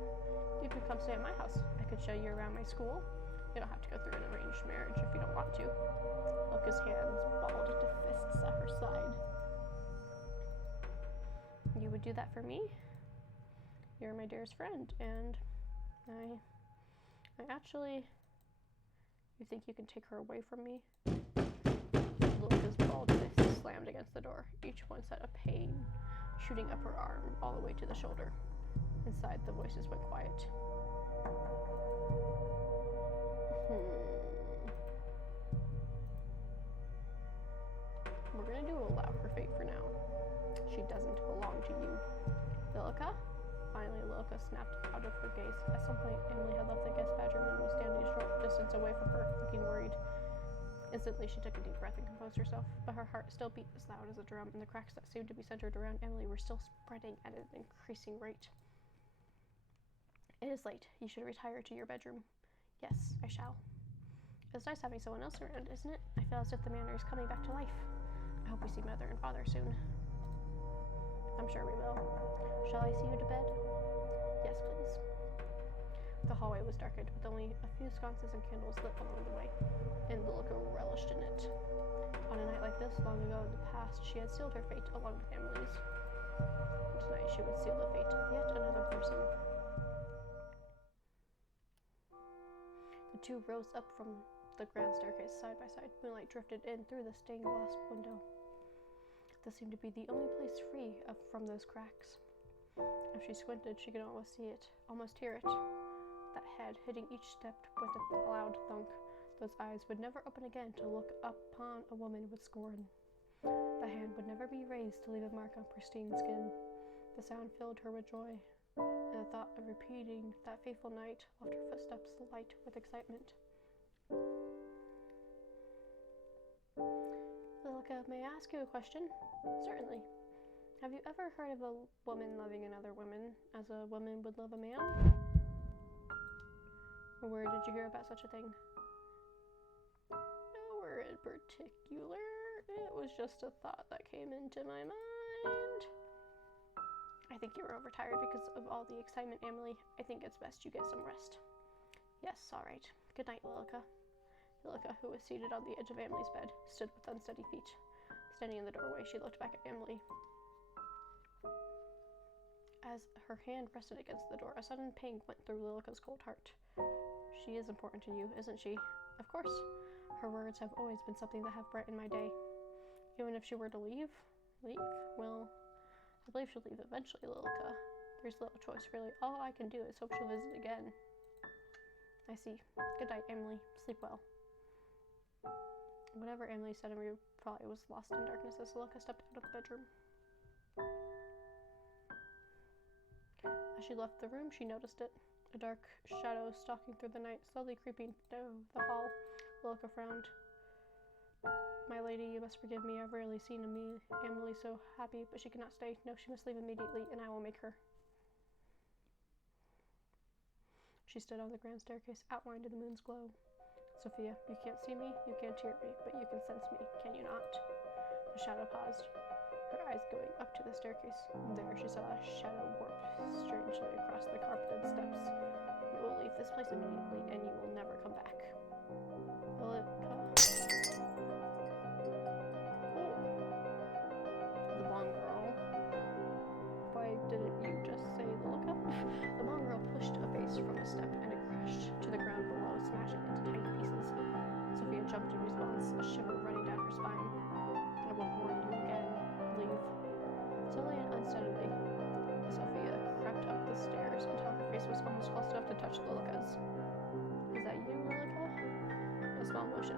You could come stay at my house. I could show you around my school. You don't have to go through an arranged marriage if you don't want to. Lilica's hands balled into fists at her side. You would do that for me? You're my dearest friend, and I actually... You think you can take her away from me? Lilica's balled fists slammed against the door, each one set of pain, shooting up her arm all the way to the shoulder. Inside, the voices went quiet. We're gonna do allow her fate for now. She doesn't belong to you. Lilica? Finally, Lilica snapped out of her gaze. At some point, Emily had left the guest bedroom and was standing a short distance away from her, looking worried. Instantly, she took a deep breath and composed herself, but her heart still beat as loud as a drum, and the cracks that seemed to be centered around Emily were still spreading at an increasing rate. It is late. You should retire to your bedroom. Yes, I shall. It's nice having someone else around, isn't it? I feel as if the manor is coming back to life. I hope we see Mother and Father soon. I'm sure we will. Shall I see you to bed? Yes, please. The hallway was darkened, with only a few sconces and candles lit along the way, and Lilica relished in it. On a night like this, long ago in the past, she had sealed her fate along with Emily's. Tonight she would seal the fate of yet another person. The two rose up from the grand staircase side by side. Moonlight drifted in through the stained glass window. This seemed to be the only place free from those cracks. If she squinted, she could almost see it, almost hear it. That head hitting each step with a loud thunk. Those eyes would never open again to look upon a woman with scorn. The hand would never be raised to leave a mark on pristine skin. The sound filled her with joy, and the thought of repeating that fateful night left her footsteps light with excitement. Lilica, may I ask you a question? Certainly. Have you ever heard of a woman loving another woman as a woman would love a man? Or where did you hear about such a thing? Nowhere in particular. It was just a thought that came into my mind. I think you were overtired because of all the excitement, Emily. I think it's best you get some rest. Yes, all right. Good night, Lilica. Lilica, who was seated on the edge of Emily's bed, stood with unsteady feet. Standing in the doorway, she looked back at Emily. As her hand rested against the door, a sudden pang went through Lilica's cold heart. She is important to you, isn't she? Of course. Her words have always been something that have brightened my day. Even if she were to leave? Well, I believe she'll leave eventually, Lilica. There's little choice, really. All I can do is hope she'll visit again. I see. Good night, Emily. Sleep well. Whatever Emily said in reply was lost in darkness as Lilica stepped out of the bedroom. As she left the room, she noticed it. A dark shadow stalking through the night, slowly creeping down the hall. Lilica frowned. My lady, you must forgive me. I've rarely seen Emily so happy, but she cannot stay. No, she must leave immediately, and I will make her. She stood on the grand staircase, outlined in the moon's glow. Sophia, you can't see me, you can't hear me, but you can sense me, can you not? The shadow paused, her eyes going up to the staircase. There she saw a shadow warp strangely across the carpeted steps. You will leave this place immediately, and you will never come back. Lilica. Oh. The blonde girl. Why didn't you just say Lilica? The blonde girl pushed a vase from a step, and it crashed to the ground below, smashing into tiny pieces. Sophia jumped in response, a shiver running down her spine. I won't warn you again. Leave. Slowly and unsteadily, Sophia crept up the stairs until her face was almost close enough to touch Lilica's. Is that you, Lilica? A small motion.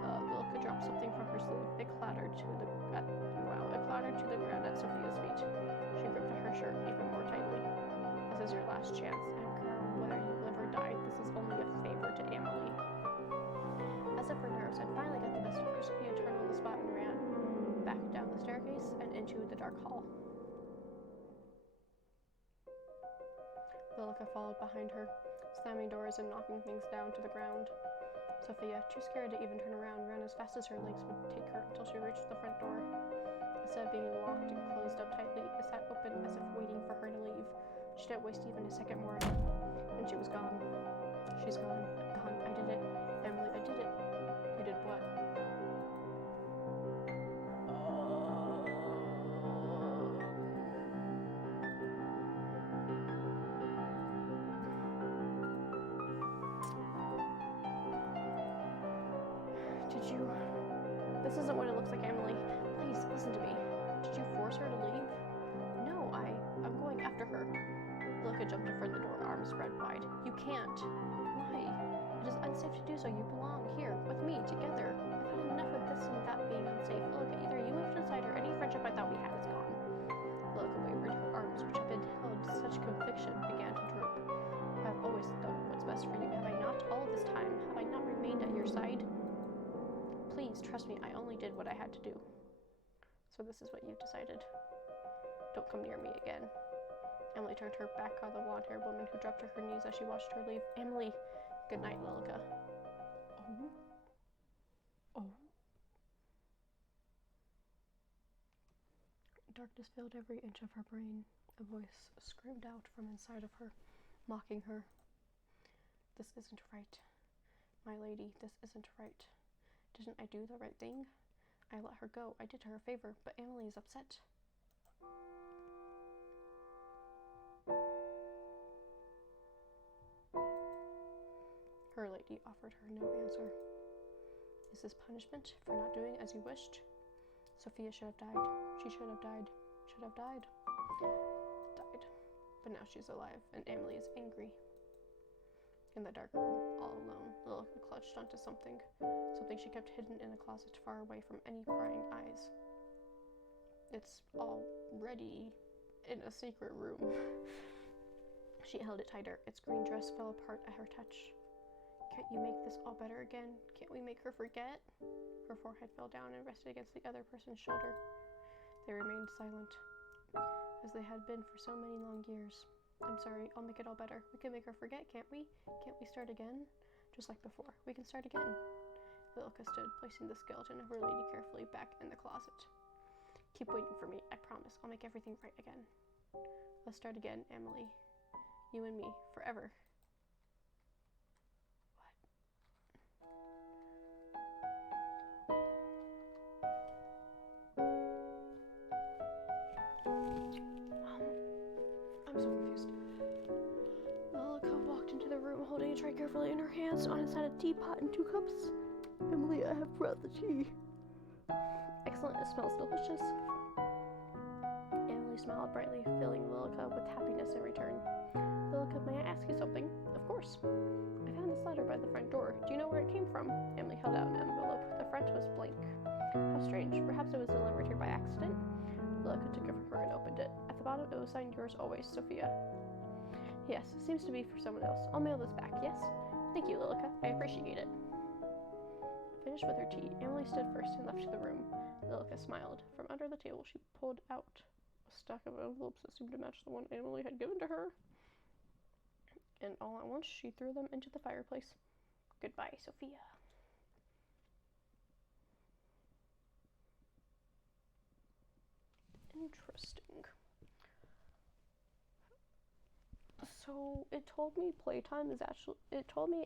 Lilica dropped something from her sleeve. It clattered to the ground at Sophia's feet. She gripped at her shirt even more tightly. This is your last chance, and girl, whether you live or die, this is only a favor to Emily. As if her nerves had finally got the best of her, Sophia turned on the spot and ran back down the staircase and into the dark hall. Lilica followed behind her, slamming doors and knocking things down to the ground. Sophia, too scared to even turn around, ran as fast as her legs would take her until she reached the front door. Instead of being locked and closed up tightly, it sat open as if waiting for her to leave. She didn't waste even a second more, and she was gone. She's gone. Gone. I did it. Emily, I did it. You did what? Did you... This isn't what it looks like, Emily. Please, listen to me. Did you force her to leave? No, I'm going after her. Lilica jumped in front of the door, arms spread wide. You can't. Why? It is unsafe to do so. You belong here, with me, together. I've had enough of this and that being unsafe. Lilica, either you moved inside or any friendship I thought we had is gone. Lilica wavered. Her arms, which had been held with such conviction, began to droop. I have always done what's best for you, have I not? All of this time, have I not remained at your side? Please, trust me, I only did what I had to do. So this is what you've decided. Don't come near me again. Emily turned her back on the blonde-haired woman who dropped to her knees as she watched her leave. Emily! Good night, Lilica. Oh. Darkness filled every inch of her brain. A voice screamed out from inside of her. mocking her. This isn't right. My lady, this isn't right. Didn't I do the right thing? I let her go. I did her a favor, but Emily is upset. Her lady offered her no answer. Is this punishment for not doing as you wished? Sophia should have died. She should have died. Should have died. Died. But now she's alive, and Emily is angry. In the dark room, all alone, Lilith clutched onto something she kept hidden in a closet far away from any prying eyes. It's already in a secret room. She held it tighter. Its green dress fell apart at her touch. Can't you make this all better again? Can't we make her forget? Her forehead fell down and rested against the other person's shoulder. They remained silent, as they had been for so many long years. I'm sorry, I'll make it all better. We can make her forget, can't we? Can't we start again? Just like before. We can start again. Lilka stood, placing the skeleton of her lady carefully back in the closet. Keep waiting for me, I promise. I'll make everything right again. Let's start again, Emily. You and me, forever. I'm so confused. Lilka walked into the room holding a tray carefully in her hands. On its side, a teapot and 2 cups. Emily, I have brought the tea. Excellent, it smells delicious. Emily smiled brightly, filling Lilka with happiness in return. Lilka, may I ask you something? Of course. I found this letter by the front door. Do you know where it came from? Emily held out an envelope. The front was blank. How strange. Perhaps it was delivered here by accident? Lilka took it from her and opened it. At the bottom, it was signed yours always, Sophia. Yes, it seems to be for someone else. I'll mail this back, yes? Thank you, Lilka. I appreciate it. Finished with her tea, Emily stood first and left the room. Lilka smiled. From under the table, she pulled out a stack of envelopes that seemed to match the one Emily had given to her. And all at once, she threw them into the fireplace. Goodbye, Sophia. Interesting. So it told me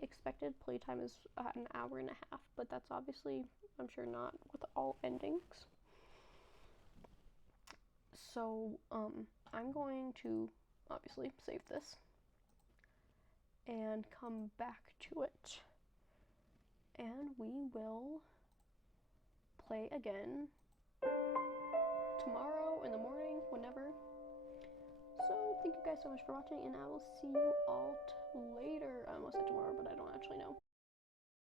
expected playtime is an hour and a half, but that's obviously, I'm sure, not with all endings. So I'm going to obviously save this and come back to it, and we will play again tomorrow in the morning, whenever. So thank you guys so much for watching, and I will see you all later. I almost said tomorrow, but